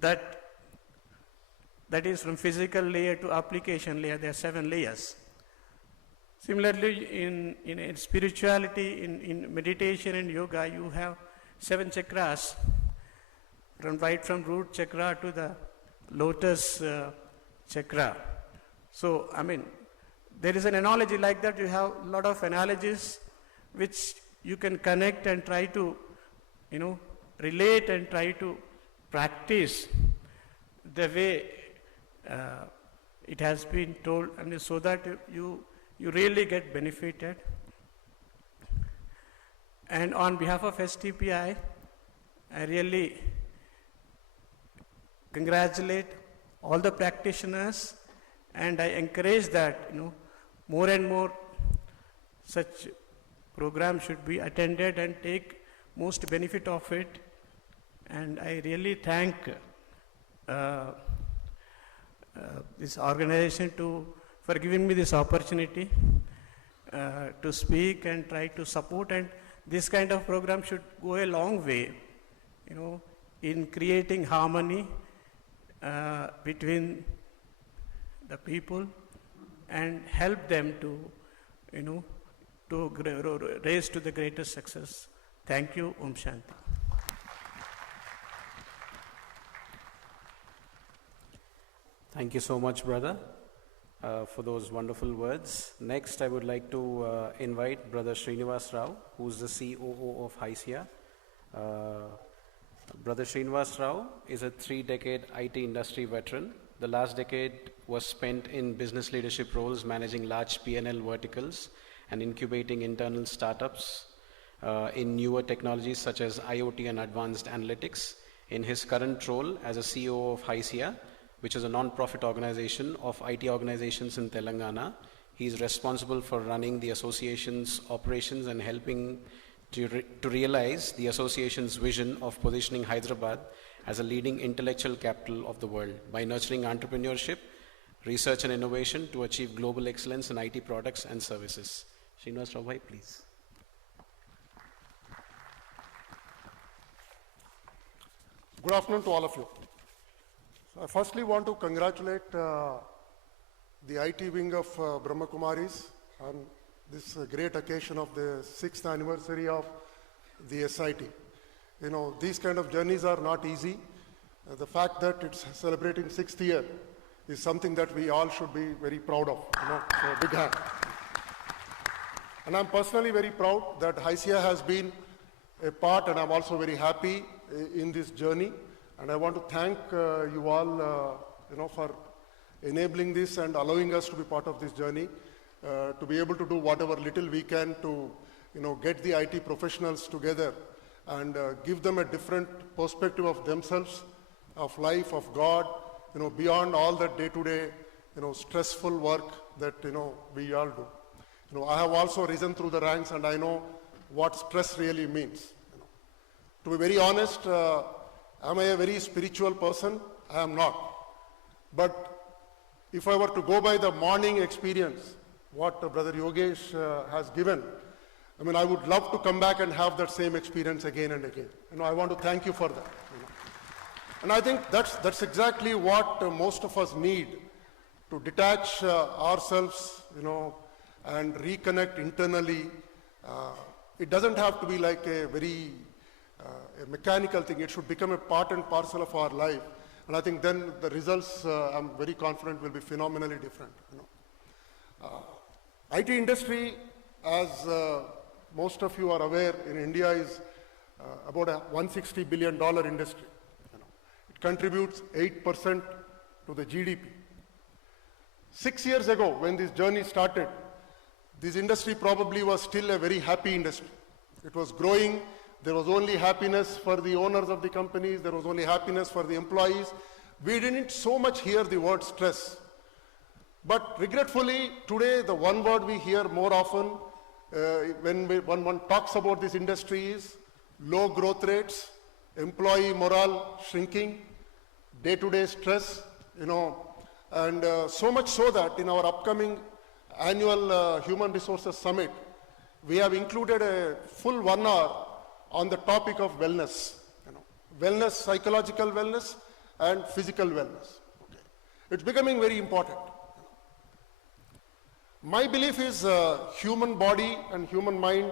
That is from physical layer to application layer, there are 7 layers. Similarly, in spirituality, in meditation and yoga, you have 7 chakras, right from root chakra to the lotus chakra. So, I mean, there is an analogy like that. You have a lot of analogies which you can connect and try to, relate and try to practice the way it has been told, and so that you really get benefited. And on behalf of STPI, I really congratulate all the practitioners, and I encourage that more and more such programs should be attended and take most benefit of it. And I really thank this organization for giving me this opportunity to speak and try to support. And this kind of program should go a long way, in creating harmony between the people and help them to, to raise to the greatest success. Thank you. Om Shanti. Thank you so much, brother, for those wonderful words. Next, I would like to invite Brother Srinivas Rao, who's the COO of HYSIA. Brother Srinivas Rao is a 3-decade IT industry veteran. The last decade was spent in business leadership roles, managing large P&L verticals and incubating internal startups in newer technologies such as IoT and advanced analytics. In his current role as a CEO of HYSIA, which is a non-profit organization of IT organizations in Telangana, he is responsible for running the association's operations and helping to realize the association's vision of positioning Hyderabad as a leading intellectual capital of the world by nurturing entrepreneurship, research and innovation to achieve global excellence in IT products and services. Srinivas Rao, please. Good afternoon to all of you. So I firstly want to congratulate the IT wing of Brahma Kumaris on this great occasion of the 6th anniversary of the SIT. These kind of journeys are not easy. The fact that it's celebrating 6th year is something that we all should be very proud of. So big hand. And I'm personally very proud that HYSIA has been a part, and I'm also very happy in this journey. And I want to thank you all, for enabling this and allowing us to be part of this journey, to be able to do whatever little we can to, get the IT professionals together and give them a different perspective of themselves, of life, of God, beyond all that day-to-day, stressful work that, we all do. I have also risen through the ranks, and I know what stress really means. To be very honest, am I a very spiritual person? I am not. But if I were to go by the morning experience, what Brother Yogesh has given, I mean, I would love to come back and have that same experience again and again. I want to thank you for that. And I think that's exactly what most of us need, to detach ourselves, and reconnect internally. It doesn't have to be like a very a mechanical thing. It should become a part and parcel of our life. And I think then the results, I'm very confident, will be phenomenally different. IT industry, as most of you are aware, in India is about a $160 billion industry. It contributes 8% to the GDP. 6 years ago, when this journey started, this industry probably was still a very happy industry. It was growing. There was only happiness for the owners of the companies. There was only happiness for the employees. We didn't so much hear the word stress. But regretfully, today the one word we hear more often when one talks about this industry is low growth rates, employee morale shrinking, day-to-day stress, and so much so that in our upcoming annual Human Resources Summit, we have included a full 1 hour on the topic of wellness. Wellness, psychological wellness and physical wellness. Okay. It's becoming very important. My belief is human body and human mind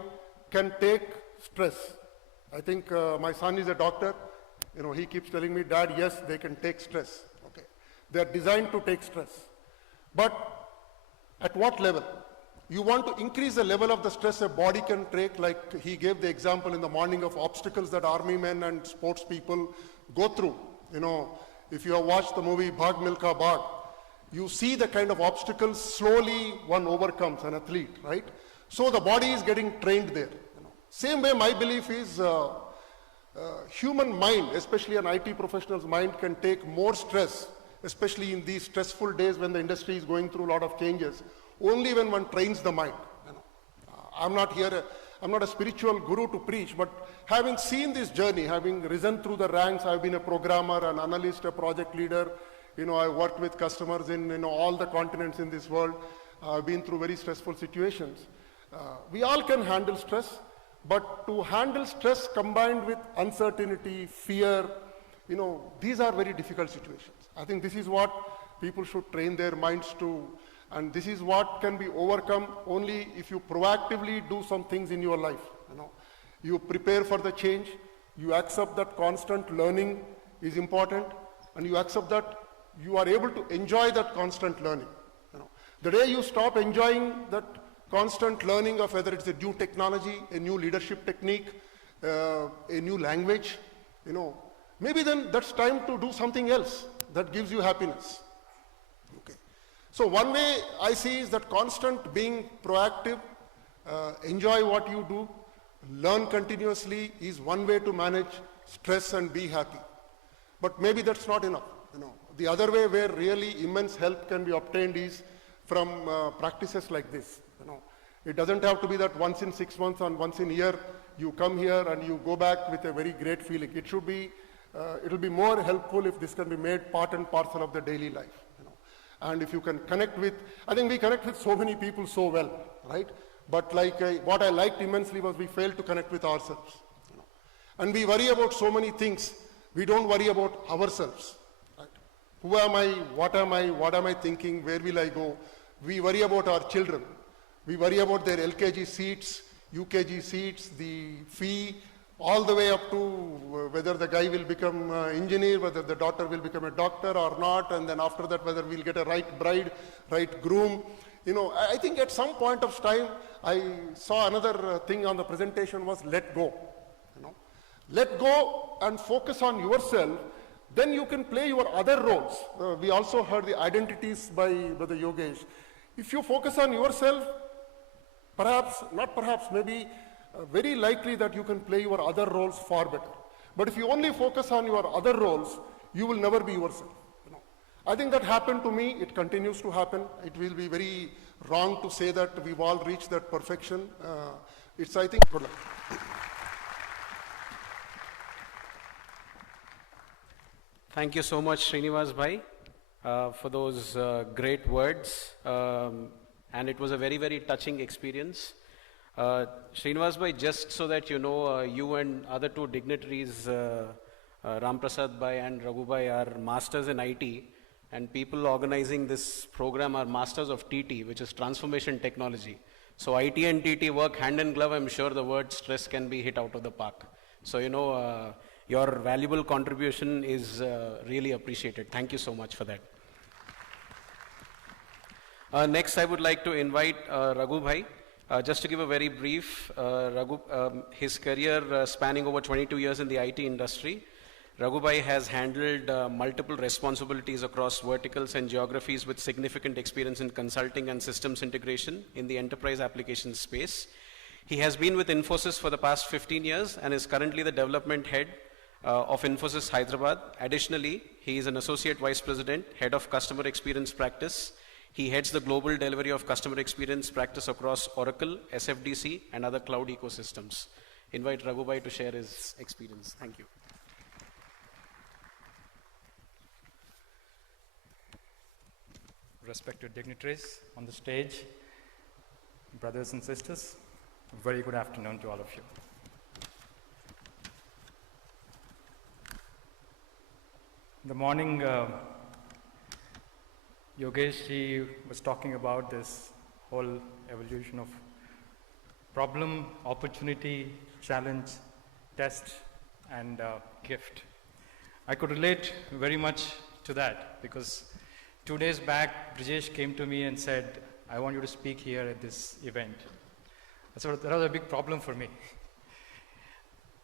can take stress. I think my son is a doctor. He keeps telling me, Dad, yes, they can take stress. Okay. They are designed to take stress. But at what level? You want to increase the level of the stress a body can take, like he gave the example in the morning of obstacles that army men and sports people go through. If you have watched the movie Bhag Milkha Bhag, you see the kind of obstacles slowly one overcomes, an athlete, right? So the body is getting trained there. Same way my belief is human mind, especially an IT professional's mind, can take more stress, especially in these stressful days when the industry is going through a lot of changes, only when one trains the mind. I'm not a spiritual guru to preach, but having seen this journey, having risen through the ranks, I've been a programmer, an analyst, a project leader. I worked with customers in all the continents in this world. I've been through very stressful situations. We all can handle stress, but to handle stress combined with uncertainty, fear, these are very difficult situations. I think this is what people should train their minds to, and this is what can be overcome only if you proactively do some things in your life. You prepare for the change, you accept that constant learning is important, and you accept that you are able to enjoy that constant learning. The day you stop enjoying that constant learning of whether it's a new technology, a new leadership technique, a new language, maybe then that's time to do something else that gives you happiness. Okay. So one way I see is that constant being proactive, enjoy what you do, learn continuously is one way to manage stress and be happy. But maybe that's not enough. The other way where really immense help can be obtained is from practices like this. It doesn't have to be that once in 6 months or once in a year you come here and you go back with a very great feeling. It should be, it'll be more helpful if this can be made part and parcel of the daily life. And if you can connect with, I think we connect with so many people so well, right? But what I liked immensely was we failed to connect with ourselves. And we worry about so many things. We don't worry about ourselves. Right? Who am I? What am I thinking? Where will I go? We worry about our children. We worry about their LKG seats, UKG seats, the fee, all the way up to whether the guy will become an engineer, whether the daughter will become a doctor or not, and then after that whether we'll get a right bride, right groom. I think at some point of time, I saw another thing on the presentation was let go. Let go and focus on yourself, then you can play your other roles. We also heard the identities by Brother Yogesh. If you focus on yourself, maybe very likely that you can play your other roles far better. But if you only focus on your other roles, you will never be yourself. I think that happened to me. It continues to happen. It will be very wrong to say that we've all reached that perfection. I think, good luck. Thank you so much, Srinivas Bhai, for those great words. and it was a very, very touching experience. Srinivas bhai, just so that you know, you and other two dignitaries, Ram Prasad bhai and Raghu bhai, are masters in IT, and people organizing this program are masters of TT, which is transformation technology. So IT and TT work hand in glove. I'm sure the word stress can be hit out of the park. So, you know, your valuable contribution is really appreciated. Thank you so much for that. Next, I would like to invite Raghu bhai. Just to give a very brief, Raghu, his career spanning over 22 years in the IT industry, Raghu bhai has handled multiple responsibilities across verticals and geographies with significant experience in consulting and systems integration in the enterprise applications space. He has been with Infosys for the past 15 years and is currently the development head of Infosys Hyderabad. Additionally, he is an associate vice president, head of customer experience practice. He heads the global delivery of customer experience practice across Oracle, SFDC, and other cloud ecosystems. Invite Raghu bhai to share his experience. Thank you. Respected dignitaries on the stage, brothers and sisters, a very good afternoon to all of you. In the morning, Yogesh ji was talking about this whole evolution of problem, opportunity, challenge, test, and gift. I could relate very much to that because 2 days back, Brijesh came to me and said, I want you to speak here at this event. So that was a big problem for me.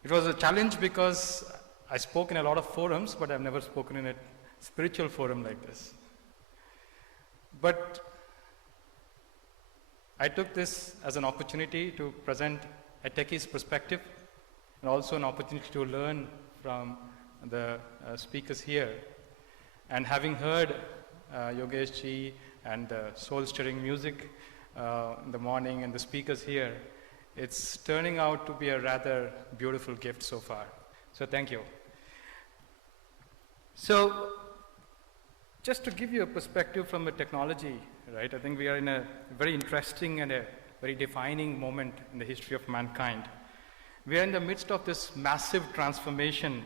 It was a challenge because I spoke in a lot of forums, but I've never spoken in a spiritual forum like this. But I took this as an opportunity to present a techie's perspective and also an opportunity to learn from the speakers here. And having heard Yogesh ji and the soul-stirring music in the morning and the speakers here, it's turning out to be a rather beautiful gift so far. So thank you. So just to give you a perspective from a technology, right, I think we are in a very interesting and a very defining moment in the history of mankind. We are in the midst of this massive transformation.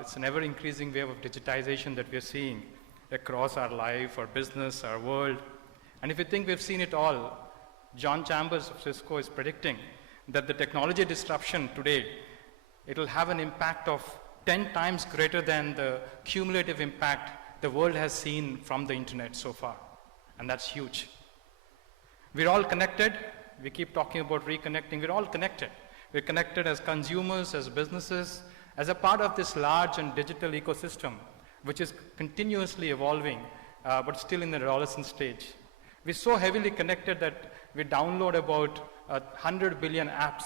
It's an ever-increasing wave of digitization that we are seeing across our life, our business, our world. And if you think we've seen it all, John Chambers of Cisco is predicting that the technology disruption today, it will have an impact of 10 times greater than the cumulative impact the world has seen from the internet so far. And that's huge. We're all connected. We keep talking about reconnecting. We're all connected. We're connected as consumers, as businesses, as a part of this large and digital ecosystem, which is continuously evolving, but still in the adolescent stage. We're so heavily connected that we download about 100 billion apps.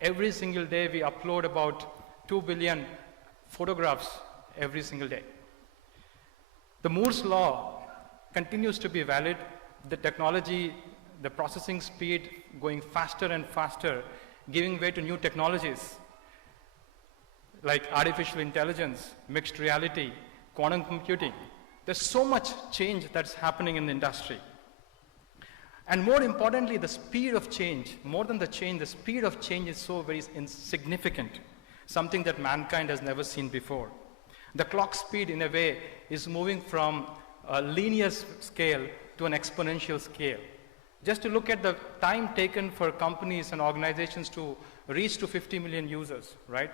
Every single day we upload about 2 billion photographs every single day. The Moore's law continues to be valid. The technology, the processing speed going faster and faster, giving way to new technologies like artificial intelligence, mixed reality, quantum computing. There's so much change that's happening in the industry. And more importantly, the speed of change, more than the change, the speed of change is so very insignificant, something that mankind has never seen before. The clock speed, in a way, is moving from a linear scale to an exponential scale. Just to look at the time taken for companies and organizations to reach to 50 million users, right?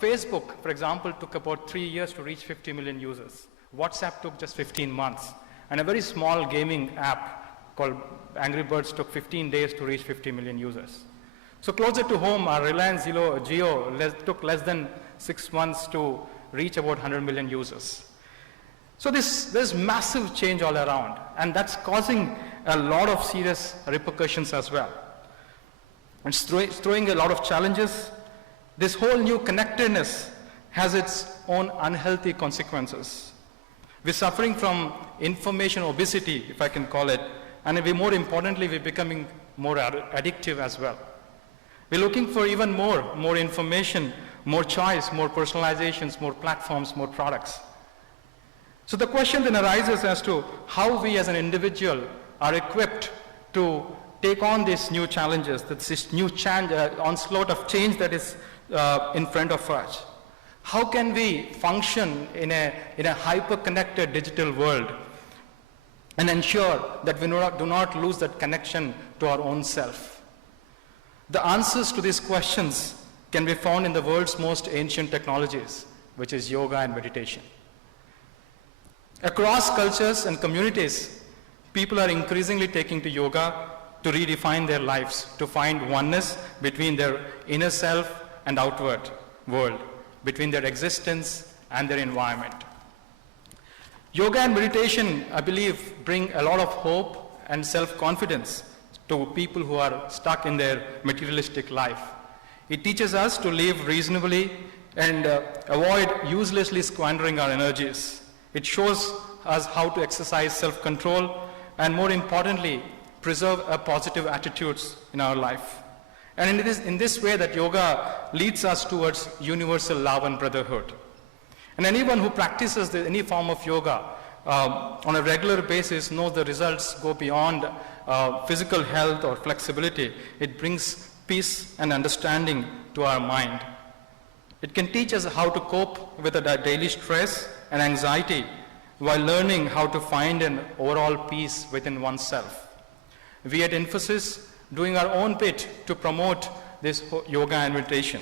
Facebook, for example, took about 3 years to reach 50 million users. WhatsApp took just 15 months. And a very small gaming app called Angry Birds took 15 days to reach 50 million users. So closer to home, our Reliance Jio took less than 6 months to reach about 100 million users. So there's massive change all around, and that's causing a lot of serious repercussions as well. It's throwing a lot of challenges. This whole new connectedness has its own unhealthy consequences. We're suffering from information obesity, if I can call it, and more importantly, we're becoming more addictive as well. We're looking for even more information, more choice, more personalizations, more platforms, more products. So the question then arises as to how we as an individual are equipped to take on these new challenges, this new onslaught of change that is in front of us? How can we function in a hyper-connected digital world and ensure that we do not lose that connection to our own self? The answers to these questions can be found in the world's most ancient technologies, which is yoga and meditation. Across cultures and communities, people are increasingly taking to yoga to redefine their lives, to find oneness between their inner self and outward world, between their existence and their environment. Yoga and meditation, I believe, bring a lot of hope and self-confidence to people who are stuck in their materialistic life. It teaches us to live reasonably and avoid uselessly squandering our energies. It shows us how to exercise self-control and, more importantly, preserve positive attitudes in our life. And it is in this way that yoga leads us towards universal love and brotherhood. And anyone who practices any form of yoga on a regular basis knows the results go beyond physical health or flexibility. It brings peace and understanding to our mind. It can teach us how to cope with the daily stress and anxiety while learning how to find an overall peace within oneself. We at Infosys doing our own bit to promote this yoga and meditation.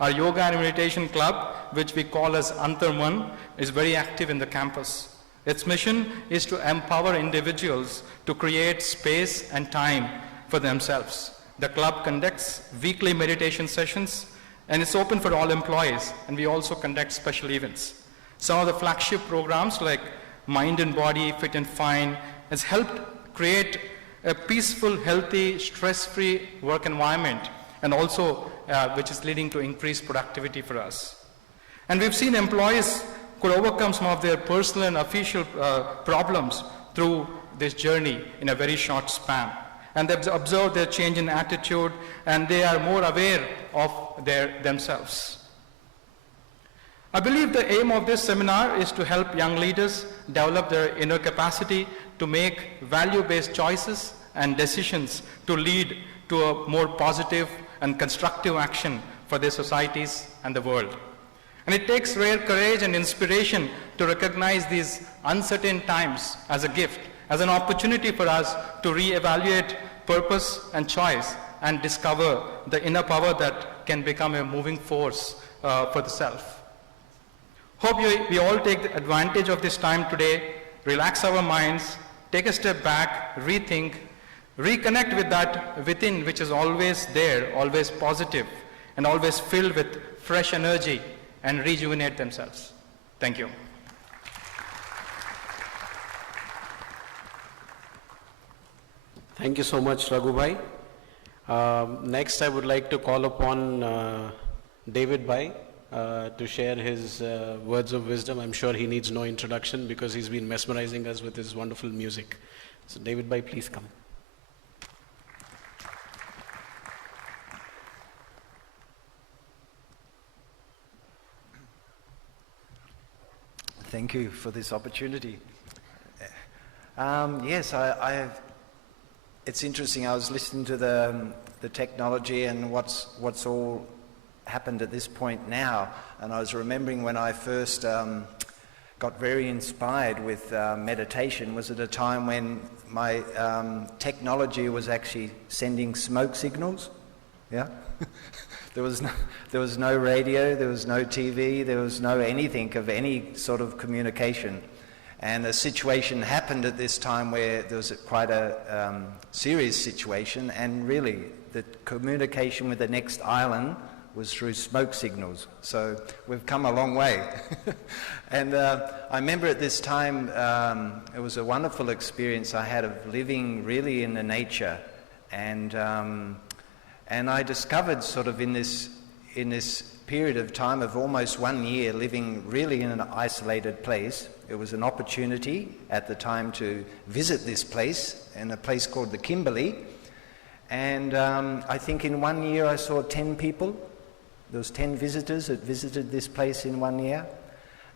Our yoga and meditation club, which we call as Antarman, is very active in the campus. Its mission is to empower individuals to create space and time for themselves. The club conducts weekly meditation sessions, and it's open for all employees, and we also conduct special events. Some of the flagship programs like Mind and Body, Fit and Fine has helped create a peaceful, healthy, stress-free work environment, and also which is leading to increased productivity for us. And we've seen employees could overcome some of their personal and official problems through this journey in a very short span. And they've observed their change in attitude, and they are more aware of themselves. I believe the aim of this seminar is to help young leaders develop their inner capacity to make value-based choices and decisions to lead to a more positive and constructive action for their societies and the world. And it takes rare courage and inspiration to recognize these uncertain times as a gift, as an opportunity for us to reevaluate purpose and choice and discover the inner power that can become a moving force for the self. Hope we all take advantage of this time today, relax our minds, take a step back, rethink, reconnect with that within which is always there, always positive, and always filled with fresh energy, and rejuvenate themselves. Thank you. Thank you so much, Raghu-bhai. Next, I would like to call upon David Bhai to share his words of wisdom. I'm sure he needs no introduction because he's been mesmerizing us with his wonderful music. So David Bhai, please come. Thank you for this opportunity. Yes, it's interesting. I was listening to the technology and what's all happened at this point now, and I was remembering when I first got very inspired with meditation was at a time when my technology was actually sending smoke signals. Yeah. There was no radio, there was no TV, there was no anything of any sort of communication. And a situation happened at this time where there was quite a serious situation, and really the communication with the next island was through smoke signals. So we've come a long way. And I remember at this time, it was a wonderful experience I had of living really in the nature. And I discovered sort of in this period of time of almost 1 year living really in an isolated place, it was an opportunity at the time to visit this place, in a place called the Kimberley. And I think in 1 year I saw 10 people. There was 10 visitors that visited this place in 1 year.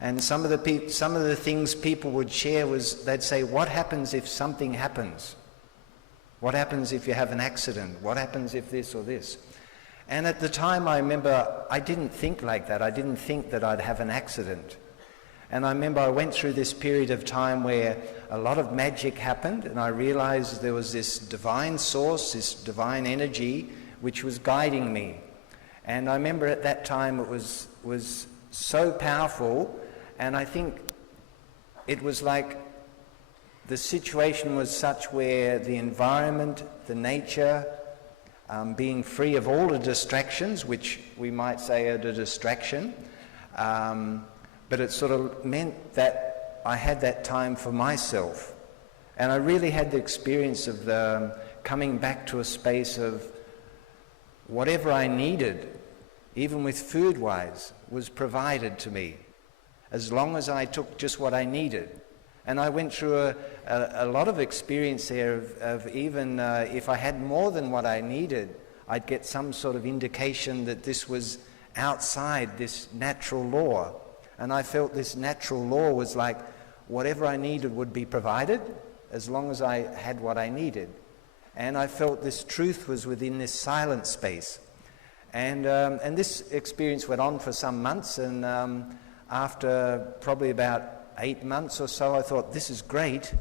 And some of the things people would share was, they'd say, what happens if something happens? What happens if you have an accident? What happens if this or this? And at the time, I remember I didn't think like that. I didn't think that I'd have an accident. And I remember I went through this period of time where a lot of magic happened, and I realized there was this divine source, this divine energy, which was guiding me. And I remember at that time it was so powerful, and I think it was like the situation was such where the environment, the nature, being free of all the distractions, which we might say are the distraction, but it sort of meant that I had that time for myself. And I really had the experience of coming back to a space of whatever I needed, even with food-wise, was provided to me, as long as I took just what I needed. And I went through a lot of experience there of even if I had more than what I needed, I'd get some sort of indication that this was outside this natural law. And I felt this natural law was like whatever I needed would be provided as long as I had what I needed. And I felt this truth was within this silent space. And this experience went on for some months, and after probably about 8 months or so, I thought, this is great,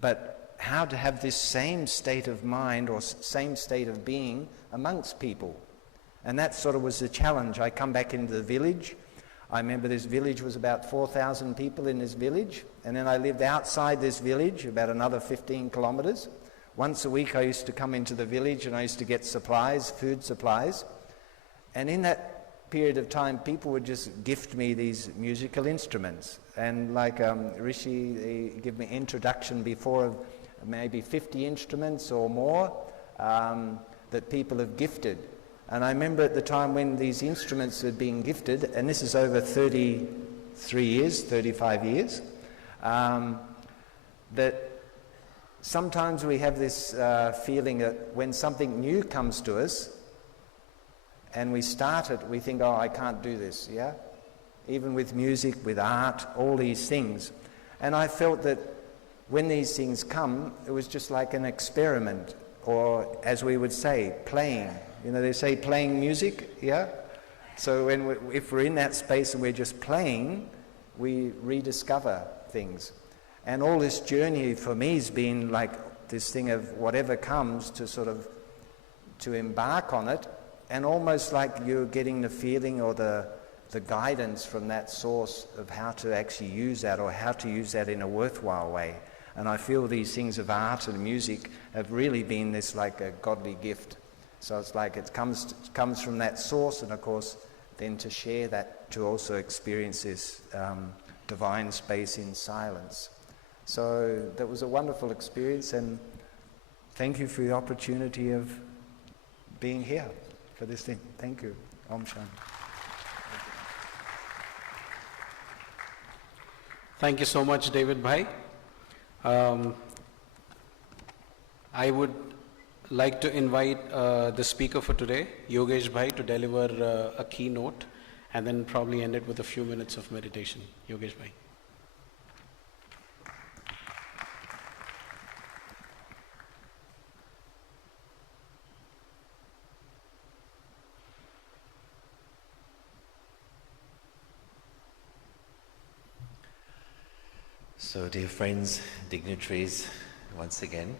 but how to have this same state of mind or same state of being amongst people? And that sort of was the challenge. I come back into the village. I remember this village was about 4,000 people in this village, and then I lived outside this village, about another 15 kilometers. Once a week I used to come into the village and I used to get supplies, food supplies. And in that period of time, people would just gift me these musical instruments. And like Rishi, they give me introduction before of maybe 50 instruments or more that people have gifted. And I remember at the time when these instruments had been gifted, and this is over 33 years, 35 years, that sometimes we have this feeling that when something new comes to us, and we start it, we think, oh, I can't do this, yeah? Even with music, with art, all these things. And I felt that when these things come, it was just like an experiment, or as we would say, playing. You know, they say playing music, yeah? So if we're in that space and we're just playing, we rediscover things. And all this journey for me has been like this thing of whatever comes to sort of, to embark on it, and almost like you're getting the feeling or the guidance from that source of how to actually use that, or how to use that in a worthwhile way. And I feel these things of art and music have really been this like a godly gift. So it's like it comes from that source, and of course then to share that, to also experience this divine space in silence. So that was a wonderful experience, and thank you for the opportunity of being here for this thing. Thank you. Om Shanti. Thank you so much, David Bhai. I would like to invite the speaker for today, Yogesh Bhai, to deliver a keynote, and then probably end it with a few minutes of meditation. Yogesh Bhai. So, dear friends, dignitaries, once again,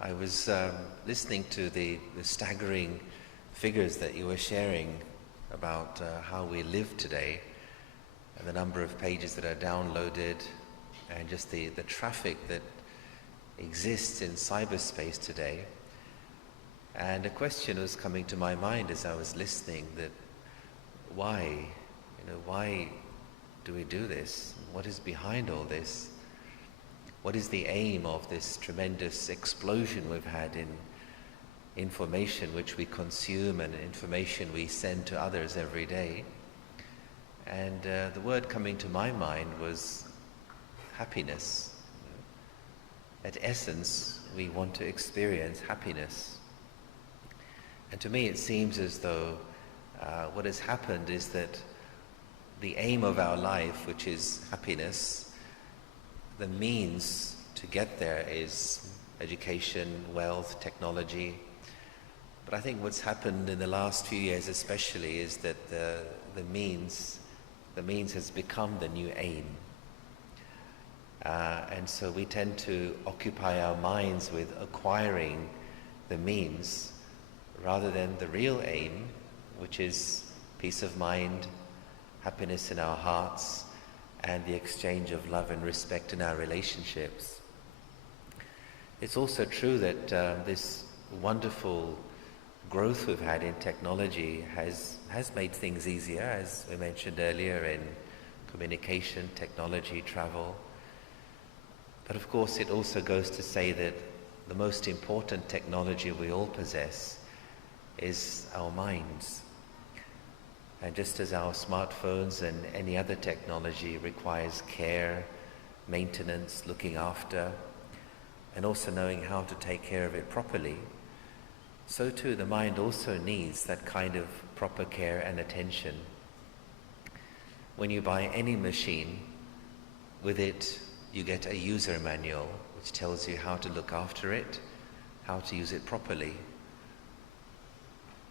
I was listening to the staggering figures that you were sharing about how we live today, and the number of pages that are downloaded, and just the traffic that exists in cyberspace today. And a question was coming to my mind as I was listening, that why do we do this? What is behind all this? What is the aim of this tremendous explosion we've had in information which we consume and information we send to others every day? And the word coming to my mind was happiness. At essence, we want to experience happiness. And to me it seems as though what has happened is that the aim of our life, which is happiness, the means to get there is education, wealth, technology. But I think what's happened in the last few years especially is that the means has become the new aim. And so we tend to occupy our minds with acquiring the means rather than the real aim, which is peace of mind, happiness in our hearts, and the exchange of love and respect in our relationships. It's also true that this wonderful growth we've had in technology has made things easier, as we mentioned earlier, in communication, technology, travel. But of course it also goes to say that the most important technology we all possess is our minds. And just as our smartphones and any other technology requires care, maintenance, looking after, and also knowing how to take care of it properly, so too the mind also needs that kind of proper care and attention. When you buy any machine, with it you get a user manual which tells you how to look after it, how to use it properly.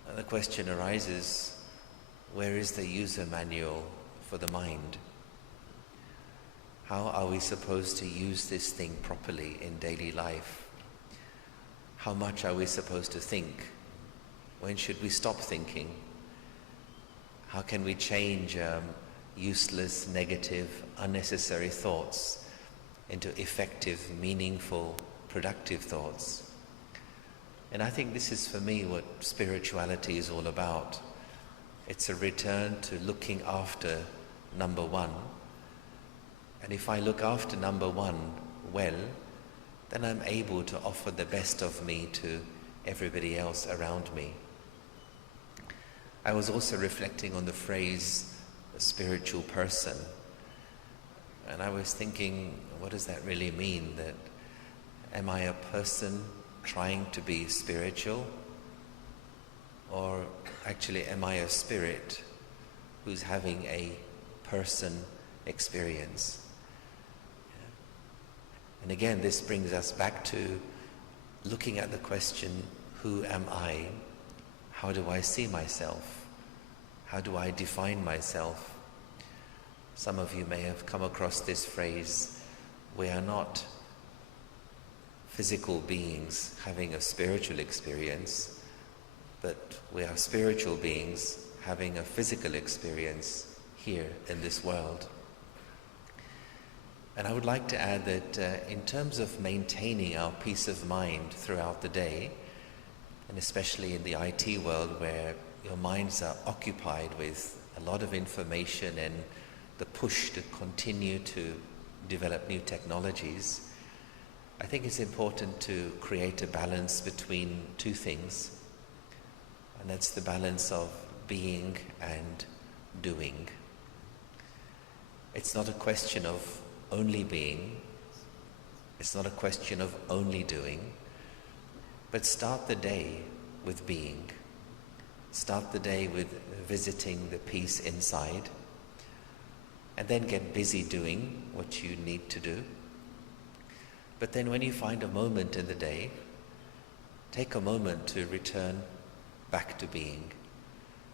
And the question arises, where is the user manual for the mind? How are we supposed to use this thing properly in daily life? How much are we supposed to think? When should we stop thinking? How can we change useless, negative, unnecessary thoughts into effective, meaningful, productive thoughts? And I think this is for me what spirituality is all about. It's a return to looking after number one. And if I look after number one well, then I'm able to offer the best of me to everybody else around me. I was also reflecting on the phrase, a spiritual person. And I was thinking, what does that really mean? That am I a person trying to be spiritual? Or actually, am I a spirit who's having a person experience? And again, this brings us back to looking at the question, who am I? How do I see myself? How do I define myself? Some of you may have come across this phrase, we are not physical beings having a spiritual experience, but we are spiritual beings having a physical experience here in this world. And I would like to add that in terms of maintaining our peace of mind throughout the day, and especially in the IT world where your minds are occupied with a lot of information and the push to continue to develop new technologies, I think it's important to create a balance between two things. And that's the balance of being and doing. It's not a question of only being. It's not a question of only doing. But start the day with being. Start the day with visiting the peace inside. And then get busy doing what you need to do. But then when you find a moment in the day, take a moment to return back to being.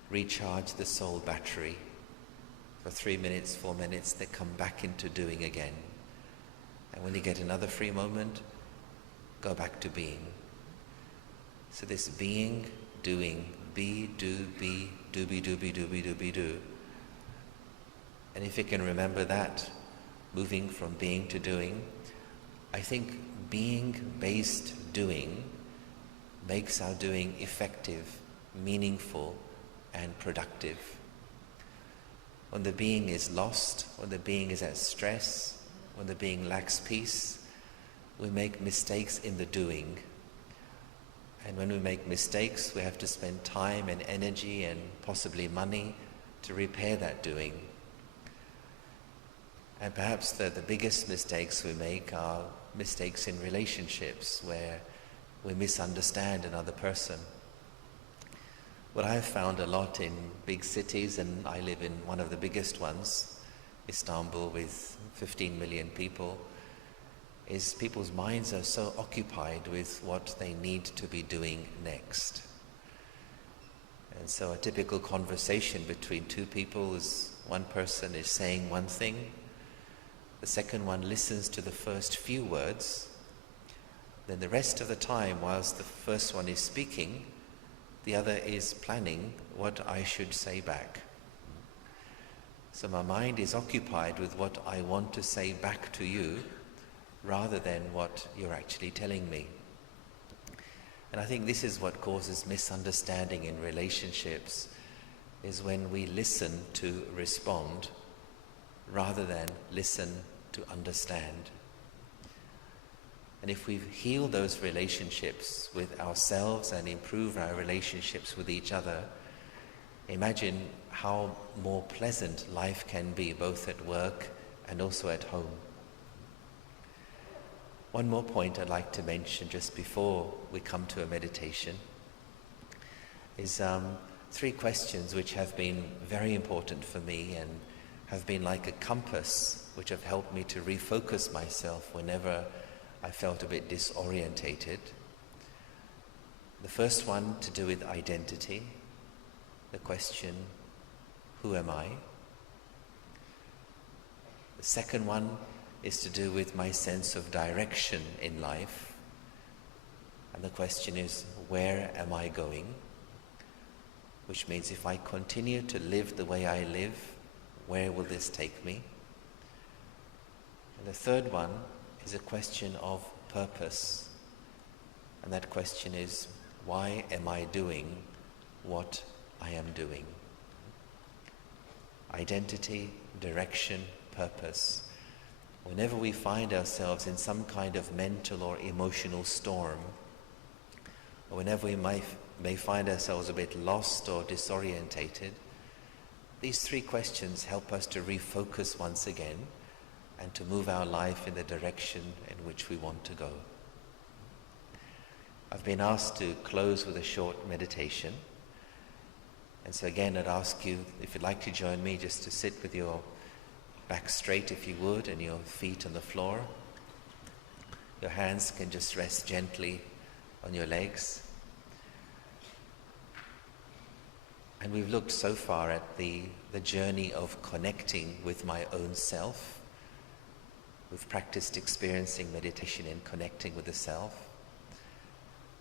Recharge the soul battery. For 3 minutes, 4 minutes, they come back into doing again. And when you get another free moment, go back to being. So this being, doing, be, do, be, do-be, do-be, do-be, do-be, do. And if you can remember that, moving from being to doing, I think being-based doing makes our doing effective, meaningful, and productive. When the being is lost, when the being is at stress, when the being lacks peace, we make mistakes in the doing. And when we make mistakes, we have to spend time and energy and possibly money to repair that doing. And perhaps the biggest mistakes we make are mistakes in relationships where we misunderstand another person. What I have found a lot in big cities, and I live in one of the biggest ones, Istanbul, with 15 million people, is people's minds are so occupied with what they need to be doing next. And so a typical conversation between two people is one person is saying one thing, the second one listens to the first few words, then the rest of the time, whilst the first one is speaking, the other is planning what I should say back. So my mind is occupied with what I want to say back to you rather than what you're actually telling me. And I think this is what causes misunderstanding in relationships, is when we listen to respond rather than listen to understand. And if we heal those relationships with ourselves and improve our relationships with each other, imagine how more pleasant life can be, both at work and also at home. One more point I'd like to mention just before we come to a meditation is 3 questions which have been very important for me and have been like a compass which have helped me to refocus myself whenever I felt a bit disorientated. The first one to do with identity, the question, who am I? The second one is to do with my sense of direction in life. And the question is, where am I going? Which means if I continue to live the way I live, where will this take me? And the third one is a question of purpose. And that question is, why am I doing what I am doing? Identity, direction, purpose. Whenever we find ourselves in some kind of mental or emotional storm, or whenever we may find ourselves a bit lost or disorientated, these 3 questions help us to refocus once again and to move our life in the direction in which we want to go. I've been asked to close with a short meditation. And so again, I'd ask you, if you'd like to join me, just to sit with your back straight, if you would, and your feet on the floor. Your hands can just rest gently on your legs. And we've looked so far at the journey of connecting with my own self. We've practiced experiencing meditation and connecting with the self.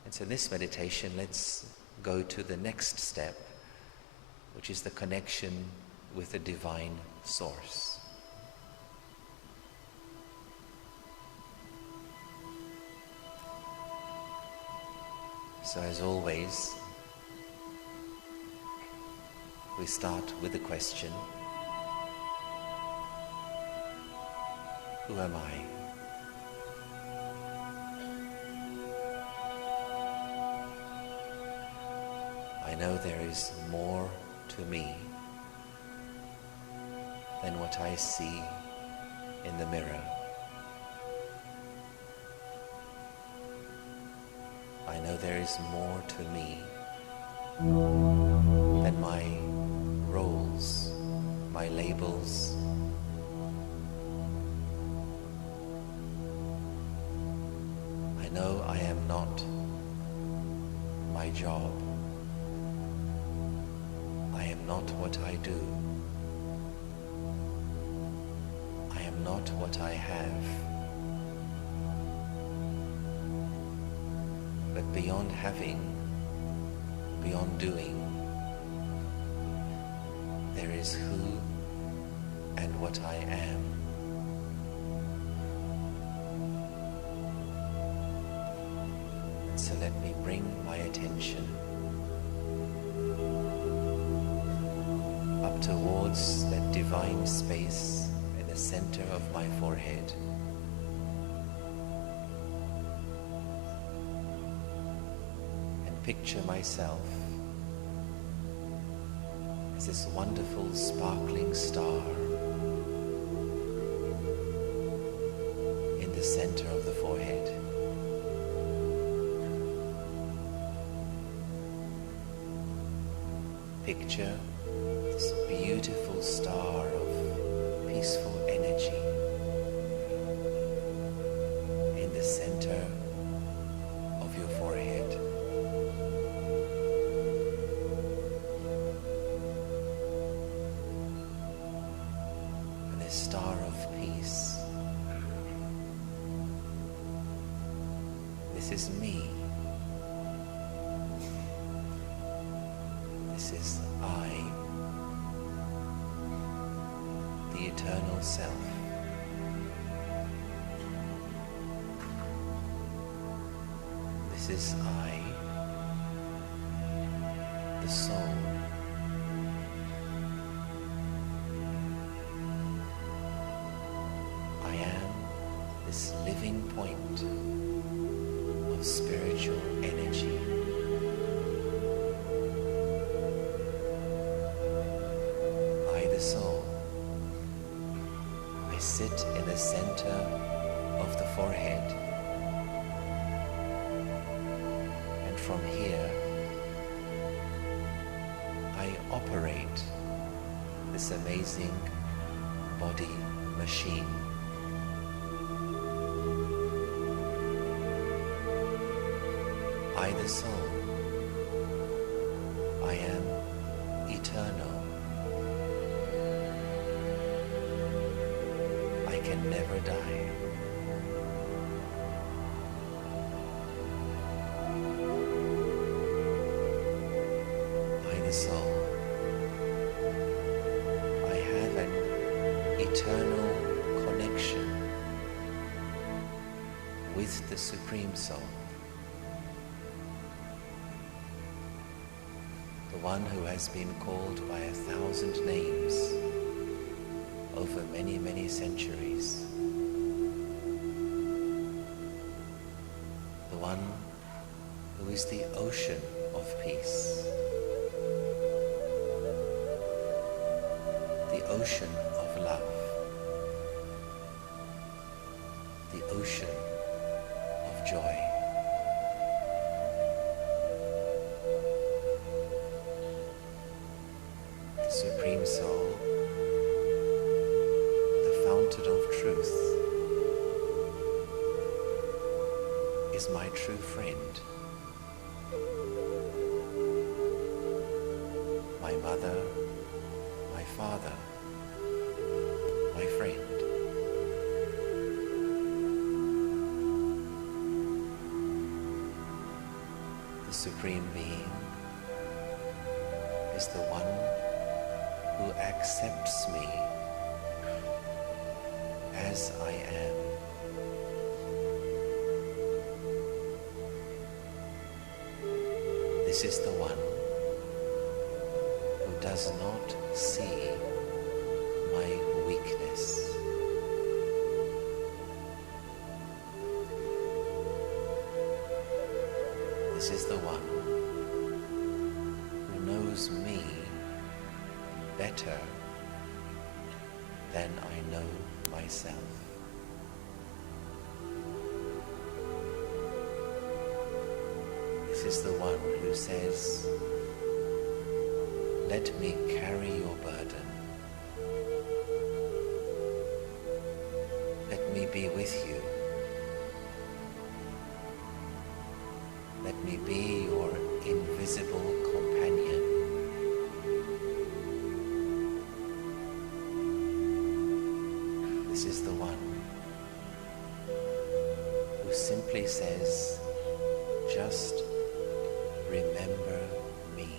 And so in this meditation, let's go to the next step, which is the connection with the divine source. So as always, we start with the question, who am I? I know there is more to me than what I see in the mirror. I know there is more to me than my roles, my labels. I know I am not my job. I am not what I do. I am not what I have. But beyond having, beyond doing, there is who and what I am. So let me bring my attention up towards that divine space in the center of my forehead. And picture myself as this wonderful sparkling star in the center of the forehead. Picture this beautiful star of peaceful energy This is me. This is I, the eternal self. This is I, the soul. I am this living point of spiritual energy. I, the soul. I sit in the center of the forehead. And from here, I operate this amazing body machine. I, the soul, I am eternal. I can never die. I, the soul, I have an eternal connection with the Supreme Soul. The one who has been called by 1,000 names over many, many centuries. The one who is the ocean of peace. The ocean of love. The ocean of joy. The Supreme Soul, the fountain of truth, is my true friend, my mother, my father, my friend. The Supreme Being is the one who accepts me as I am. This is the one who does not see my weakness. This is the one who knows me better than I know myself. This is the one who says, "Let me carry your burden. Let me be with you. Let me be your invisible companion." This is the one who simply says, "Just remember me."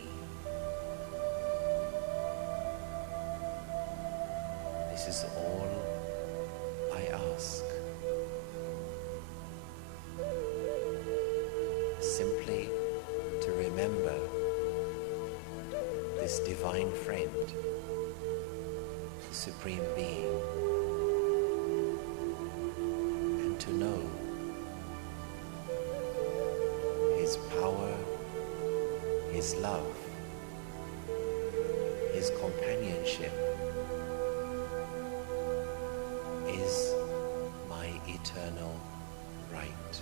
This is all I ask. Simply to remember this divine friend, the Supreme Being, and to know His power, His love, His companionship is my eternal right.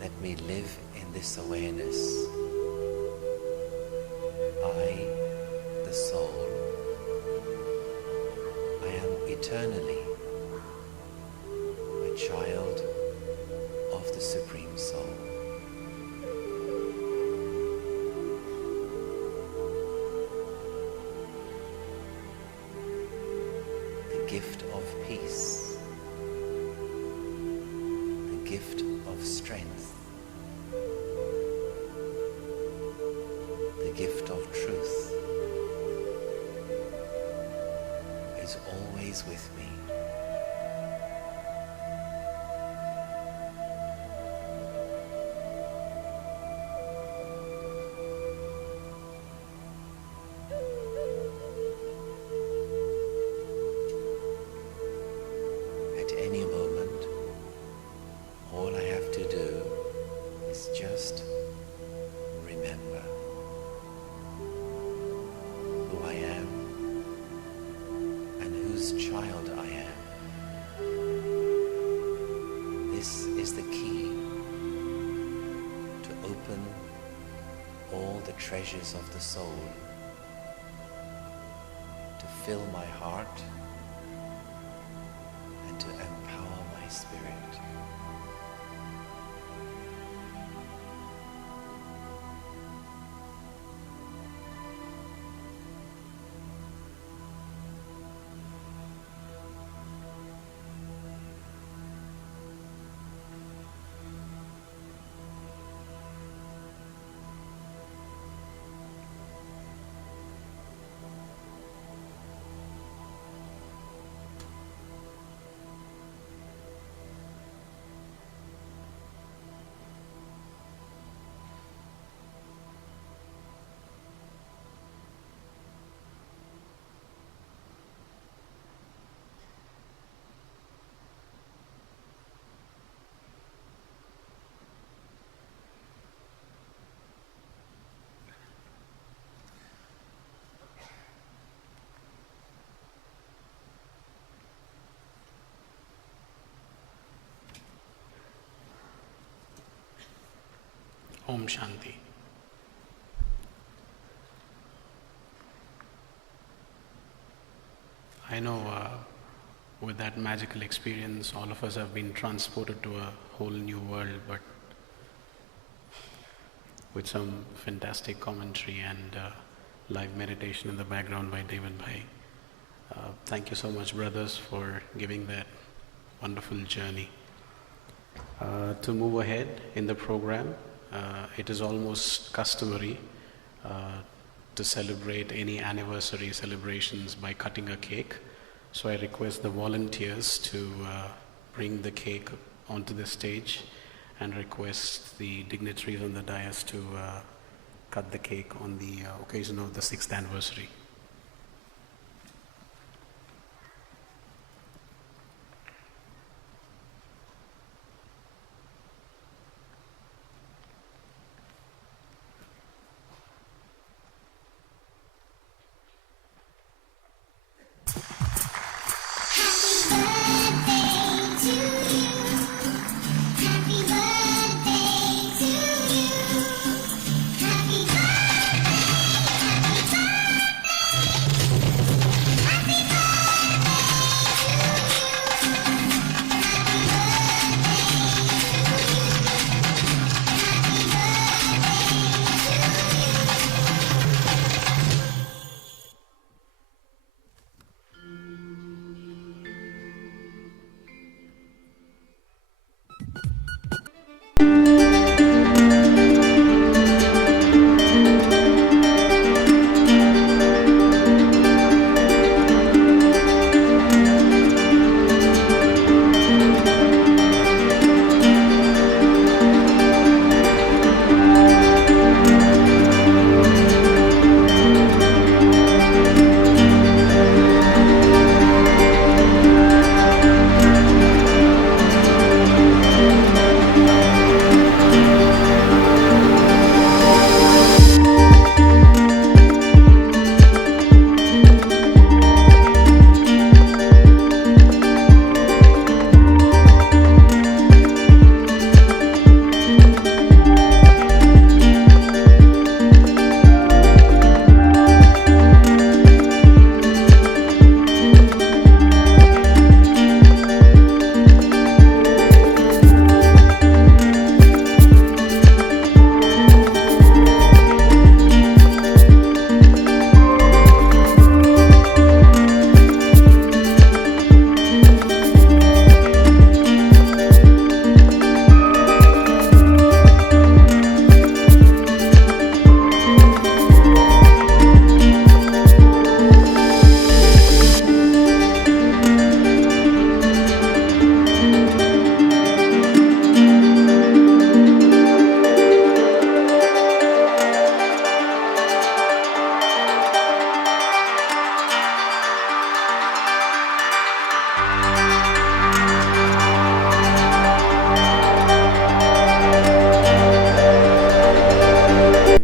Let me live in this awareness. I, the soul, I am eternally a child of the Supreme Soul. gift of truth is always with me. At any moment, all I have to do is just remember who I am and whose child I am. This is the key to open all the treasures of the soul, to fill my heart and to empower my spirit. Om Shanti. I know with that magical experience, all of us have been transported to a whole new world, but with some fantastic commentary and live meditation in the background by David Bhai. Thank you so much, brothers, for giving that wonderful journey. To move ahead in the program, it is almost customary to celebrate any anniversary celebrations by cutting a cake. So I request the volunteers to bring the cake onto the stage and request the dignitaries on the dais to cut the cake on the occasion of the 6th anniversary. Happy birthday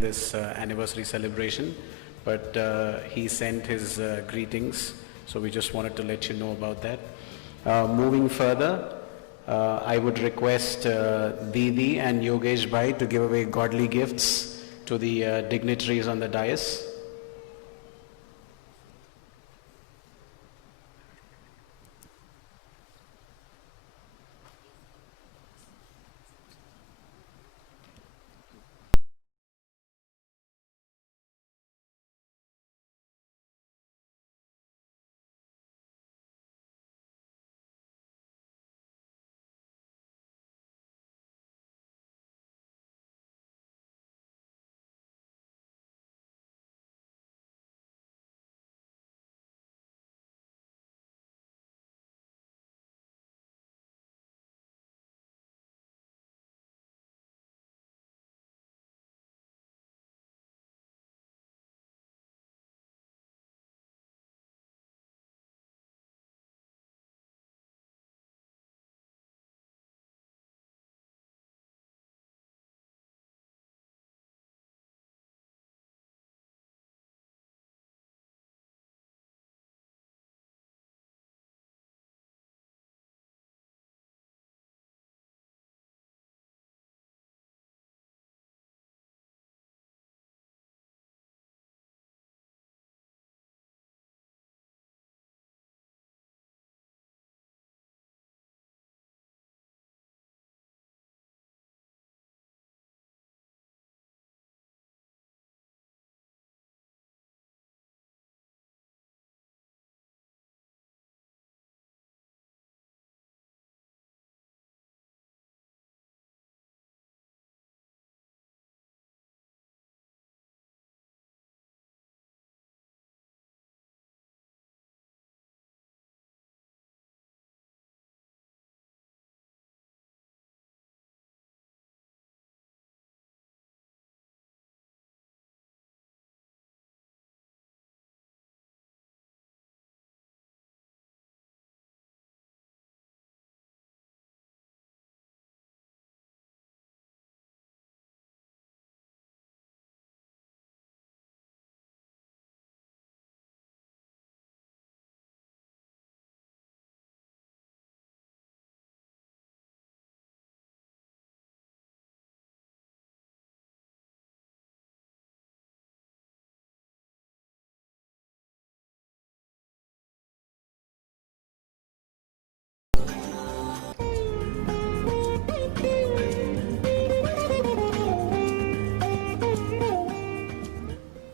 this anniversary celebration, but he sent his greetings, so we just wanted to let you know about that. Moving further, I would request Didi and Yogesh Bhai to give away godly gifts to the dignitaries on the dais.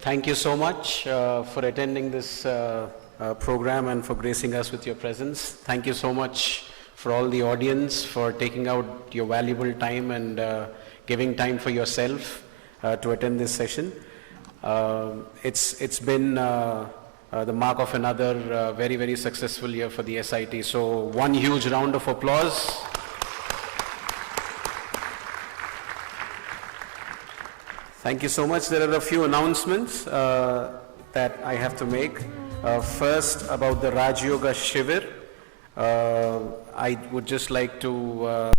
Thank you so much for attending this program and for gracing us with your presence. Thank you so much for all the audience for taking out your valuable time and giving time for yourself to attend this session. It's been the mark of another very, very successful year for the SIT. So one huge round of applause. Thank you so much. There are a few announcements that I have to make. First, about the Raj Yoga Shivir. I would just like to